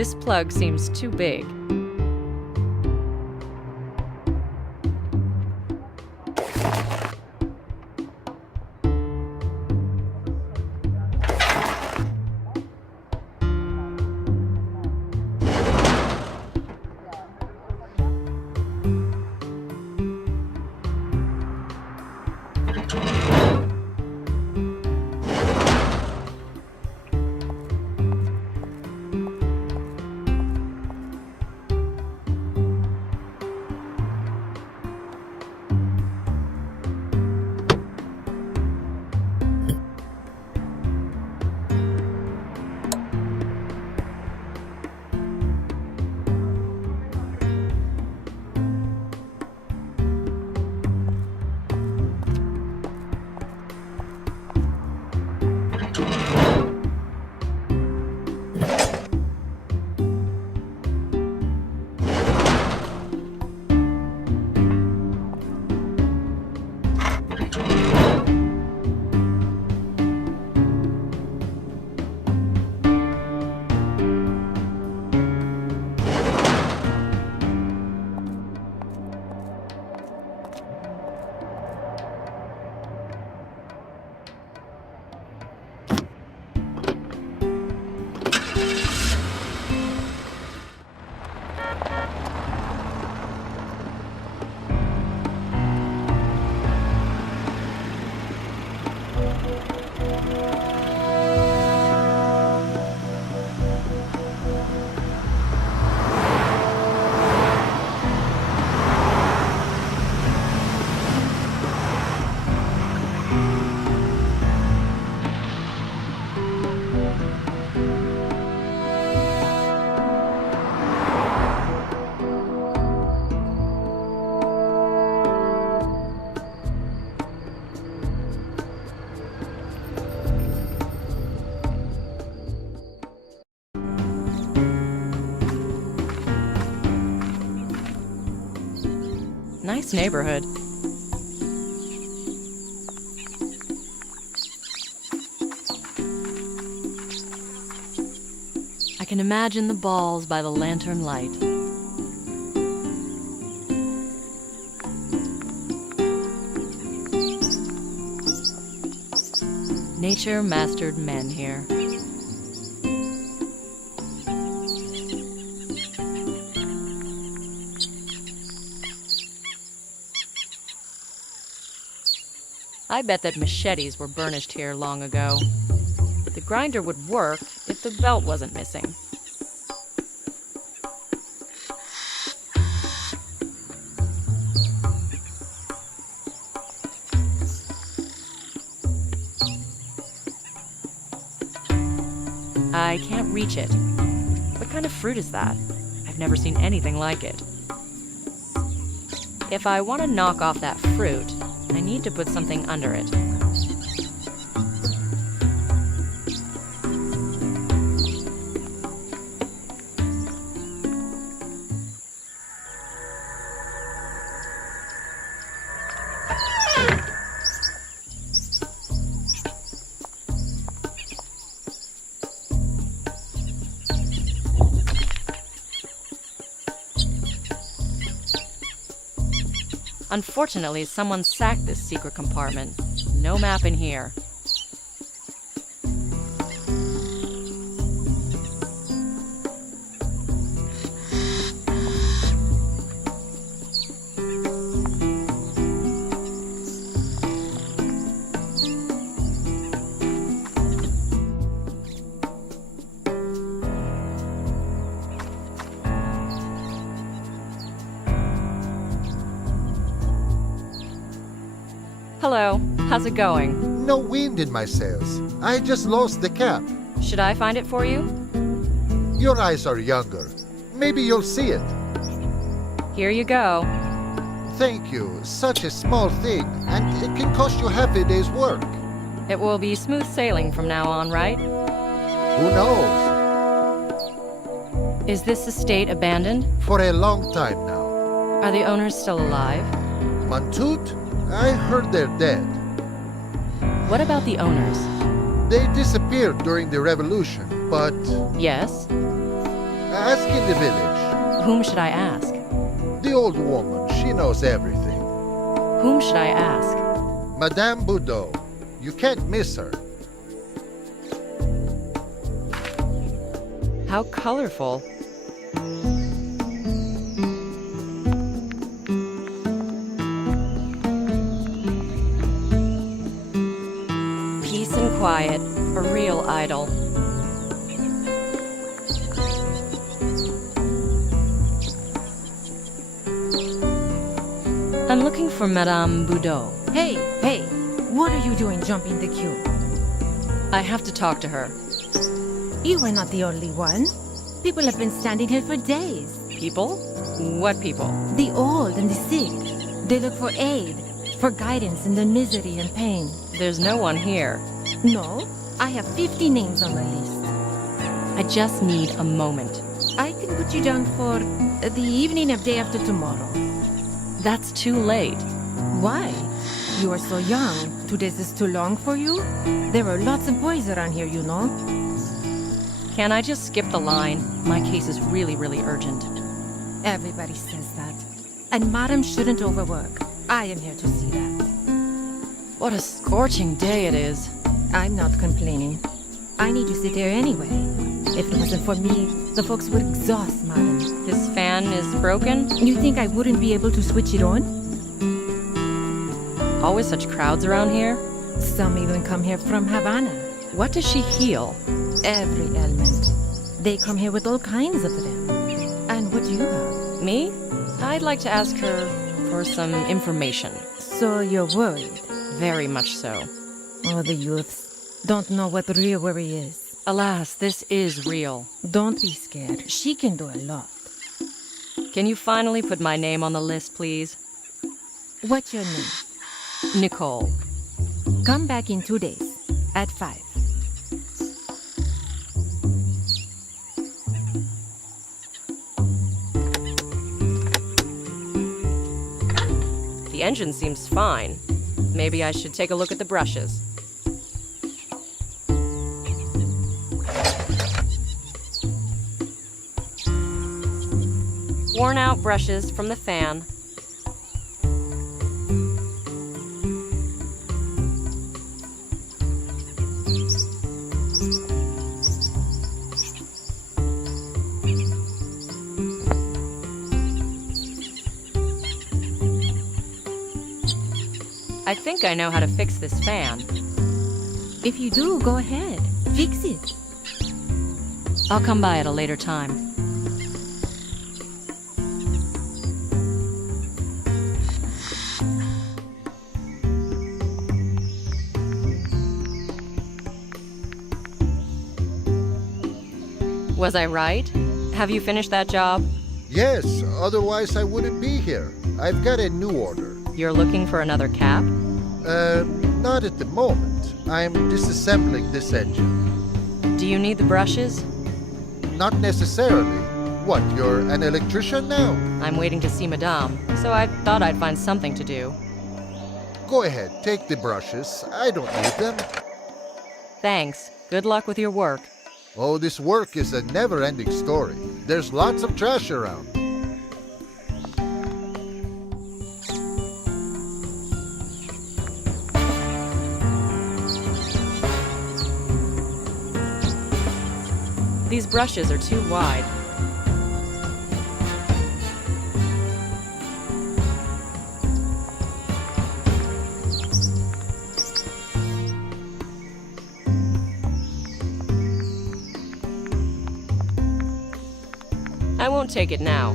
This plug seems too big. Nice neighborhood. I can imagine the balls by the lantern light. Nature mastered men here. I bet that machetes were burnished here long ago. The grinder would work if the belt wasn't missing. I can't reach it. What kind of fruit is that? I've never seen anything like it. If I want to knock off that fruit, I need to put something under it. Unfortunately, someone sacked this secret compartment. No map in here. Hello, how's it going? No wind in my sails. I just lost the cap. Should I find it for you? Your eyes are younger. Maybe you'll see it. Here you go. Thank you. Such a small thing, and it can cost you half a day's work. It will be smooth sailing from now on, right? Who knows? Is this estate abandoned? For a long time now. Are the owners still alive? Mantut? I heard they're dead. What about the owners? They disappeared during the revolution, but... Yes? Ask in the village. Whom should I ask? The old woman, she knows everything. Whom should I ask? Madame Boudot. You can't miss her. How colorful. Peace and quiet, a real idol. I'm looking for Madame Boudot. Hey, hey, what are you doing jumping the queue? I have to talk to her. You are not the only one. People have been standing here for days. People? What people? The old and the sick. They look for aid, for guidance in their misery and pain. There's no one here. No, I have 50 names on my list. I just need a moment. I can put you down for the evening of day after tomorrow. That's too late. Why? You are so young. 2 days is too long for you? There are lots of boys around here, you know. Can I just skip the line? My case is really, really urgent. Everybody says that. And Madam shouldn't overwork. I am here to see that. What a scorching day it is. I'm not complaining. I need to sit here anyway. If it wasn't for me, the folks would exhaust Madam. This fan is broken? You think I wouldn't be able to switch it on? Always such crowds around here? Some even come here from Havana. What does she heal? Every ailment. They come here with all kinds of them. And what do you have? Me? I'd like to ask her for some information. So you're worried? Very much so. Oh, the youths don't know what real worry is. Alas, this is real. Don't be scared. She can do a lot. Can you finally put my name on the list, please? What's your name? Nicole. Come back in 2 days, at 5. The engine seems fine. Maybe I should take a look at the brushes. Worn out brushes from the fan. I think I know how to fix this fan. If you do, go ahead. Fix it. I'll come by at a later time. Was I right? Have you finished that job? Yes, otherwise I wouldn't be here. I've got a new order. You're looking for another cap? Not at the moment. I'm disassembling this engine. Do you need the brushes? Not necessarily. What, you're an electrician now? I'm waiting to see Madame, so I thought I'd find something to do. Go ahead, take the brushes. I don't need them. Thanks. Good luck with your work. Oh, this work is a never-ending story. There's lots of trash around. These brushes are too wide. I won't take it now.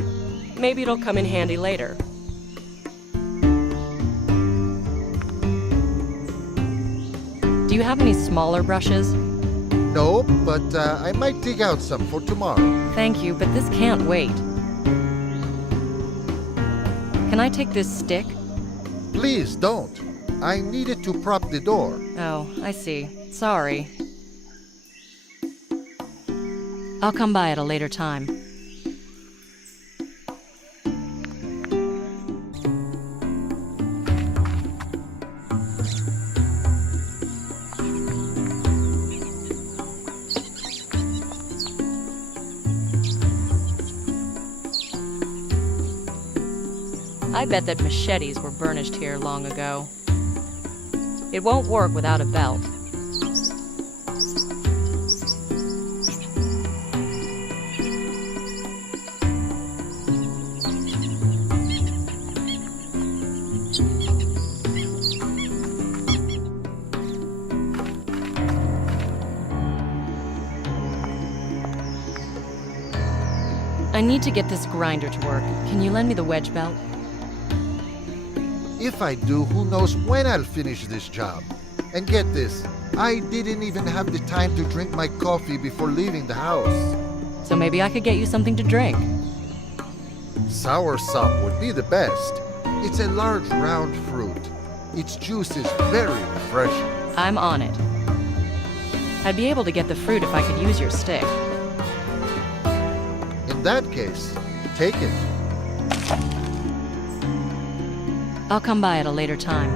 Maybe it'll come in handy later. Do you have any smaller brushes? No, but I might dig out some for tomorrow. Thank you, but this can't wait. Can I take this stick? Please don't. I need it to prop the door. Oh, I see. Sorry. I'll come by at a later time. I bet that machetes were burnished here long ago. It won't work without a belt. I need to get this grinder to work. Can you lend me the wedge belt? If I do, who knows when I'll finish this job. And get this, I didn't even have the time to drink my coffee before leaving the house. So maybe I could get you something to drink. Sour sop would be the best. It's a large round fruit. Its juice is very refreshing. I'm on it. I'd be able to get the fruit if I could use your stick. In that case, take it. I'll come by at a later time.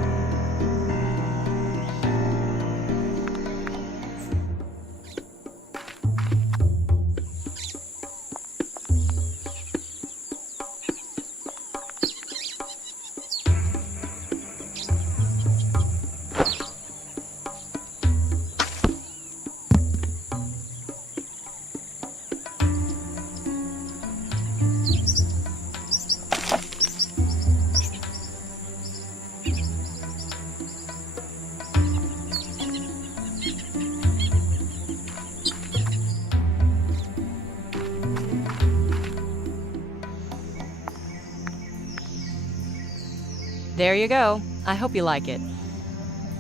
There you go. I hope you like it.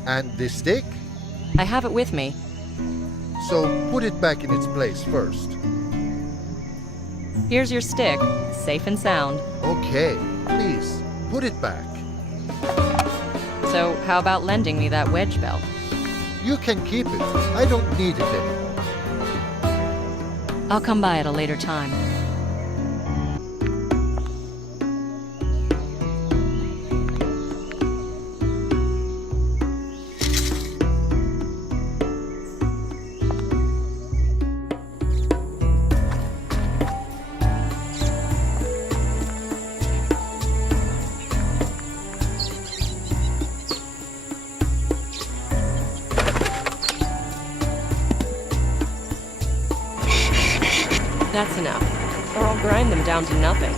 And the stick? I have it with me. So put it back in its place first. Here's your stick, safe and sound. Okay, please, put it back. So how about lending me that wedge belt? You can keep it. I don't need it anymore. I'll come by at a later time. That's enough, or I'll grind them down to nothing.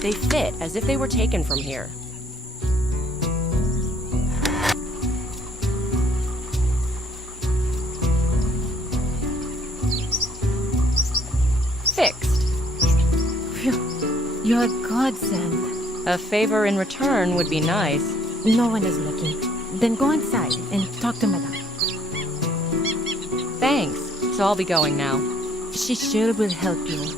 They fit as if they were taken from here. Fixed. Phew. You're a godsend. A favor in return would be nice. No one is looking. Then go inside and talk to Madame. Thanks. So I'll be going now. She sure will help you.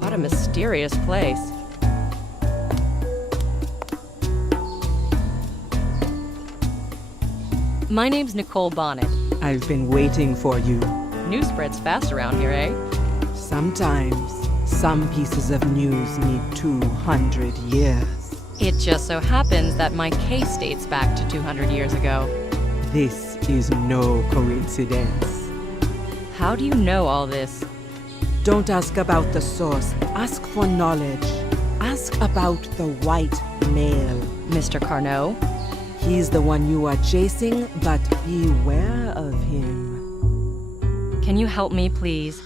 What a mysterious place. My name's Nicole Bonnet. I've been waiting for you. News spreads fast around here, eh? Sometimes, some pieces of news need 200 years. It just so happens that my case dates back to 200 years ago. This is no coincidence. How do you know all this? Don't ask about the source. Ask for knowledge. Ask about the white male. Mr. Carnot? He's the one you are chasing, but beware of him. Can you help me, please?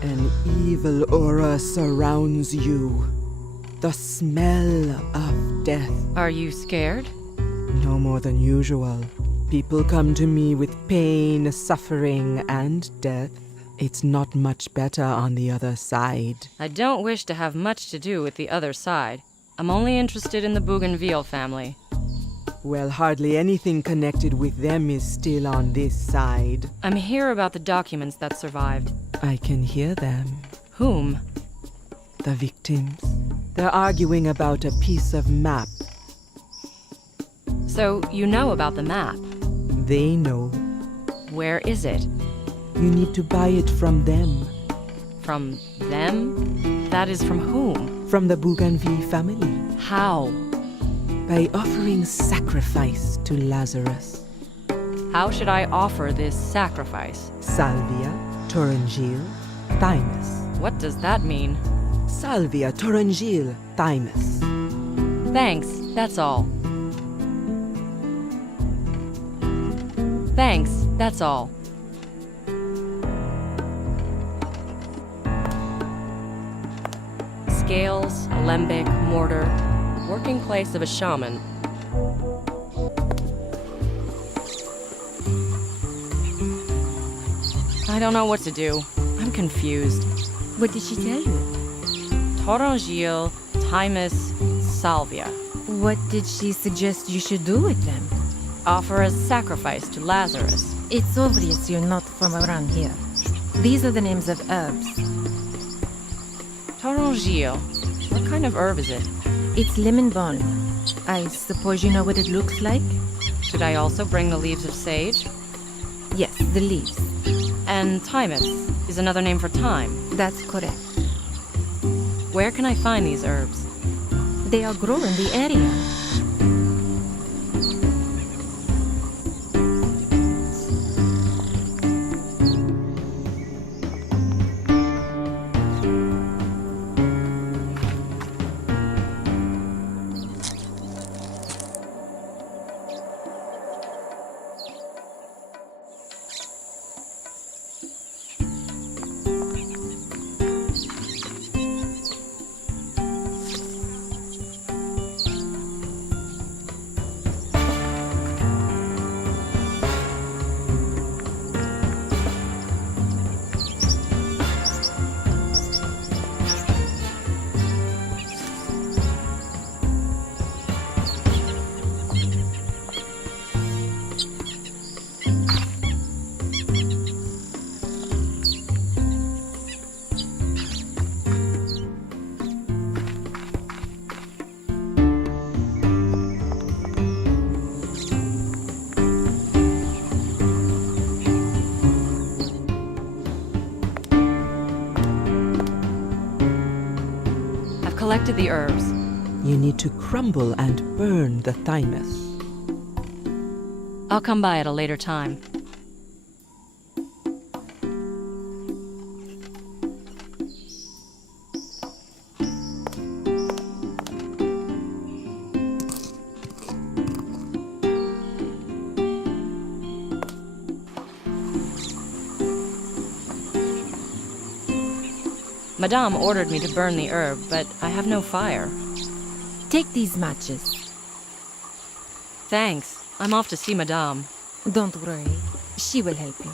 An evil aura surrounds you. The smell of death. Are you scared? No more than usual. People come to me with pain, suffering, and death. It's not much better on the other side. I don't wish to have much to do with the other side. I'm only interested in the Bougainville family. Well, hardly anything connected with them is still on this side. I'm here about the documents that survived. I can hear them. Whom? The victims. They're arguing about a piece of map. So, you know about the map. They know. Where is it? You need to buy it from them. From them? That is from whom? From the Bougainville family. How? By offering sacrifice to Lazarus. How should I offer this sacrifice? Salvia, torangil, thymus. What does that mean? Salvia, torangil, thymus. Thanks, that's all. Thanks, that's all. Scales, alembic, mortar, working place of a shaman. I don't know what to do. I'm confused. What did she tell you? Torangil, thymus, salvia. What did she suggest you should do with them? Offer as sacrifice to Lazarus. It's obvious you're not from around here. These are the names of herbs. Torangil. What kind of herb is it? It's lemon balm. I suppose you know what it looks like? Should I also bring the leaves of sage? Yes, the leaves. And thymus is another name for thyme. That's correct. Where can I find these herbs? They are grown in the area. Collected the herbs. You need to crumble and burn the thymus. I'll come by at a later time. Madame ordered me to burn the herb, but I have no fire. Take these matches. Thanks. I'm off to see Madame. Don't worry. She will help you.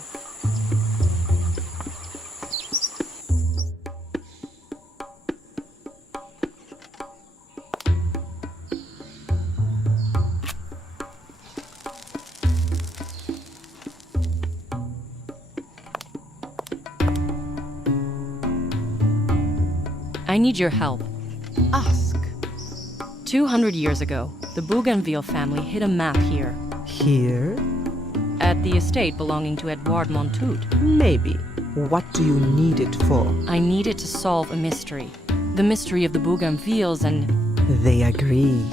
I need your help. Ask. 200 years ago, the Bougainville family hid a map here. Here? At the estate belonging to Edouard Montout. Maybe. What do you need it for? I need it to solve a mystery. The mystery of the Bougainvilles and... They agree.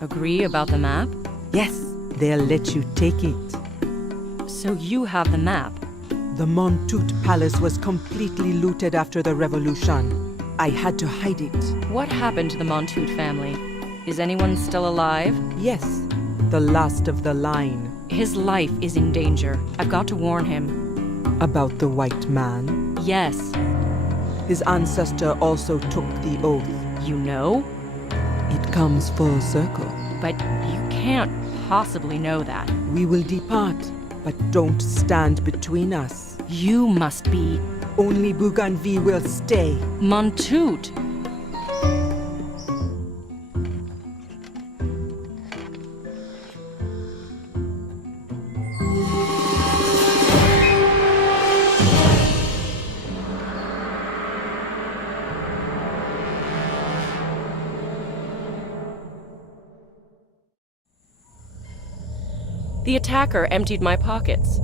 Agree about the map? Yes, they'll let you take it. So you have the map? The Montout palace was completely looted after the revolution. I had to hide it. What happened to the Montout family? Is anyone still alive? Yes, the last of the line. His life is in danger. I've got to warn him. About the white man? Yes. His ancestor also took the oath. You know? It comes full circle. But you can't possibly know that. We will depart, but don't stand between us. You must be... Only Bougainville will stay. Montout! The attacker emptied my pockets.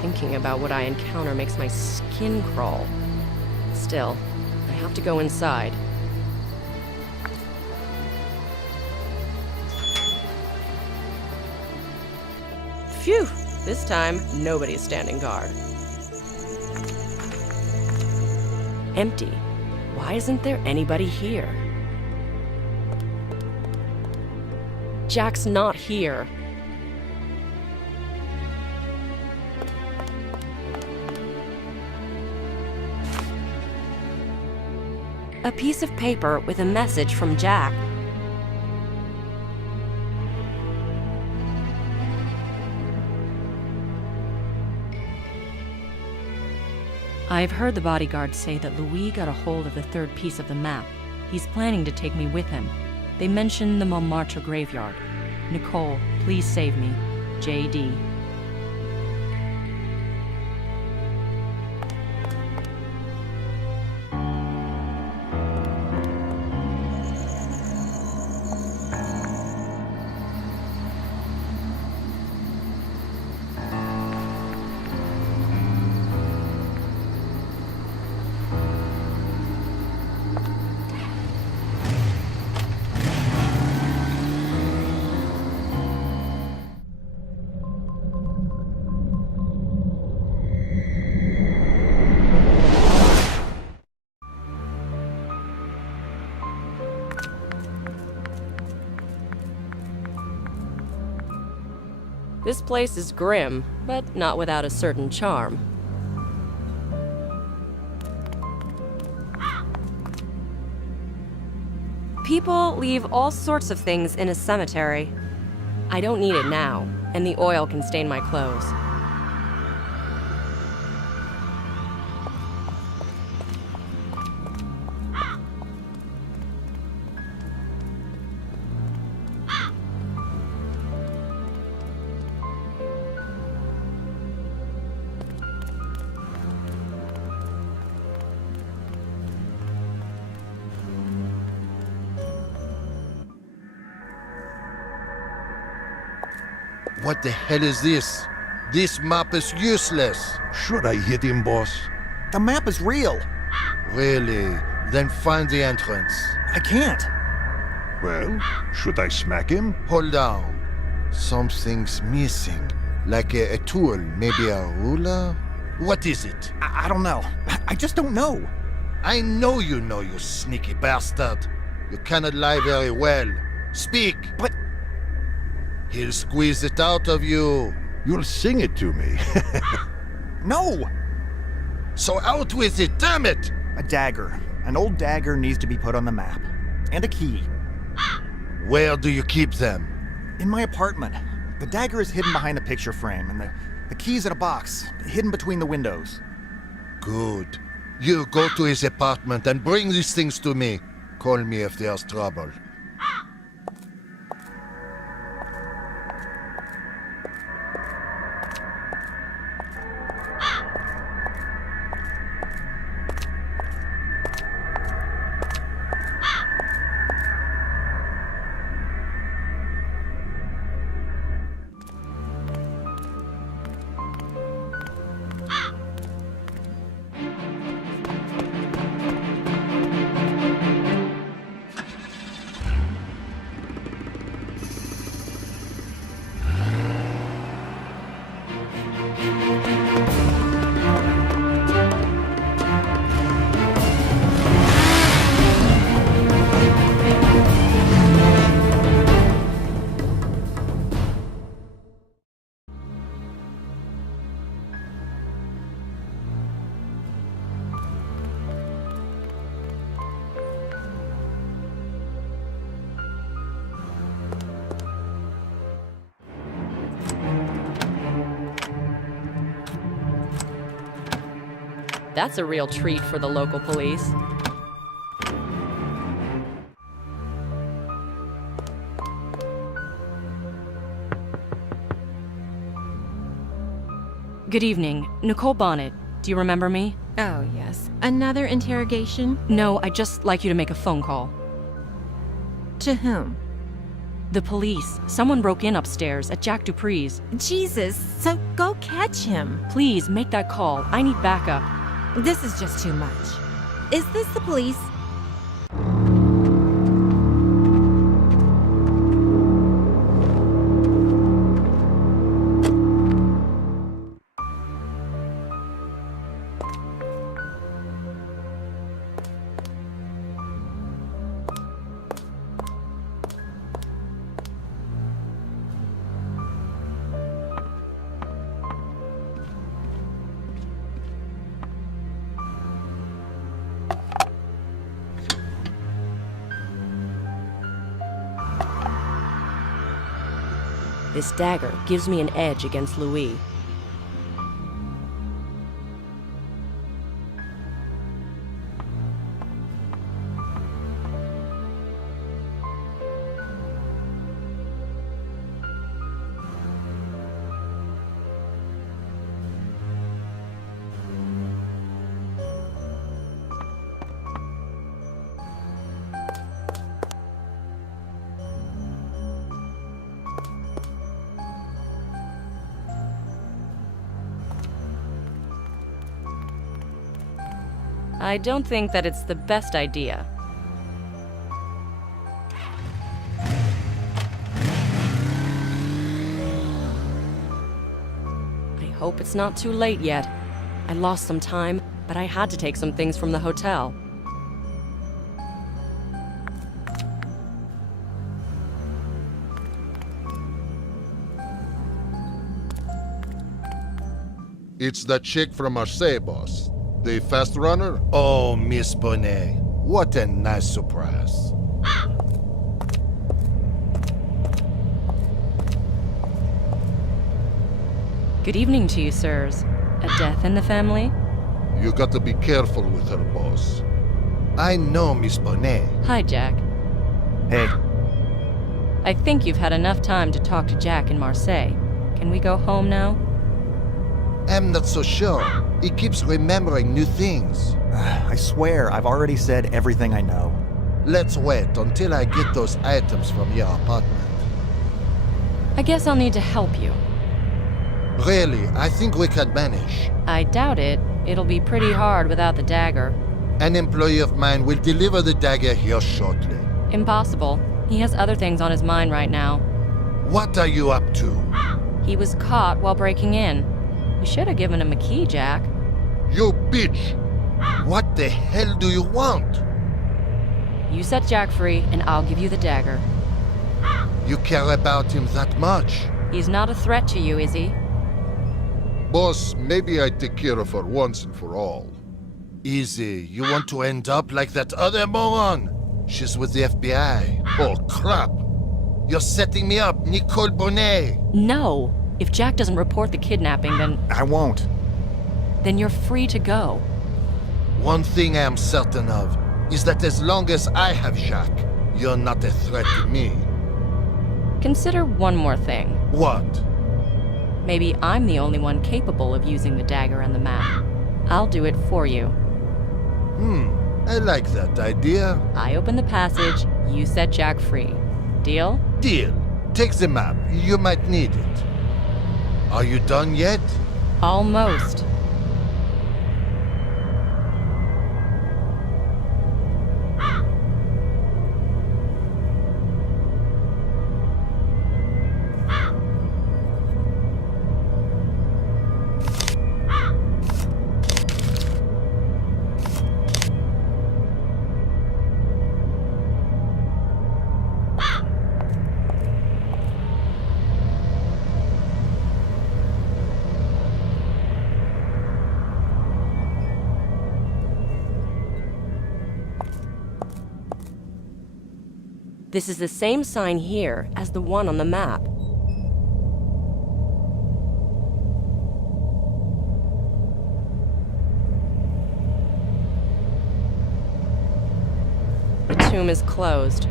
Thinking about what I encounter makes my skin crawl. Still, I have to go inside. Phew! This time, nobody's standing guard. Empty. Why isn't there anybody here? Jack's not here. A piece of paper with a message from Jack. I've heard the bodyguard say that Louis got a hold of the third piece of the map. He's planning to take me with him. They mention the Montmartre graveyard. Nicole, please save me. J.D. This place is grim, but not without a certain charm. People leave all sorts of things in a cemetery. I don't need it now, and the oil can stain my clothes. What the hell is this? This map is useless. Should I hit him, boss? The map is real. Really? Then find the entrance. I can't. Well, should I smack him? Hold on. Something's missing. Like a tool, maybe a ruler? What is it? I don't know. I just don't know. I know, you sneaky bastard. You cannot lie very well. Speak! But... He'll squeeze it out of you. You'll sing it to me. No! So out with it, damn it! A dagger. An old dagger needs to be put on the map. And a key. Where do you keep them? In my apartment. The dagger is hidden behind the picture frame, and the key's in a box, hidden between the windows. Good. You go to his apartment and bring these things to me. Call me if there's trouble. That's a real treat for the local police. Good evening. Nicole Bonnet. Do you remember me? Oh, yes. Another interrogation? No, I'd just like you to make a phone call. To whom? The police. Someone broke in upstairs at Jack Dupree's. Jesus, so go catch him. Please, make that call. I need backup. This is just too much. Is this the police? This dagger gives me an edge against Louis. I don't think that it's the best idea. I hope it's not too late yet. I lost some time, but I had to take some things from the hotel. It's that chick from Marseille, boss. The fast runner? Oh, Miss Bonnet. What a nice surprise. Good evening to you, sirs. A death in the family? You got to be careful with her, boss. I know Miss Bonnet. Hi, Jack. Hey, I think you've had enough time to talk to Jack in Marseille. Can we go home now? I'm not so sure. He keeps remembering new things. I swear I've already said everything I know. Let's wait until I get those items from your apartment. I guess I'll need to help you. Really, I think we can manage. I doubt it. It'll be pretty hard without the dagger. An employee of mine will deliver the dagger here shortly. Impossible. He has other things on his mind right now. What are you up to? He was caught while breaking in. You should have given him a key, Jack. You bitch! What the hell do you want? You set Jack free, and I'll give you the dagger. You care about him that much? He's not a threat to you, is he? Boss, maybe I take care of her once and for all. Easy, you want to end up like that other moron? She's with the FBI. Oh, crap! You're setting me up, Nicole Bonnet! No! If Jack doesn't report the kidnapping, then... I won't. Then you're free to go. One thing I am certain of is that as long as I have Jacques, you're not a threat to me. Consider one more thing. What? Maybe I'm the only one capable of using the dagger and the map. I'll do it for you. I like that idea. I open the passage, you set Jack free. Deal? Deal. Take the map. You might need it. Are you done yet? Almost. This is the same sign here as the one on the map. tomb is closed.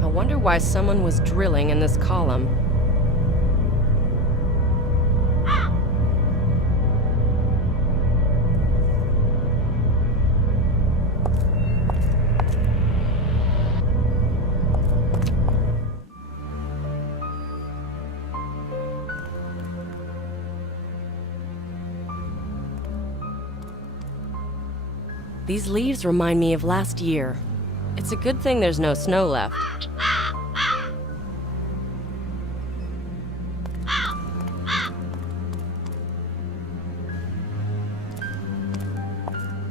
I wonder why someone was drilling in this column. These leaves remind me of last year. It's a good thing there's no snow left.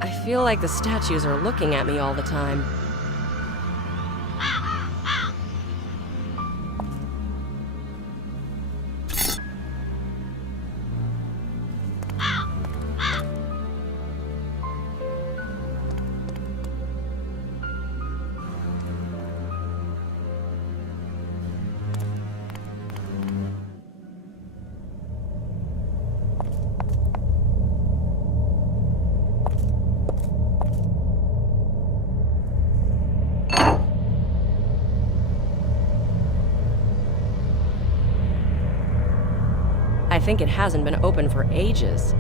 I feel like the statues are looking at me all the time. I think it hasn't been open for ages.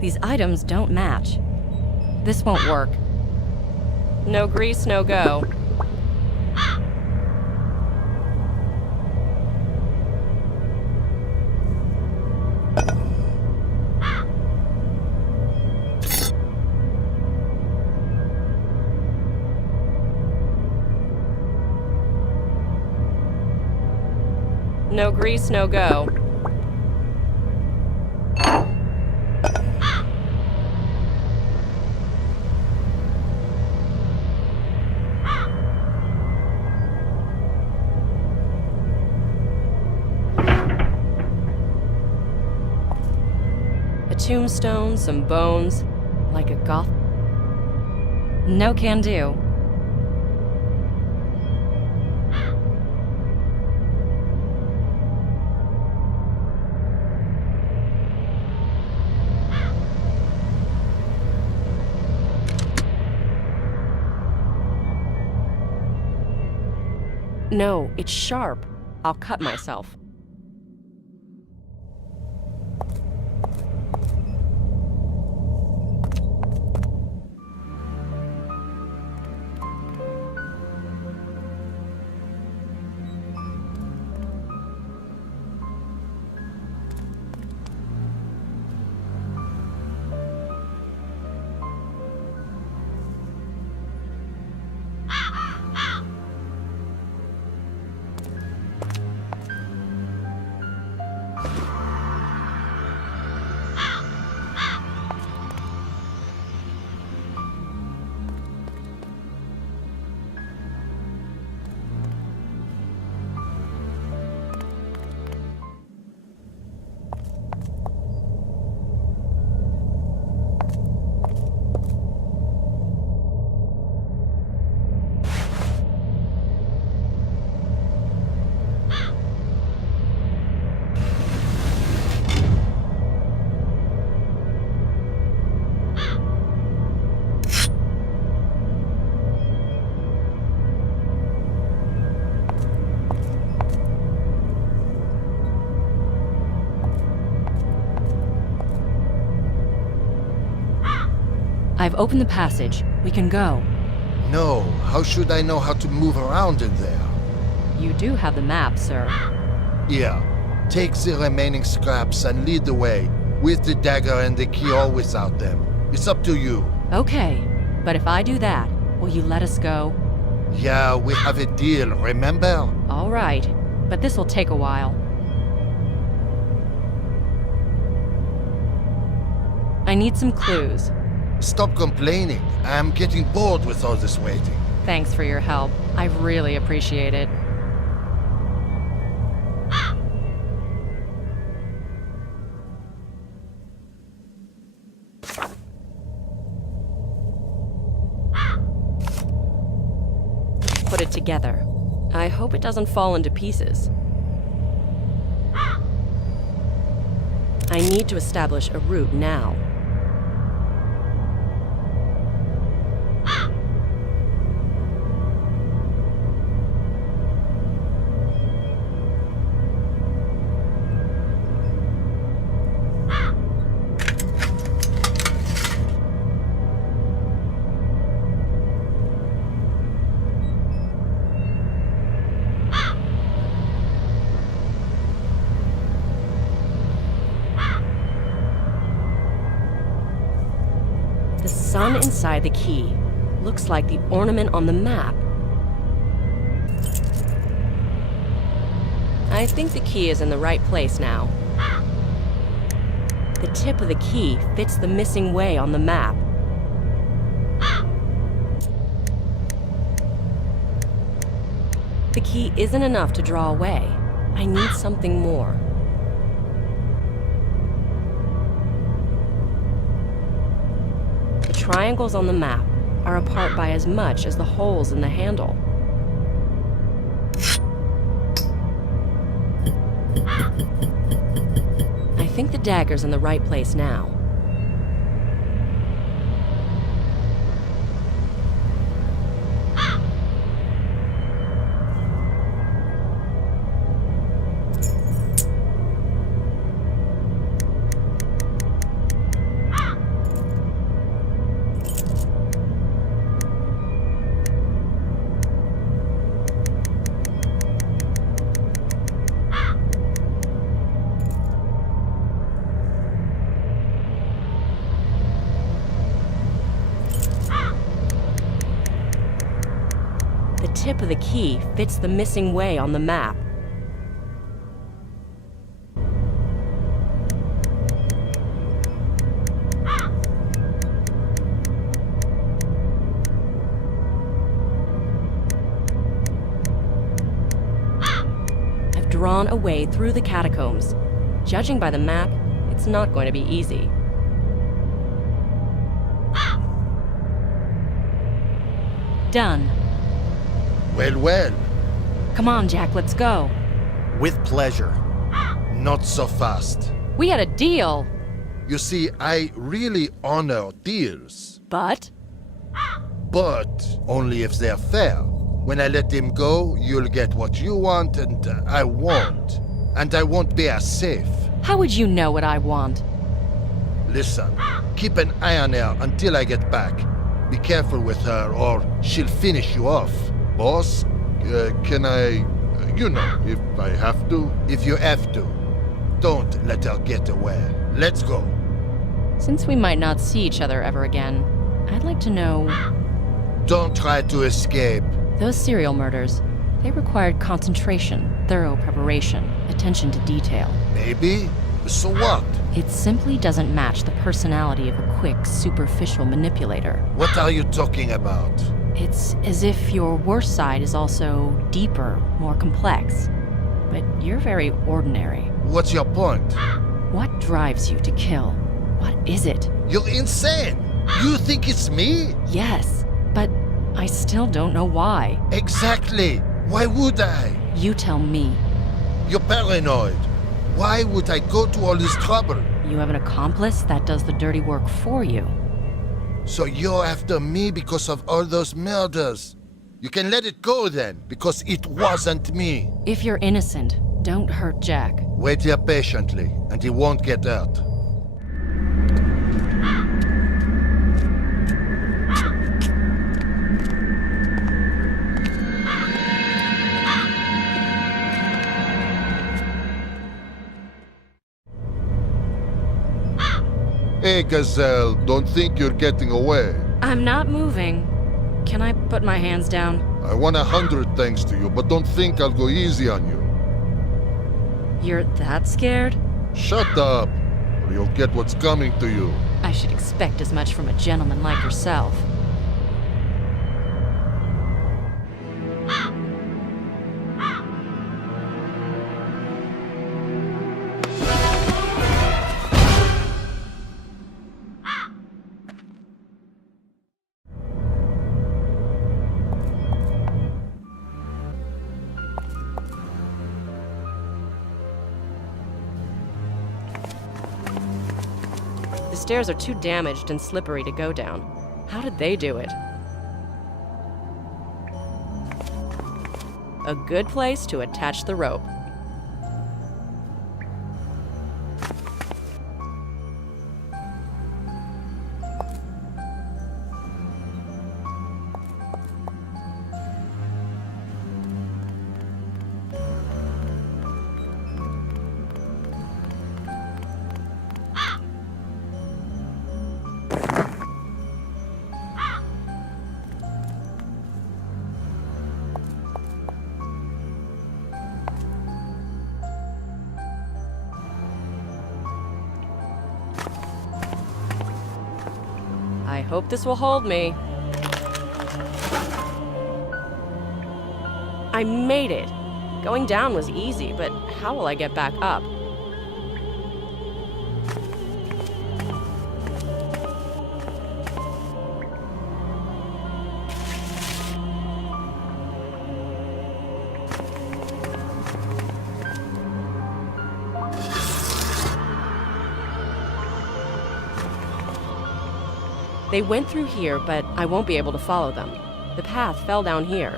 These items don't match. This won't work. No grease, no go. No grease, no go. A tombstone, some bones, like a goth. No can do. No, it's sharp. I'll cut myself. I've opened the passage. We can go. No, how should I know how to move around in there? You do have the map, sir. Yeah. Take the remaining scraps and lead the way, with the dagger and the key always out them. It's up to you. Okay, but if I do that, will you let us go? Yeah, we have a deal, remember? All right, but this'll take a while. I need some clues. Stop complaining. I'm getting bored with all this waiting. Thanks for your help. I really appreciate it. Put it together. I hope it doesn't fall into pieces. I need to establish a route now. The sun inside the key looks like the ornament on the map. I think the key is in the right place now. The tip of the key fits the missing way on the map. The key isn't enough to draw away. I need something more. The triangles on the map are apart by as much as the holes in the handle. I think the dagger's in the right place now. The tip of the key fits the missing way on the map. I've drawn a way through the catacombs. Judging by the map, it's not going to be easy. Done. Well, well. Come on, Jack, let's go. With pleasure. Not so fast. We had a deal. You see, I really honor deals. But? But only if they're fair. When I let him go, you'll get what you want and I won't. And I won't be as safe. How would you know what I want? Listen, keep an eye on her until I get back. Be careful with her or she'll finish you off. Boss, can I, if I have to? If you have to, don't let her get away. Let's go. Since we might not see each other ever again, I'd like to know... Don't try to escape. Those serial murders, they required concentration, thorough preparation, attention to detail. Maybe? So what? It simply doesn't match the personality of a quick, superficial manipulator. What are you talking about? It's as if your worst side is also deeper, more complex. But you're very ordinary. What's your point? What drives you to kill? What is it? You're insane! You think it's me? Yes, but I still don't know why. Exactly! Why would I? You tell me. You're paranoid. Why would I go to all this trouble? You have an accomplice that does the dirty work for you. So you're after me because of all those murders? You can let it go then, because it wasn't me. If you're innocent, don't hurt Jack. Wait here patiently, and he won't get hurt. Hey, Gazelle, don't think you're getting away. I'm not moving. can I put my hands down? I want 100 thanks to you, but don't think I'll go easy on you. You're that scared? Shut up, or you'll get what's coming to you. I should expect as much from a gentleman like yourself. The stairs are too damaged and slippery to go down. How did they do it? A good place to attach the rope. I hope this will hold me. I made it! Going down was easy, but how will I get back up? They went through here, but I won't be able to follow them. The path fell down here.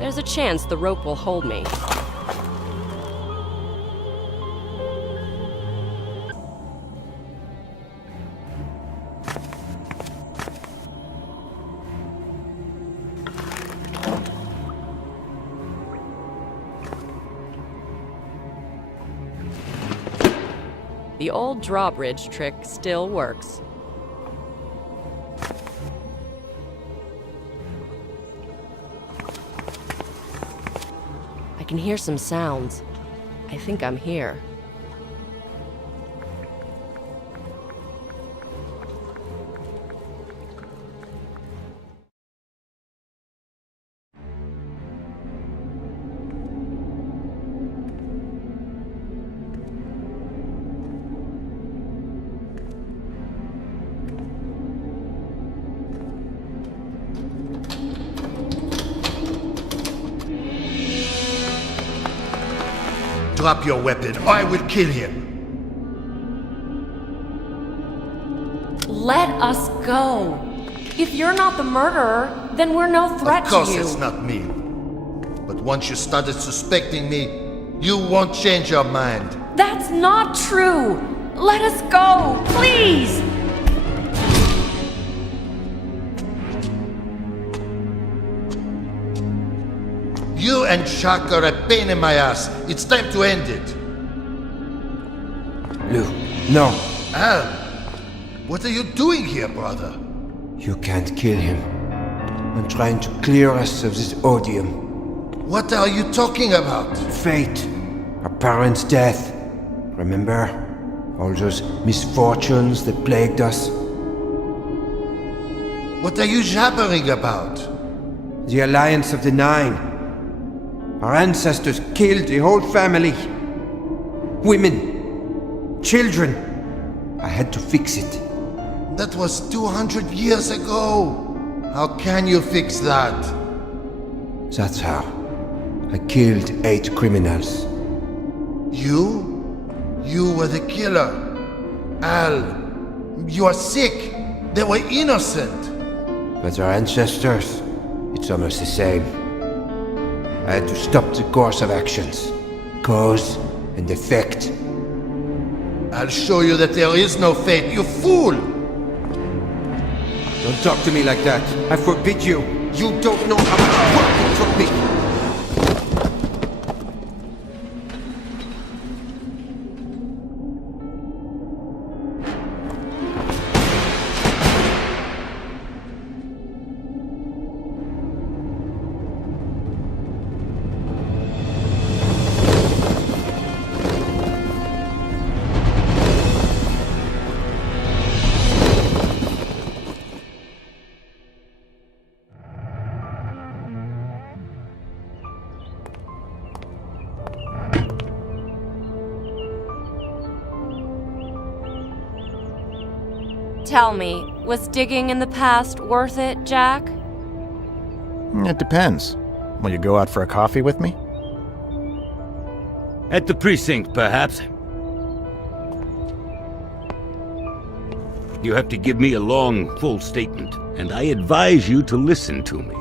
There's a chance the rope will hold me. The old drawbridge trick still works. I can hear some sounds. I think I'm here. Drop your weapon, or I will kill him. Let us go. If you're not the murderer, then we're no threat to you. Of course it's not me. But once you started suspecting me, you won't change your mind. That's not true. Let us go, please. You and Jacques are a pain in my ass. It's time to end it. Lou, no. Al, what are you doing here, brother? You can't kill him. I'm trying to clear us of this odium. What are you talking about? Fate. Our parents' death. Remember? All those misfortunes that plagued us? What are you jabbering about? The Alliance of the Nine. Our ancestors killed the whole family. Women. Children. I had to fix it. That was 200 years ago. How can you fix that? That's how. I killed 8 criminals. You? You were the killer. Al, you are sick. They were innocent. But our ancestors, it's almost the same. I had to stop the course of actions. Cause and effect. I'll show you that there is no fate, you fool! Don't talk to me like that. I forbid you. You don't know how much work it took me. Tell me, was digging in the past worth it, Jack? It depends. Will you go out for a coffee with me? At the precinct, perhaps. You have to give me a long, full statement, and I advise you to listen to me.